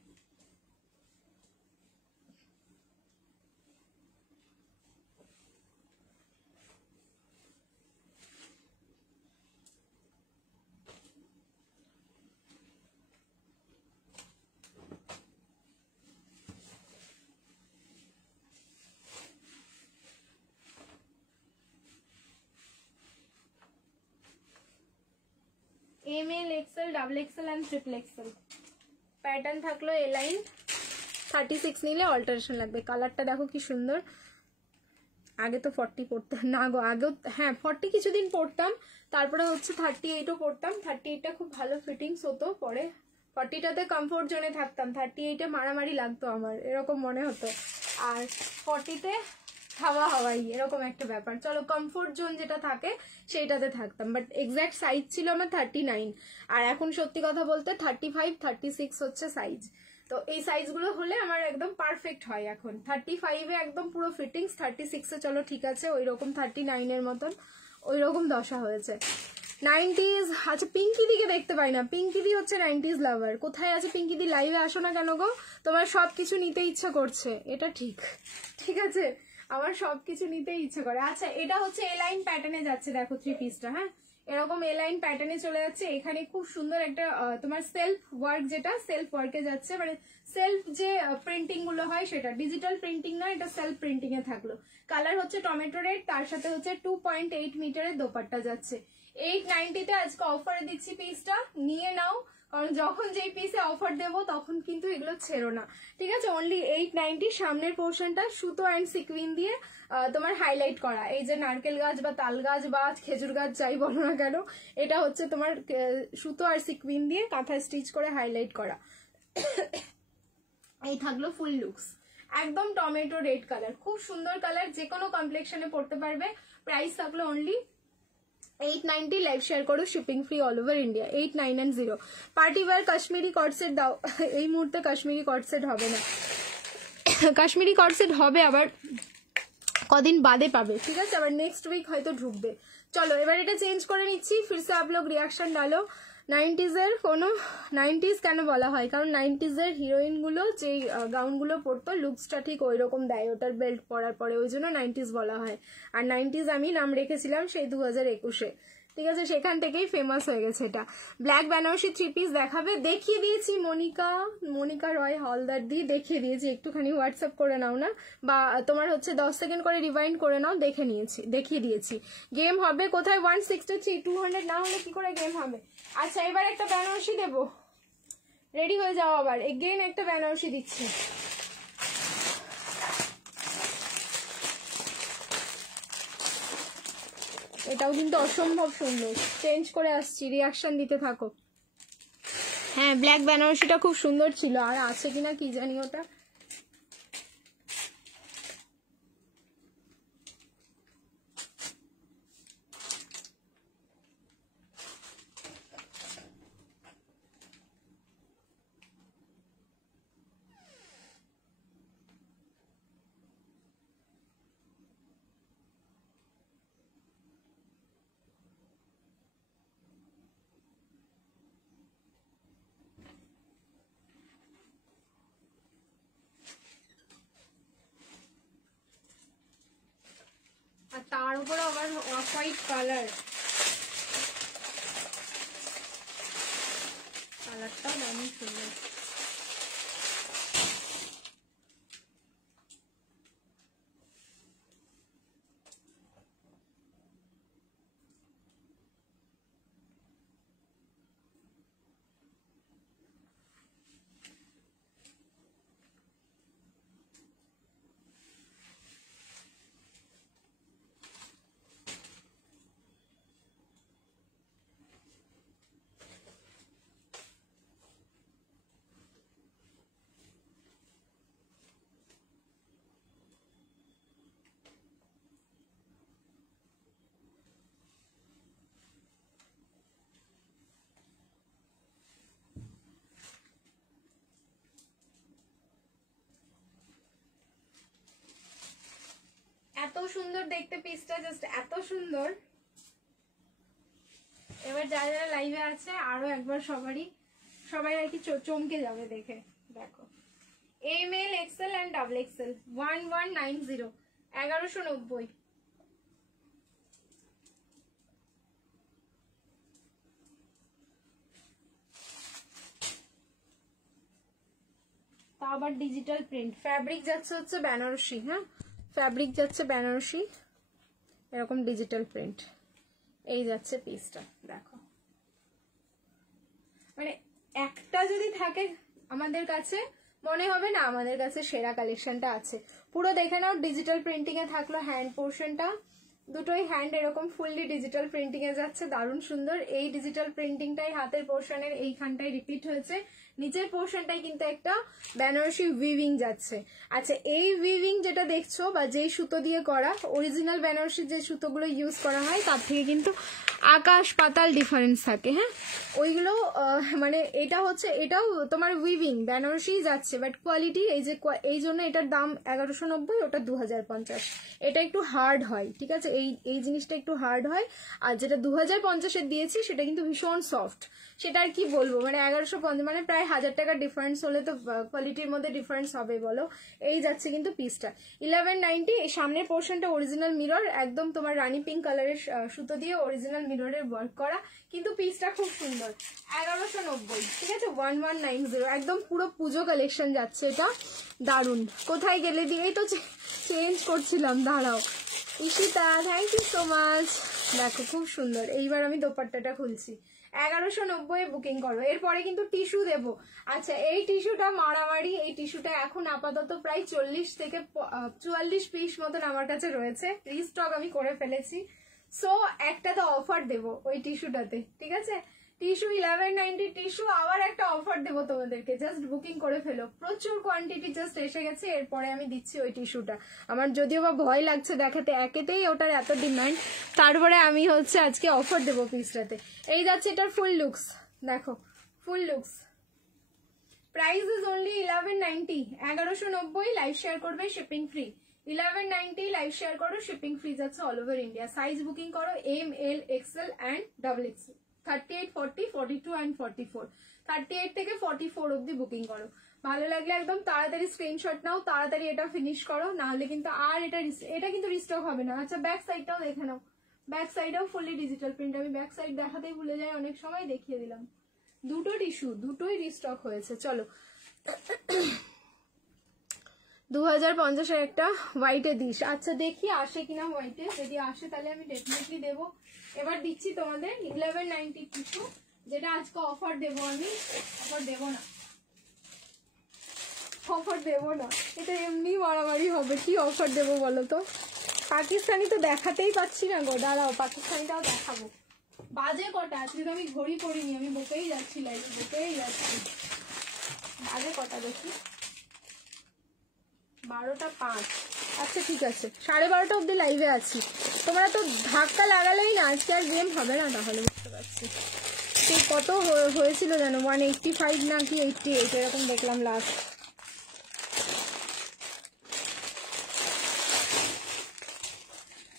M L XL, double XL and triple XL pattern থাকলো। এ লাইন 36 নিলে অল্টারেশন লাগবে। কালারটা দেখো কি সুন্দর। আগে তো 40 পড়তাম না গো, আগেও হ্যাঁ 40 কিছুদিন পড়তাম, তারপরে হচ্ছে 38ও পড়তাম। 38টা খুব ভালো ফিটিংস হতো, পরে 40টাতে কমফোর্ট জোনে থাকতাম, 38এ মারামারি লাগতো আমার, এরকম মনে হতো, আর 40তে হাওয়া হাওয়াই এরকম একটা ব্যাপার। চলো কমফোর্ট জোন যেটা থাকে সেইটাতে থাকতাম, বাট এক্স্যাক্ট সাইজ ছিল আমার 39, আর এখন সত্যি কথা বলতে 35 36 হচ্ছে সাইজ। তো এই সাইজগুলো হলে আমার একদম পারফেক্ট হয়। এখন 35-এ একদম পুরো ফিটিংস, 36-এ চলো ঠিক আছে, ওই রকম 39-এর মতন ওই রকম দশা হয়েছে। 90s, আচ্ছা পিঙ্কি দিকে দেখতে পাই না, পিঙ্কি দি হচ্ছে 90s লাভার। কোথায় আছে পিঙ্কি দি? লাইভে আসো না কেন গো? তোমার সবকিছু নিতে ইচ্ছা করছে, এটা ঠিক, ঠিক আছে, আমার সবকিছু নিতে ইচ্ছে করে। আচ্ছা এটা হচ্ছে এ লাইন প্যাটার্নে যাচ্ছে, দেখো 3 পিসটা, হ্যাঁ এরকম এ লাইন প্যাটার্নে চলে যাচ্ছে। এখানে খুব সুন্দর একটা তোমার সেলফ ওয়ার্ক, যেটা সেলফ ওয়ার্কে যাচ্ছে, মানে সেলফ যে প্রিন্টিং গুলো হয় সেটা, ডিজিটাল প্রিন্টিং না, এটা সেলফ প্রিন্টিং এ থাকলো। কালার হচ্ছে টমেটো রেড, তার সাথে হচ্ছে 2.8 মিটারের দোপাট্টা যাচ্ছে। 890-তে আজকে অফারে দিচ্ছি পিসটা, নিয়ে নাও, কারণ যখন যেই পিসে অফার দেবো তখন কিন্তু এগুলো ছেড়ো না, ঠিক আছে। অনলি 890, সামনের পোর্শনটা সুতো অ্যান্ড সিকুইন দিয়ে তোমার হাইলাইট করা। এই যে নারকেল গাছ বা তাল গাছ বা খেজুর গাছ যাই বলো না কেন, এটা হচ্ছে তোমার সুতো আর সিকুইন দিয়ে কাঁথা স্টিচ করে হাইলাইট করা। এই থাকলো ফুল লুকস, একদম টমেটো রেড কালার, খুব সুন্দর কালার, যে কোনো কমপ্লেক্সনে পড়তে পারবে। প্রাইস থাকলো অনলি 890, লাইভ শেয়ার করো, shipping free all over India. 8990। Party wear Kashmiri কটসেট দাও। এই মুহূর্তে কাশ্মীরি কটসেট হবে না, কাশ্মীরি কটসেট হবে আবার কদিন বাদে পাবে, ঠিক আছে, আবার নেক্সট উইক হয়তো ঢুকবে। চলো এবার এটা চেঞ্জ করে নিচ্ছি, ফিরসে আপ লোক রিয়াকশন ডালো। 90s এর কোনো 90s কেন বলা হয়, কারণ 90s এর হিরোইন গুলো যে গাউনগুলো পরতো লুকসটা ঠিক ওই রকম দেয় ওটার বেল্ট পরার পরে, ওই জন্য 90s বলা হয়। আর 90s আমি নাম রেখেছিলাম সেই 2021-এ, ঠিক আছে, সেখান থেকেই ফেমাস হয়ে গেছে এটা। ব্ল্যাক বেনারসি 3 পিস দেখাবে, দেখিয়ে দিয়েছি মনিকা রয় হালদার দিয়ে দেখিয়ে দিয়েছি, একটুখানি হোয়াটসঅ্যাপ করে নাও না, বা তোমার হচ্ছে 10 সেকেন্ড করে রিভাইন্ড করে নাও, দেখিয়ে দিয়েছি। গেম হবে কোথায়? 163, 200 না হলে কি করে গেম হবে? আচ্ছা এবার একটা বেনারসি দেবো, রেডি হয়ে যাও, আবার এগেইন একটা বেনারসি দিচ্ছি। এটাও কিন্তু অসম্ভব সুন্দর, চেঞ্জ করে আসছি, রিয়াকশন দিতে থাকো। হ্যাঁ ব্ল্যাক বেনারসিটা খুব সুন্দর ছিল, আর আছে কিনা কি জানি ওটা। আর তার উপরে আবার অফ হোয়াইট কালার, কালারটাও দারুণ সুন্দর। এত সুন্দর দেখতে পিসটা, জাস্ট এত সুন্দর। এবার যারা যারা লাইভে আছে আরো একবার সবাই আর কি চমকে যাবে দেখে। দেখো M L XL and double XL 1190, 1190। তা আবার ডিজিটাল প্রিন্ট, ফ্যাব্রিক যাচ্ছে হচ্ছে বেনারসি, হ্যাঁ ফ্যাব্রিক যাচ্ছে বেনারসি, এরকম ডিজিটাল প্রিন্ট। এই যাচ্ছে পিসটা, দেখো মানে একটা যদি থাকে আমাদের কাছে মনে হবে না আমাদের কাছে সেরা কালেকশনটা আছে। পুরো দেখে নাও, ডিজিটাল প্রিন্টিং এ থাকলো হ্যান্ড পোর্শনটা, দুটোই হ্যান্ড এরকম ফুললি ডিজিটাল প্রিন্টিং এ যাচ্ছে, দারুণ সুন্দর। এই ডিজিটাল প্রিন্টিংটাই হাতের পোর্শনের এইখানটায় রিপিট হয়েছে, নিচের পোর্শনটাই কিন্তু একটা বেনারসি উইভিং যাচ্ছে। আচ্ছা এই উইভিং যেটা দেখছো বা যেই সুতো দিয়ে করা, অরিজিনাল বেনারসির যে সুতোগুলো ইউজ করা হয় তার থেকে কিন্তু আকাশ পাতাল ডিফারেন্স থাকে, হ্যাঁ ওইগুলো মানে এটা হচ্ছে, এটাও তোমার উইভিং বেনারসি যাচ্ছে, বাট কোয়ালিটি এই জন্য এটার দাম 1190, ওটা 2050। এটা একটু হার্ড হয়, ঠিক আছে, এই জিনিসটা একটু হার্ড হয়। আর যেটা 2050-এর দিয়েছি সেটা কিন্তু ভীষণ সফট, সেটা আর কি বলবো, মানে 1150 মানে প্রায় 1000 টাকার ডিফারেন্স হলে তো কোয়ালিটির মধ্যে ডিফারেন্স হবে বলো। এই যাচ্ছে কিন্তু পিসটা 1190। এই সামনের পোর্শনটা অরিজিনাল মিরর, একদম তোমার রানী পিঙ্ক কালারের সুতো দিয়ে অরিজিনাল মিররের ওয়ার্ক করা, কিন্তু পিসটা খুব সুন্দর। 1190, ঠিক আছে, 1190, একদম পুরো পুজো কালেকশন যাচ্ছে এটা, দারুন। কোথায় গেলে দিয়েই তো চেঞ্জ করছিলাম, দাঁড়াও। Ishita thank you so much, দেখো খুব সুন্দর। এইবার আমি দোপাট্টাটা খুলছি, 1190 বুকিং করো। এরপরে কিন্তু টিস্যু দেবো। আচ্ছা এই টিস্যুটা মারামারি, এই টিস্যুটা এখন আপাতত প্রায় 40 থেকে 44 পিস মতন আমার কাছে রয়েছে, রিস্টক আমি করে ফেলেছি। সো একটা তো অফার দেবো ওই টিস্যুটাতে, ঠিক আছে? টিস্যু 1190 টিস্যু, আবার একটা অফার দেবো তোমাদেরকে, জাস্ট বুকিং করে ফেলো। প্রচুর কোয়ান্টিটি জাস্ট এসে গেছে, এরপরে আমি দিচ্ছি ওই টিস্যুটা। আমার যদিও বা ভয় লাগছে দেখাতে, একেতেই ওটার এত ডিমান্ড, তারপরে আমি হচ্ছে আজকে অফার দেবো পিসটাতে। এই যাচ্ছে এটার ফুল লুকস, দেখো full looks. Price is only 1190, 1190। Live share করবে, শিপিং ফ্রি। 1190 লাইভ শেয়ার করো, শিপিং ফ্রি যাচ্ছে all over India. Size booking করো M, L, XL and double XL. 38, 40, 42 and 44, 38 থেকে 44 অব্দি বুকিং করো। ভালো লাগলে একদম তাড়াতাড়ি স্ক্রিনশট নাও, তাড়াতাড়ি এটা ফিনিশ করো, নাহলে কিন্তু আর এটা কিন্তু রিস্টক হবে না। আচ্ছা ব্যাক সাইডটাও দেখে নাও, ব্যাক সাইডেও ফুললি ডিজিটাল প্রিন্ট। আমি ব্যাক সাইড দেখাতেই ভুলে যাই অনেক সময়, দেখিয়ে দিলাম। দুটো টিস্যু, দুটোই রিস্টক হয়েছে। চলো 2050 একটা হোয়াইটে দিস। আচ্ছা দেখি আসে কিনা হোয়াইটে, যদি আসে তাহলে আমি ডেফিনেটলি দেবো। এবার দিচ্ছি তোমাদের 1190 টিস্যু, যেটা আজকে অফার দেবো আমি। অফার দেবো না, অফার দেবো না, এটা এমনি মারামারি হবে। কি অফার দেবো বলো তো? পাকিস্তানি তো দেখাতেই পাচ্ছি না গো, দাঁড়াও পাকিস্তানিটাও দেখাবো। বাজে কটা? আজকে তো আমি ঘড়ি পড়িনি, আমি বকেই যাচ্ছি লাইভে, বকেই যাচ্ছি। বাজে কটা দেখি, 12টা 5। আচ্ছা ঠিক আছে, 12:30 অব্দি লাইভে আছি। তোমরা তো ধাক্কা লাগালেই না, আজকে আর গেম হবে না। তাহলে বুঝতে পারছি সেই কত হয়েছিল জানো, 185 নাকি 88 এরকম দেখলাম লাস্ট।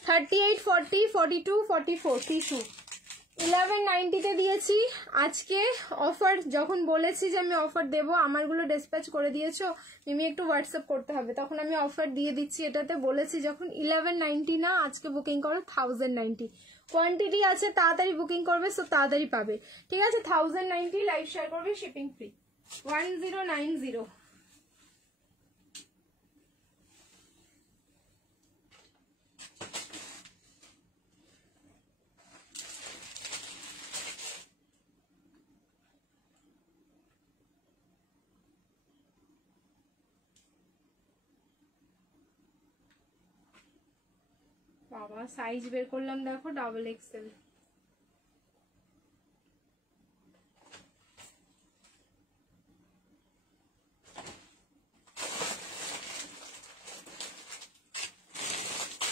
$38, $40, $42, $44 টিস্যু 1190-তে দিয়েছি। আজকে অফার যখন বলেছি যে আমি অফার দেবো, আমারগুলো ডিসপ্যাচ করে দিয়েছো, মিমি একটু হোয়াটসঅ্যাপ করতে হবে, তখন আমি অফার দিয়ে দিচ্ছি। এটাতে বলেছি যখন 1190 না, আজকে বুকিং করো 1090। কোয়ান্টিটি আছে, তাড়াতাড়ি বুকিং করবে, সো তাড়াতাড়ি পাবে, ঠিক আছে? 1090 লাইভ শেয়ার করবে, শিপিং ফ্রি। 1090। বাবা সাইজ বের করলাম, দেখো ডাবল এক্সেল।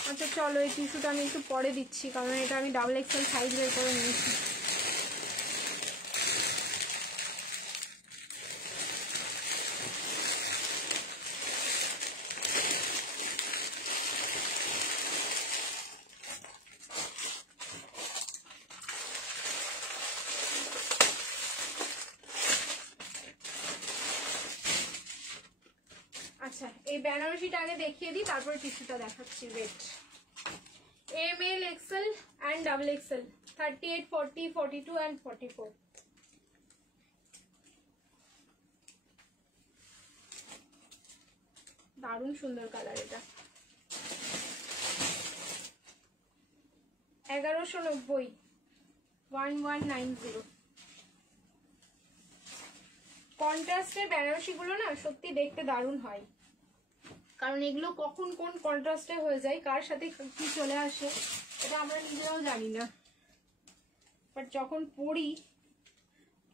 আচ্ছা চলো এই টিস্যুটা আমি একটু পরে দিচ্ছি, কারণ এটা আমি ডাবল এক্সেল সাইজ বের করে নিয়েছি। আচ্ছা এই বেনারসিটা আগে দেখিয়ে দিই, তারপরে টিস্যুটা দেখাচ্ছি। Wait, M, L, XL and double XL, 38, 40, 42 and 44। দারুণ সুন্দর কালার এটা। 1190, 1190। কন্ট্রাস্টের বেনারসিগুলো না সত্যি দেখতে দারুণ হয়, কারণ এগুলো কখন কোন কন্ট্রাস্টে হয়ে যায়, কার সাথে কি চলে আসে, এটা আমরা নিজেরাও জানি না, বাট যখন পরি,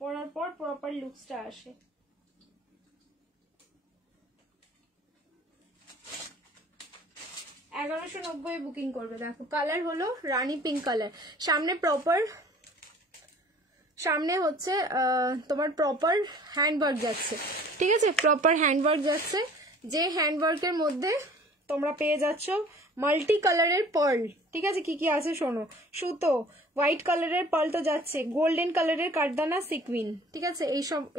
পরার পর প্রপার লুকসটা আসে। $1190 বুকিং করবে। দেখো কালার হলো রানী পিঙ্ক কালার, সামনে প্রপার, সামনে হচ্ছে তোমার প্রপার হ্যান্ডওয়ার্ক যাচ্ছে, ঠিক আছে? প্রপার হ্যান্ডওয়ার্ক যাচ্ছে, যে হ্যান্ডওয়ার্কের মধ্যে তোমরা পেয়ে যাচ্ছ মাল্টি কালারের পার্ল, ঠিক আছে? কি কি আছে শোনো, সুতো, হোয়াইট কালারের পার্ল তো যাচ্ছে, গোল্ডেন কালারের কাঠদানা সিকুইন, ঠিক আছে?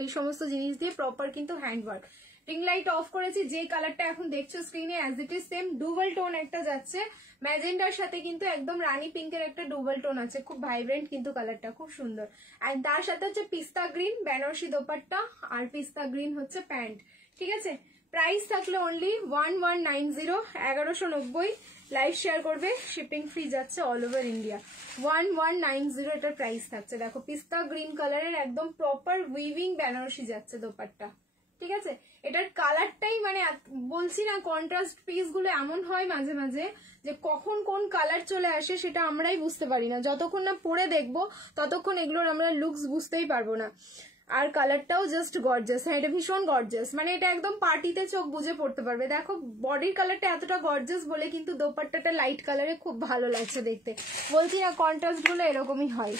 এই সমস্ত জিনিস দিয়ে প্রপার কিন্তু হ্যান্ডওয়ার্ক। রিং লাইট অফ করেছি, যে কালারটা এখন দেখছো স্ক্রিনে as it is same double tone একটা যাচ্ছে, ম্যাজেন্ডার সাথে কিন্তু একদম রানী পিঙ্কের একটা ডুবাল টোন আছে, খুব ভাইব্রেন্ট কিন্তু কালারটা, খুব সুন্দর। আর তার সাথে হচ্ছে পিস্তা গ্রিন বেনারসি দোপাট্টা, আর পিস্তা গ্রিন হচ্ছে প্যান্ট, ঠিক আছে? প্রাইস থাকলে অনলি 1190, 1190। লাইভ শেয়ার করবে, শিপিং ফ্রি যাচ্ছে অল ওভার ইন্ডিয়া। 1190 এটার প্রাইস থাকছে। দেখো পিস্তা গ্রিন কালারের একদম প্রপার উইভিং বেনারসি যাচ্ছে দোপাট্টা, ঠিক আছে। এটার কালারটাই মানে বলছি না, কন্ট্রাস্ট পিস গুলো এমন হয় মাঝে মাঝে যে কখন কোন কালার চলে আসে সেটা আমরাই বুঝতে পারি না। যতক্ষণ না পরে দেখবো ততক্ষণ এগুলোর আমরা লুকস বুঝতেই পারবো না। আর কালারটাও জাস্ট গর্জাস। হ্যাঁ, এটা ভীষণ গর্জাস, মানে এটা একদম পার্টিতে চোখ বুঝে পড়তে পারবে। দেখো বডির কালারটা এতটা গর্জাস বলে কিন্তু দোপাট্টাটা লাইট কালারে খুব ভালো লাগছে দেখতে। বলছি না, কন্ট্রাস্ট গুলো এরকমই হয়।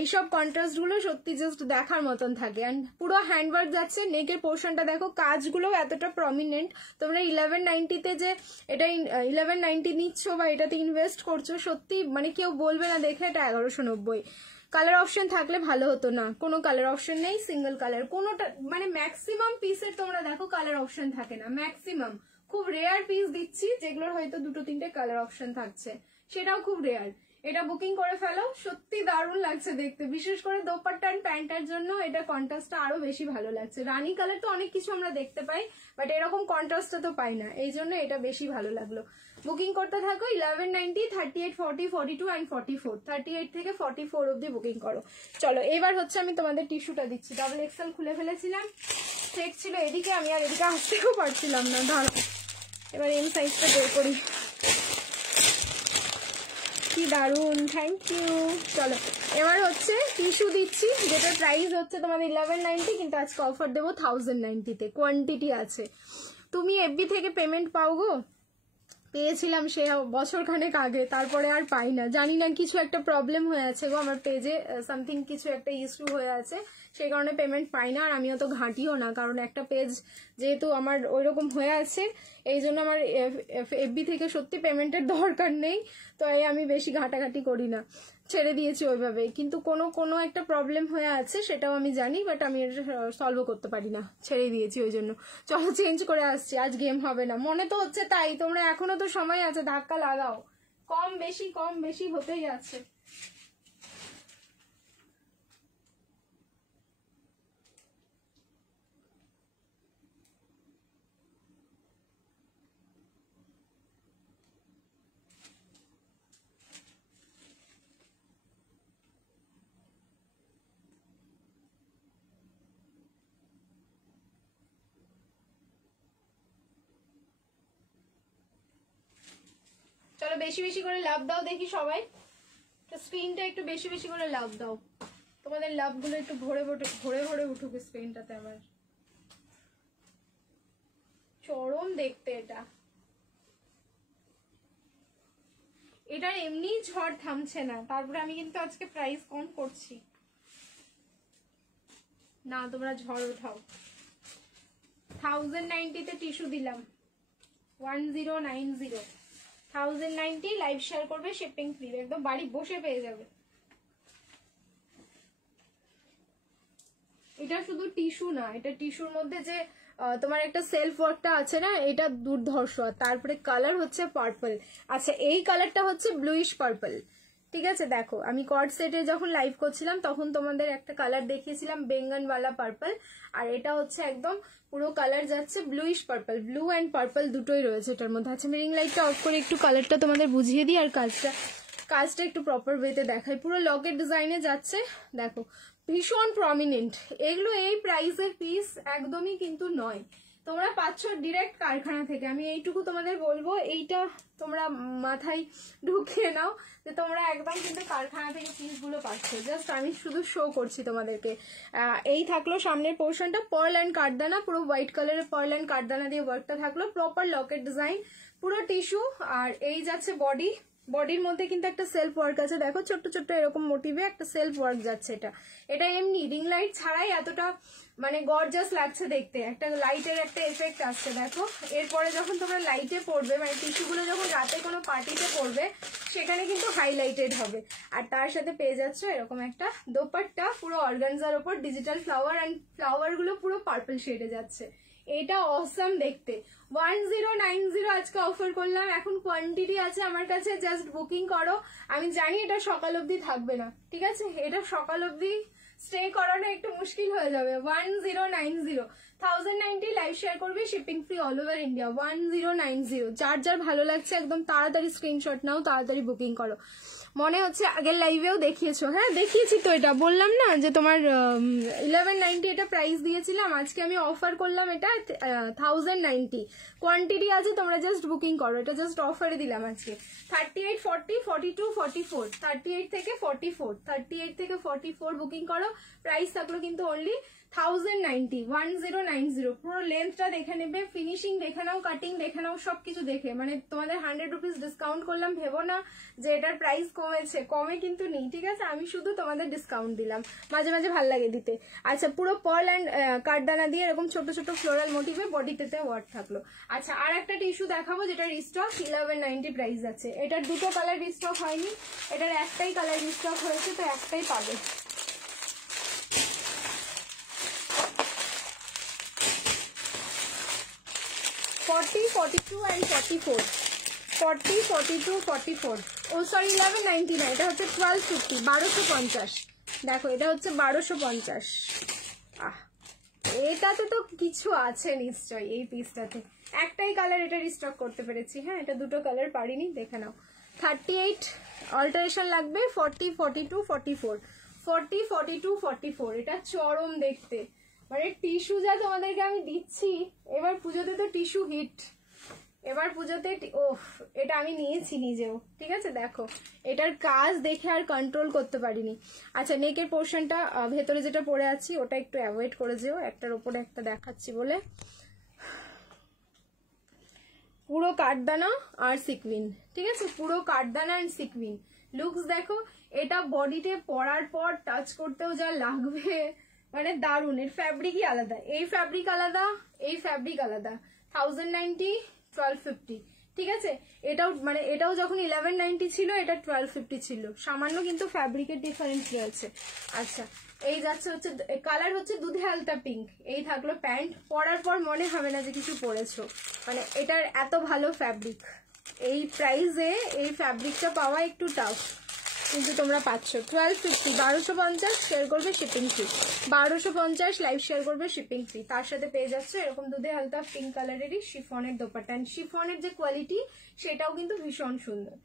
এইসব কন্ট্রাস্ট গুলো সত্যি জাস্ট দেখার মতন থাকে। অ্যান্ড পুরো হ্যান্ডওয়ার্ক যাচ্ছে। নেকের পোর্শনটা দেখো, কাজগুলো এতটা প্রমিনেন্ট। তোমরা 1190-তে যে এটা 1190 নিচ্ছ বা এটাতে ইনভেস্ট করছো, সত্যি মানে কেউ বলবে না দেখে এটা 1190। কালার অপশন থাকলে ভালো হতো না, কোনো কালার অপশন নেই, সিঙ্গেল কালার কোনোটা, মানে ম্যাক্সিমাম পিসের তোমরা দেখো কালার অপশন থাকে না। ম্যাক্সিমাম খুব রেয়ার পিস দিচ্ছি যেগুলোর হয়তো 2-3টে কালার অপশন থাকছে, সেটাও খুব রেয়ার। এটা বুকিং করে ফেলো, সত্যি দারুণ লাগছে দেখতে। বিশেষ করে দোপাট্টা আর প্যান্টার জন্য এটা কন্ট্রাস্টটা আরো বেশি ভালো লাগছে। রানী কালার তো অনেক কিছু আমরা দেখতে পাই, বাট এরকম কন্ট্রাস্টটা তো পাই না, এই জন্য এটা বেশি ভালো লাগলো। বুকিং করতে থাকো 1190, 38, 40, 42 অ্যান্ড 44, 38 থেকে 44 অব্দি বুকিং করো। চলো এবার হচ্ছে আমি তোমাদের টিস্যুটা দিচ্ছি। ডাবল এক্সেল খুলে ফেলেছিলাম, সেট ছিল এদিকে, আমি আর এদিকে আসতেও পারছিলাম না। ধরো এবার এম সাইজটা বের করি। কি দারুন, থ্যাংক ইউ। চলো এবার হচ্ছে টিস্যু দিচ্ছি, যেটা প্রাইস হচ্ছে তোমাদের 1190, কিন্তু আজকে অফার দেবো 1090-তে। কোয়ান্টিটি আছে। তুমি এফবি থেকে পেমেন্ট পাও গো? পেয়েছিলাম সে বছরখানেক আগে, তারপরে আর পাই না। জানি না কিছু একটা প্রবলেম হয়ে আছে গো আমার পেজে, সামথিং কিছু একটা ইস্যু হয়ে আছে, সেই কারণে পেমেন্ট পাই না। আর আমিও তো ঘাঁটিও না, কারণ একটা পেজ যেহেতু আমার ওইরকম হয়ে আছে, এই জন্য আমার এফবি থেকে সত্যি পেমেন্টের দরকার নেই, তো এই আমি বেশি ঘাটাঘাটি করি না, ছেড়ে দিয়েছি ওইভাবে। কিন্তু কোনো একটা প্রবলেম হয়ে আছে সেটাও আমি জানি, বাট আমি এটা সলভও করতে পারি না, ছেড়ে দিয়েছি ওই জন্য। চলো চেঞ্জ করে আসছি, আজ গেম হবে না মনে তো হচ্ছে তাই। তোমরা এখনো তো সময় আছে, ধাক্কা লাগাও, কম বেশি হতেই আছে। চলো বেশি করে লাভ দাও দেখি সবাই, স্ক্রিনটা একটু বেশি করে লাভ দাও। তোমাদের লাভগুলো একটু ভরে উঠুক স্ক্রিনটাতে আমার। চরম দেখতে এটা, এটার এমনি ঝড় থামছে না। তারপরে আমি কিন্তু আজকে প্রাইস কম করছি না, তোমরা ঝড় ওঠাও। 1090-তে টিস্যু দিলাম, 1090, 1090। লাইভ শেয়ার করবে, শিপিং ফ্রি, একদম বাড়ি বসে পেয়ে যাবে। এটা শুধু টিস্যু না, এটা টিস্যুর মধ্যে যে তোমার একটা সেলফ ওয়ার্কটা আছে না, এটা দুর্ধর্ষ। তারপরে কালার হচ্ছে পার্পল। আচ্ছা এই কালারটা হচ্ছে ব্লুইশ পার্পল, ঠিক আছে। দেখো আমি কর্ড সেটে যখন লাইভ করছিলাম তখন তোমাদের একটা কালার দেখিয়েছিলাম বেঙ্গনওয়ালা পার্পল, আর এটা হচ্ছে একদম পুরো কালার যাচ্ছে bluish purple. Blue and purple দুটোই রয়েছে এটার মধ্যে। আচ্ছা আমি রিং লাইটটা অফ করে একটু কালারটা তোমাদের বুঝিয়ে দিই, আর কাজটা একটু প্রপার ওয়েতে দেখাই। পুরো লকেট ডিজাইনে যাচ্ছে, দেখো ভীষণ প্রমিনেন্ট। এগুলো এই প্রাইসের পিস একদমই কিন্তু নয়, তোমরা পাচ্ছ ডিরেক্ট কারখানা থেকে। আমি এইটুকু তোমাদের বলবো, এইটা তোমরা মাথায় ঢুকিয়ে নাও যে তোমরা একদম কিন্তু কারখানা থেকে পিসগুলো পাচ্ছ। জাস্ট আমি শুধু শো করছি তোমাদেরকে। এই থাকলো সামনের পোর্শনটা, পার্ল অ্যান্ড কাঠদানা, পুরো হোয়াইট কালারের পার্ল অ্যান্ড কাঠদানা দিয়ে ওয়ার্কটা থাকলো, প্রপার লকেট ডিজাইন, পুরো টিস্যু। আর এই যাচ্ছে বডি, বডির মধ্যে কিন্তু একটা সেলফ ওয়ার্ক আছে, দেখো ছোট্ট এরকম মোটিভে একটা সেলফ ওয়ার্ক যাচ্ছে। এটা এমনি রিং লাইট ছাড়াই এতটা মানে গর্জাস লাগছে দেখতে, একটা লাইটের একটা এফেক্ট আসছে দেখো। এরপরে যখন তোমরা লাইটে পড়বে, মানে টিস্যুগুলো যখন রাতে কোনো পার্টিতে পড়বে, সেখানে কিন্তু হাইলাইটেড হবে। আর তার সাথে পেয়ে যাচ্ছ এরকম একটা দোপাট্টা, পুরো অর্গানজার ওপর ডিজিটাল ফ্লাওয়ার, অ্যান্ড ফ্লাওয়ার গুলো পুরো পার্পল শেডে যাচ্ছে। এটা অসাম দেখতে। 1090 আজকে অফার করলাম, এখন কোয়ান্টিটি আছে আমার কাছে, জাস্ট বুকিং করো। আমি জানি এটা সকাল অবধি থাকবে না, ঠিক আছে, এটা সকাল অবধি স্টে করানো একটু মুশকিল হয়ে যাবে। 1090 1090 লাইভ শেয়ার করবে, shipping free all over India. 1090 যার যার ভালো লাগছে একদম তাড়াতাড়ি স্ক্রিনশট নাও, তাড়াতাড়ি বুকিং করো। মনে হচ্ছে আগের লাইভেও দেখিয়েছো, হ্যাঁ দেখিয়েছি তো, এটা বললাম না যে তোমার 1190 এটা প্রাইস দিয়েছিলাম, আজকে আমি অফার করলাম এটা 1090। কোয়ান্টিটি আছে, তোমরা জাস্ট বুকিং করো, এটা জাস্ট অফারে দিলাম আজকে। 38 40 42 44 38 থেকে 44 38 থেকে 44 বুকিং করো। প্রাইস থাকলো কিন্তু অনলি 1090 1090। পুরো লেন্থটা দেখে নেবে, ফিনিশিং দেখে নাও, কাটিং দেখে নাও, সবকিছু দেখে, মানে তোমাদের 100 রুপিস ডিসকাউন্ট করলাম, ভেবো না যে এটার প্রাইস কমেছে, কমে কিন্তু নেই, ঠিক আছে? আমি শুধু তোমাদের ডিসকাউন্ট দিলাম, মাঝে মাঝে ভাল লাগে দিতে। আচ্ছা, পুরো পার্ল অ্যান্ড কাঠদানা দিয়ে এরকম ছোট ছোট ফ্লোরাল মোটিভে বডিতে ওয়ার্ক থাকলো। আচ্ছা, আর একটা টিস্যু দেখাবো যেটা রিস্টক 1190 প্রাইস আছে। এটার দুটো কালার রিস্টক হয়নি, এটার একটাই কালার রিস্টক হয়েছে, তো একটাই পাবে। $40, $42 and $44 $40, $42, $44 ও সরি 1190 না, এটা হচ্ছে 1250 1250। দেখো এটা হচ্ছে 1250। এটাতে তো কিছু আছে নিশ্চয়ই, এই পিসটাতে একটাই কালার এটা রিস্টক করতে পেরেছি। হ্যাঁ, এটা দুটো কালার পারিনি, দেখে নাও। 38 অল্টারেশন লাগবে, 40, 42, 44 40, 42, 44। এটা চরম দেখতে, মানে টিস্যু যা তোমাদেরকে আমি দিচ্ছি, এবার পুজোতে তো টিস্যু হিট, এবার পুজোতে এটা আমি নিয়েছি নিজেও, ঠিক আছে? দেখো এটার কাজ দেখে আর কন্ট্রোল করতে পারিনি। আচ্ছা, নেকের পোর্শনটা ভেতরে যেটা পরে আছি ওটা একটু অ্যাভয়েড করে যেও, একটার ওপরে একটা দেখাচ্ছি বলে। পুরো কাঠদানা আর সিকুইন, ঠিক আছে? পুরো কাঠদানা আর সিকুইন লুকস দেখো। এটা বডিতে পরার পর টাচ করতেও যা লাগবে, মানে দারুন। এর ফ্যাব্রিকই আলাদা, এই ফ্যাব্রিক আলাদা, এই ফ্যাব্রিক আলাদা। 1090 1250, ঠিক আছে? এটাও মানে এটাও যখন 1190 ছিল, এটা 1250 ছিল, সামান্য কিন্তু ফ্যাব্রিকের ডিফারেন্স রয়েছে। আচ্ছা, এই যাচ্ছে হচ্ছে কালার হচ্ছে দুধে আলতা পিঙ্ক। এই থাকলো প্যান্ট, পরার পর মনে হবে না যে কিছু পরেছো, মানে এটার এত ভালো ফ্যাব্রিক। এই প্রাইসে এই ফ্যাব্রিকটা পাওয়া একটু টাফ, কিন্তু তোমরা পাচ্ছ। 1250 1250 শেয়ার করবে শিপিং ফ্রি, 1250 লাইভ শেয়ার করবে শিপিং ফ্রি। তার সাথে পেয়ে যাচ্ছে এরকম দুধে হালকা পিঙ্ক কালারেরই শিফনের দোপাট্টা। শিফনের যে কোয়ালিটি সেটাও কিন্তু ভীষণ সুন্দর,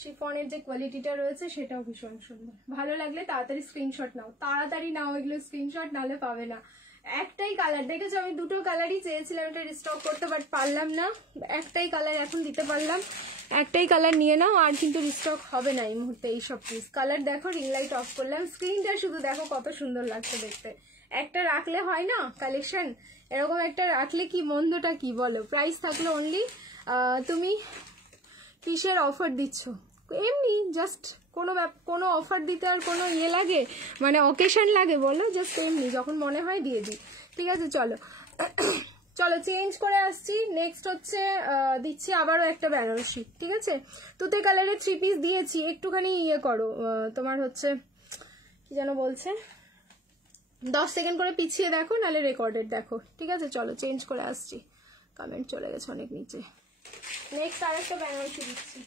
শিফনের যে কোয়ালিটিটা রয়েছে সেটাও ভীষণ সুন্দর। ভালো লাগলে তাড়াতাড়ি স্ক্রিনশট নাও, তাড়াতাড়ি নাও, এগুলো স্ক্রিনশট নালে পাবে না। একটাই কালার দেখেছো, আমি দুটো কালারই চেয়েছিলাম এটা রিস্টক করতে, বাট পারলাম না। একটাই কালার এখন দিতে পারলাম, একটাই কালার নিয়ে নাও, আর কিন্তু রিস্টক হবে না এই মুহূর্তে এইসব পিস। কালার দেখো, রিং লাইট অফ করলাম, স্ক্রিনটা শুধু দেখো কত সুন্দর লাগছে দেখতে। একটা রাখলে হয় না কালেকশন, এরকম একটা রাখলে কি মন্দটা কি বলো? প্রাইস থাকলো অনলি, তুমি কিসের অফার দিচ্ছ? এমনি জাস্ট কোনো অফার দিতে আর কোনো ইয়ে লাগে, মানে অকেশন লাগে বলো? জাস্ট এমনি যখন মনে হয় দিয়ে দিই, ঠিক আছে? চলো চলো চেঞ্জ করে আসছি। নেক্সট হচ্ছে দিচ্ছি আবারও একটা বেনারসি, ঠিক আছে? তুতে কালারের 3 পিস দিয়েছি, একটুখানি ইয়ে করো, তোমার হচ্ছে কি যেন বলছে, 10 সেকেন্ড করে পিছিয়ে দেখো, নাহলে রেকর্ডেড দেখো, ঠিক আছে? চলো চেঞ্জ করে আসছি, কমেন্ট চলে গেছে অনেক নিচে। নেক্সট আর একটা বেনারসি দিচ্ছি।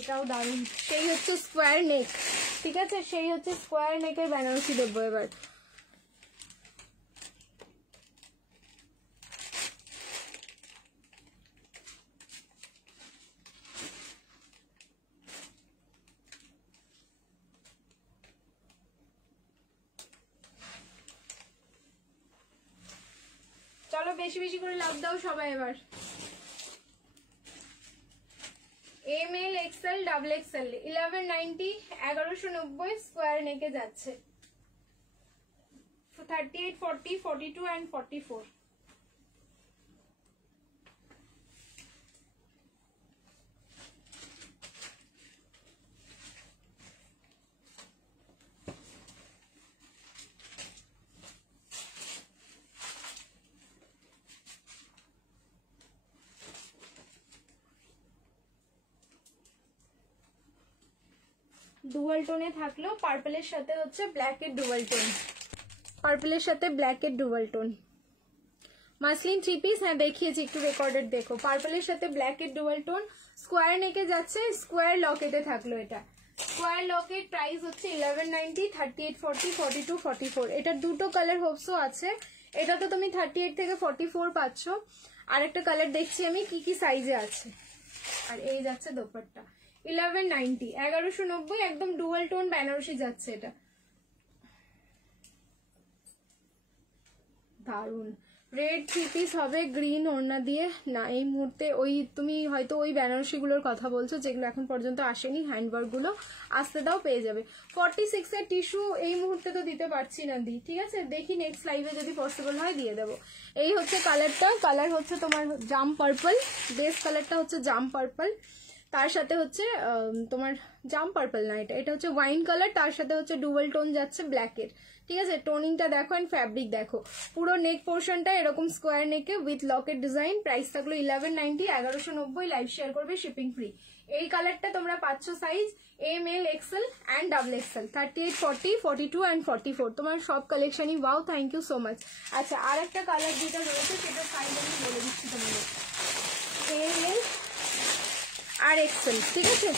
এটাও দারুণ, সেই হচ্ছে স্কোয়ার নেক, ঠিক আছে? সেই হচ্ছে স্কোয়ার নেকের বেনারসি দেবো এবার। চলো বেশি বেশি করে লাভ দাও সবাই এবার। ML XL double XL 1190 1190 square নেকে যাচ্ছে। 38 40 42 and 44। ডুয়াল টোনে থাকলো, পার্পলের সাথে হচ্ছে ব্ল্যাক এর ডুয়াল টোন। পার্পলের সাথে ব্ল্যাকের ডুয়াল টোন মাসলিন 3 পিস। হ্যাঁ দেখিয়েছি, একটু রেকর্ডেড দেখো। পার্পলের সাথে ব্ল্যাকের ডুয়াল টোন, স্কোয়ার নেকে যাচ্ছে, স্কোয়ার লকেটে থাকলো। এটা স্কোয়ার লকেট, প্রাইস হচ্ছে 1190, 38, 40, 42, 44। এটার দুটো কালার হোপসও আছে। এটা তো তুমি 38 থেকে 44 পাচ্ছ। আর একটা কালার দেখছি আমি কি কি সাইজে আছে। আর এই যাচ্ছে দোপাট্টা 1190, 1190, একদম ডুয়াল টোন বেনারসি যাচ্ছে। এটা দারুন। রেড 3 পিস হবে গ্রিন ওড়না দিয়ে। না এই মুহূর্তে ওই তুমি হয়তো ওই বেনারসিগুলোর কথা বলছো যেগুলো এখন পর্যন্ত আসেনি, হ্যান্ডওয়ার্কগুলো আসতে দাও, পেয়ে যাবে। 46 এর টিস্যু এই মুহূর্তে তো দিতে পারছি না দি, ঠিক আছে, দেখি নেক্সট লাইভে যদি পসিবল হয় দিয়ে দেবো। এই হচ্ছে কালারটা, কালার হচ্ছে তোমার জাম পার্পল, বেস কালারটা হচ্ছে জাম পার্পল, তার সাথে হচ্ছে তোমার জাম পার্পল না, এটা হচ্ছে ওয়াইন কালার, তার সাথে হচ্ছে ডুয়াল টোন যাচ্ছে ব্ল্যাকের। ঠিক আছে, টোনিংটা দেখো এন্ড ফ্যাব্রিক দেখো। পুরো নেক পোর্শনটা এরকম স্কোয়ার নেকে উইথ লকেট ডিজাইন। প্রাইস থাকলো 1190, 1190। লাইভ শেয়ার করবে, শিপিং ফ্রি। এই কালারটা তোমরা পাচ্ছ size M, L, XL and double XL, 38, 40, 42 and 44। তোমার সব কালেকশনই wow, thank you so much. আচ্ছা, আর একটা কালার যেটা রয়েছে সেটা সাইজ আমি বলে দিচ্ছি তোমাদের, এম, এল আর এক্সেল। ঠিক আছে,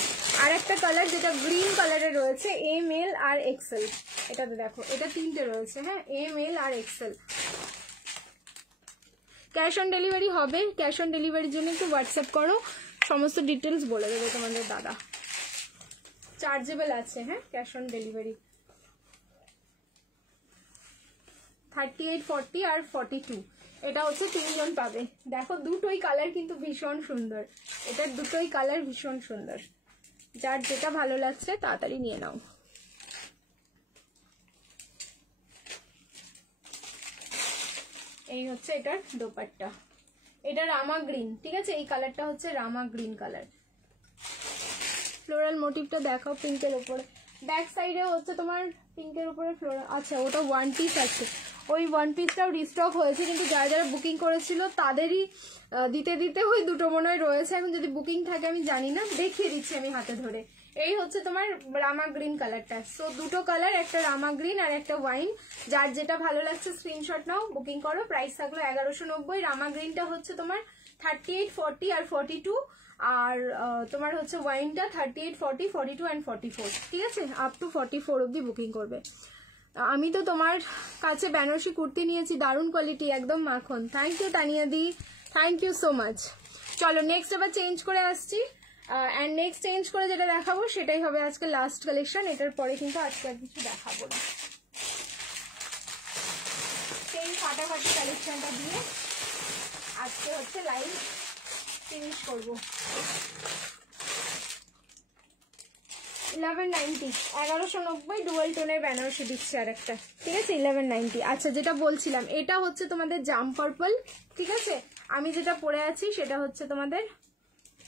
আর একটা কালার যেটা গ্রিন কালারে রয়েছে এম, এল আর এক্সেল। এটাতে দেখো, এটা তিনটে রয়েছে। হ্যাঁ, এম, এল আর এক্সেল। ক্যাশ অন ডেলিভারি হবে, ক্যাশ অন ডেলিভারির জন্য একটু হোয়াটসঅ্যাপ করো, সমস্ত ডিটেলস বলে দেবে তোমাদের দাদা। চার্জেবল আছে, হ্যাঁ, ক্যাশ অন ডেলিভারি। 38, 40 আর 42, এটা হচ্ছে তিনজন পাবে। দেখো দুটোই কালার কিন্তু ভীষণ সুন্দর, এটার দুটোই কালার ভীষণ সুন্দর। যার যেটা ভালো লাগছে তাড়াতাড়ি নিয়ে নাও। এই হচ্ছে এটার দোপাট্টা, এটা রামা গ্রিন। ঠিক আছে, এই কালারটা হচ্ছে রামা গ্রিন কালার। ফ্লোরাল মোটিভটা দেখাও পিঙ্কের উপরে। ব্যাক সাইডে হচ্ছে তোমার পিঙ্কের উপরে ফ্লোরাল। আচ্ছা, ওটা ওয়ান পিস আছে, ওই ওয়ান পিসটাও রিস্টক হয়েছে, কিন্তু যারা যারা বুকিং করেছিল তাদেরই দিতে দিতে ওই দুটো মনে হয় রয়েছে। এখন যদি বুকিং থাকে আমি জানি না, দেখিয়ে দিচ্ছি আমি হাতে ধরে। এই হচ্ছে তোমার রামা গ্রিন কালারটা। সো দুটো কালার, একটা রামা গ্রিন আর একটা ওয়াইন। যার যেটা ভালো লাগছে স্ক্রিনশট নাও, বুকিং করো। প্রাইস থাকলো 1190। রামা গ্রিনটা হচ্ছে তোমার 38, 40 আর 42, আর তোমার হচ্ছে ওয়াইনটা 38, 40, 42 অ্যান্ড 44। ঠিক আছে, আপ টু 44 অব্দি বুকিং করবে। আমি তো তোমার কাছে বেনারসি কুর্তি নিয়েছি, দারুণ কোয়ালিটি, একদম মাখন। Thank you Tania di, thank you so much. চলো নেক্সট আবার চেঞ্জ করে আসছি, অ্যান্ড নেক্সট চেঞ্জ করে যেটা দেখাবো সেটাই হবে আজকে লাস্ট কালেকশন। এটার পরে কিন্তু আজকে আর কিছু দেখাবো না। সেই ফাটাফাটি কালেকশনটা দিয়ে আজকে হচ্ছে লাইভ ফিনিশ করবো। 1190, 1190 ডুয়াল টোনের বেনারসি দিচ্ছি আর একটা। ঠিক আছে, 1190। আচ্ছা, যেটা বলছিলাম এটা হচ্ছে তোমাদের জাম পার্পল। ঠিক আছে, আমি যেটা পরে আছি সেটা হচ্ছে তোমাদের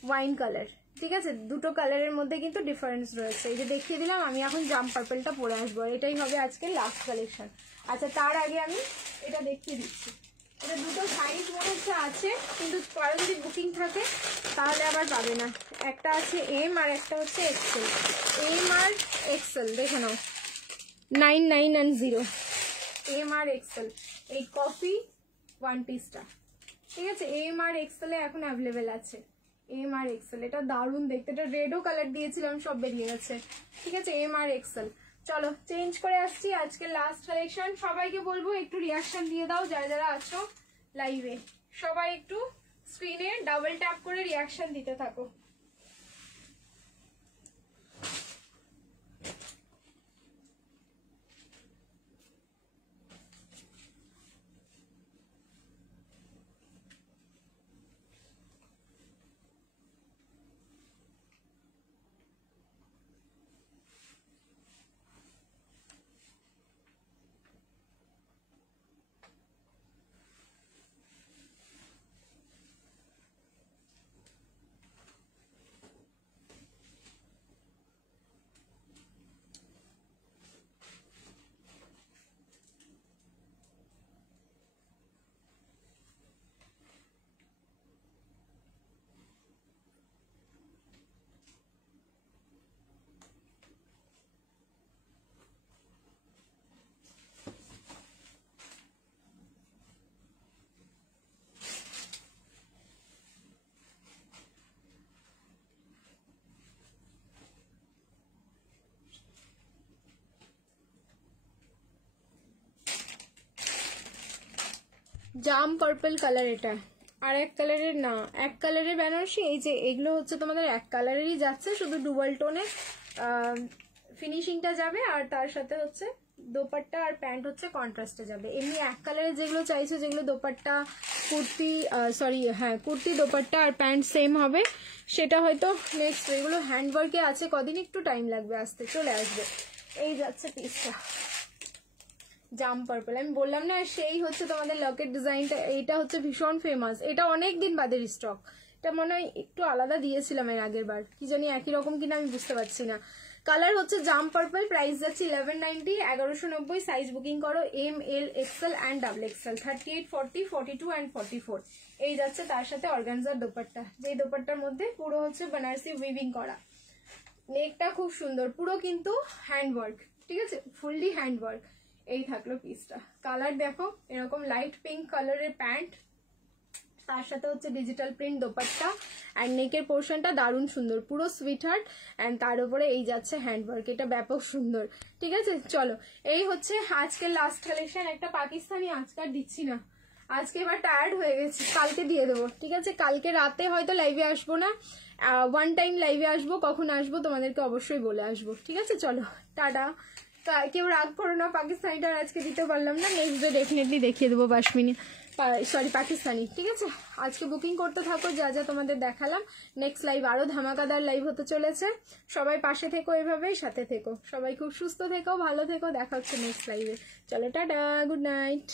ওয়াইন কালার। ঠিক আছে, দুটো কালারের মধ্যে কিন্তু ডিফারেন্স রয়েছে। এই যে দেখিয়ে দিলাম, আমি এখন জাম পার্পলটা পরে আসবো, এটাই হবে আজকে লাস্ট কালেকশন। আচ্ছা, তার আগে আমি এটা দেখিয়ে দিচ্ছি। এটা দুটো সাইজ মনে হচ্ছে আছে, কিন্তু পরে যদি বুকিং থাকে তাহলে আবার পাবে না। একটা আছে এম আর একটা হচ্ছে এক্সেল। এম আর এক্সেল দেখে নাও, 99 and 0। এম আর এক্সেল, এই কফি ওয়ান পিসটা। ঠিক আছে, এম আর এক্সেলে এখন অ্যাভেলেবেল আছে। এম আর এক্সেল, এটা দারুণ দেখতে, এটা রেডও কালার দিয়েছিলাম, সব বেরিয়ে গেছে। ঠিক আছে, এম আর এক্সেল। চলো চেঞ্জ করে আসছি, আজকে লাস্ট কালেকশন। সবাইকে বলবো একটু রিয়াকশন দিয়ে দাও, যারা যারা আছো লাইভে সবাই একটু স্ক্রিনে ডাবল ট্যাপ করে রিয়াকশন দিতে থাকো। জাম পার্পল কালার, এটা আর এক কালারের না, এক কালারের বেনারসি। এই যে এগুলো হচ্ছে তোমাদের এক কালারেরই যাচ্ছে, শুধু ডুয়াল টোনে ফিনিশিংটা যাবে, আর তার সাথে হচ্ছে দোপাট্টা আর প্যান্ট হচ্ছে কন্ট্রাস্টে যাবে। এমনি এক কালারের যেগুলো চাইছো, যেগুলো দোপাট্টা কুর্তি, সরি হ্যাঁ কুর্তি দোপাট্টা আর প্যান্ট সেম হবে, সেটা হয়তো নেক্সট। এগুলো হ্যান্ডওয়ার্কে আছে, কদিন একটু টাইম লাগবে আসতে, চলে আসবে। এই যাচ্ছে পিসটা জাম পার্পল, আমি বললাম না সেই হচ্ছে তোমাদের লকেট ডিজাইনটা, এইটা হচ্ছে ভীষণ ফেমাস, এটা অনেক দিন বাদের স্টক। এটা মনে হয় একটু আলাদা দিয়েছিলাম এর আগের বার, কি জানি একই রকম কিনা আমি বুঝতে পারছি না। কালার হচ্ছে জাম পার্পল, প্রাইস যাচ্ছে 1190, 1190, সাইজ বুকিং করো M L XL and double XL, 38, 40, 42 and 44। এই যাচ্ছে তার সাথে অর্গানজার দোপাট্টা, যেই দোপাট্টার মধ্যে পুরো হচ্ছে বেনারসি উইভিং করা, নেকটা খুব সুন্দর, পুরো কিন্তু হ্যান্ডওয়ার্ক, ঠিক আছে, ফুললি হ্যান্ডওয়ার্ক। এই থাকলো পিসটা, কালার দেখো এরকম লাইট পিঙ্ক কালারের প্যান্ট, তার সাথে হচ্ছে ডিজিটাল প্রিন্ট দোপাট্টা, অ্যান্ড নেকের পোর্শনটা দারুণ সুন্দর, পুরো সুইট হার্ট, অ্যান্ড তার উপরে এই যাচ্ছে হ্যান্ডওয়ার্ক, এটা ব্যাপক সুন্দর। ঠিক আছে, চলো এই হচ্ছে আজকের লাস্ট কালেকশন। একটা পাকিস্তানি আজকাল দিচ্ছি না, আজকে এবার টায়ার্ড হয়ে গেছি, কালকে দিয়ে দেবো। ঠিক আছে, কালকে রাতে হয়তো লাইভে আসবো না, ওয়ান টাইম লাইভে আসবো, কখন আসবো তোমাদেরকে অবশ্যই বলে আসবো। ঠিক আছে, চলো টাটা। কেউ রাগ করো না, পাকিস্তানিটা আজকে দিতে পারলাম না, নেক্সট ডে ডেফিনেটলি দেখিয়ে দেবো কাশ্মীরি, সরি পাকিস্তানি। ঠিক আছে, আজকে বুকিং করতে থাকো, যা যা তোমাদের দেখালাম। নেক্সট লাইভ আরো ধামাকাদার লাইভ হতে চলেছে, সবাই পাশে থেকো, এভাবেই সাথে থেকো, সবাই খুব সুস্থ থেকো, ভালো থেকো, দেখা হচ্ছে নেক্সট লাইভে। চলো টাটা, গুড নাইট।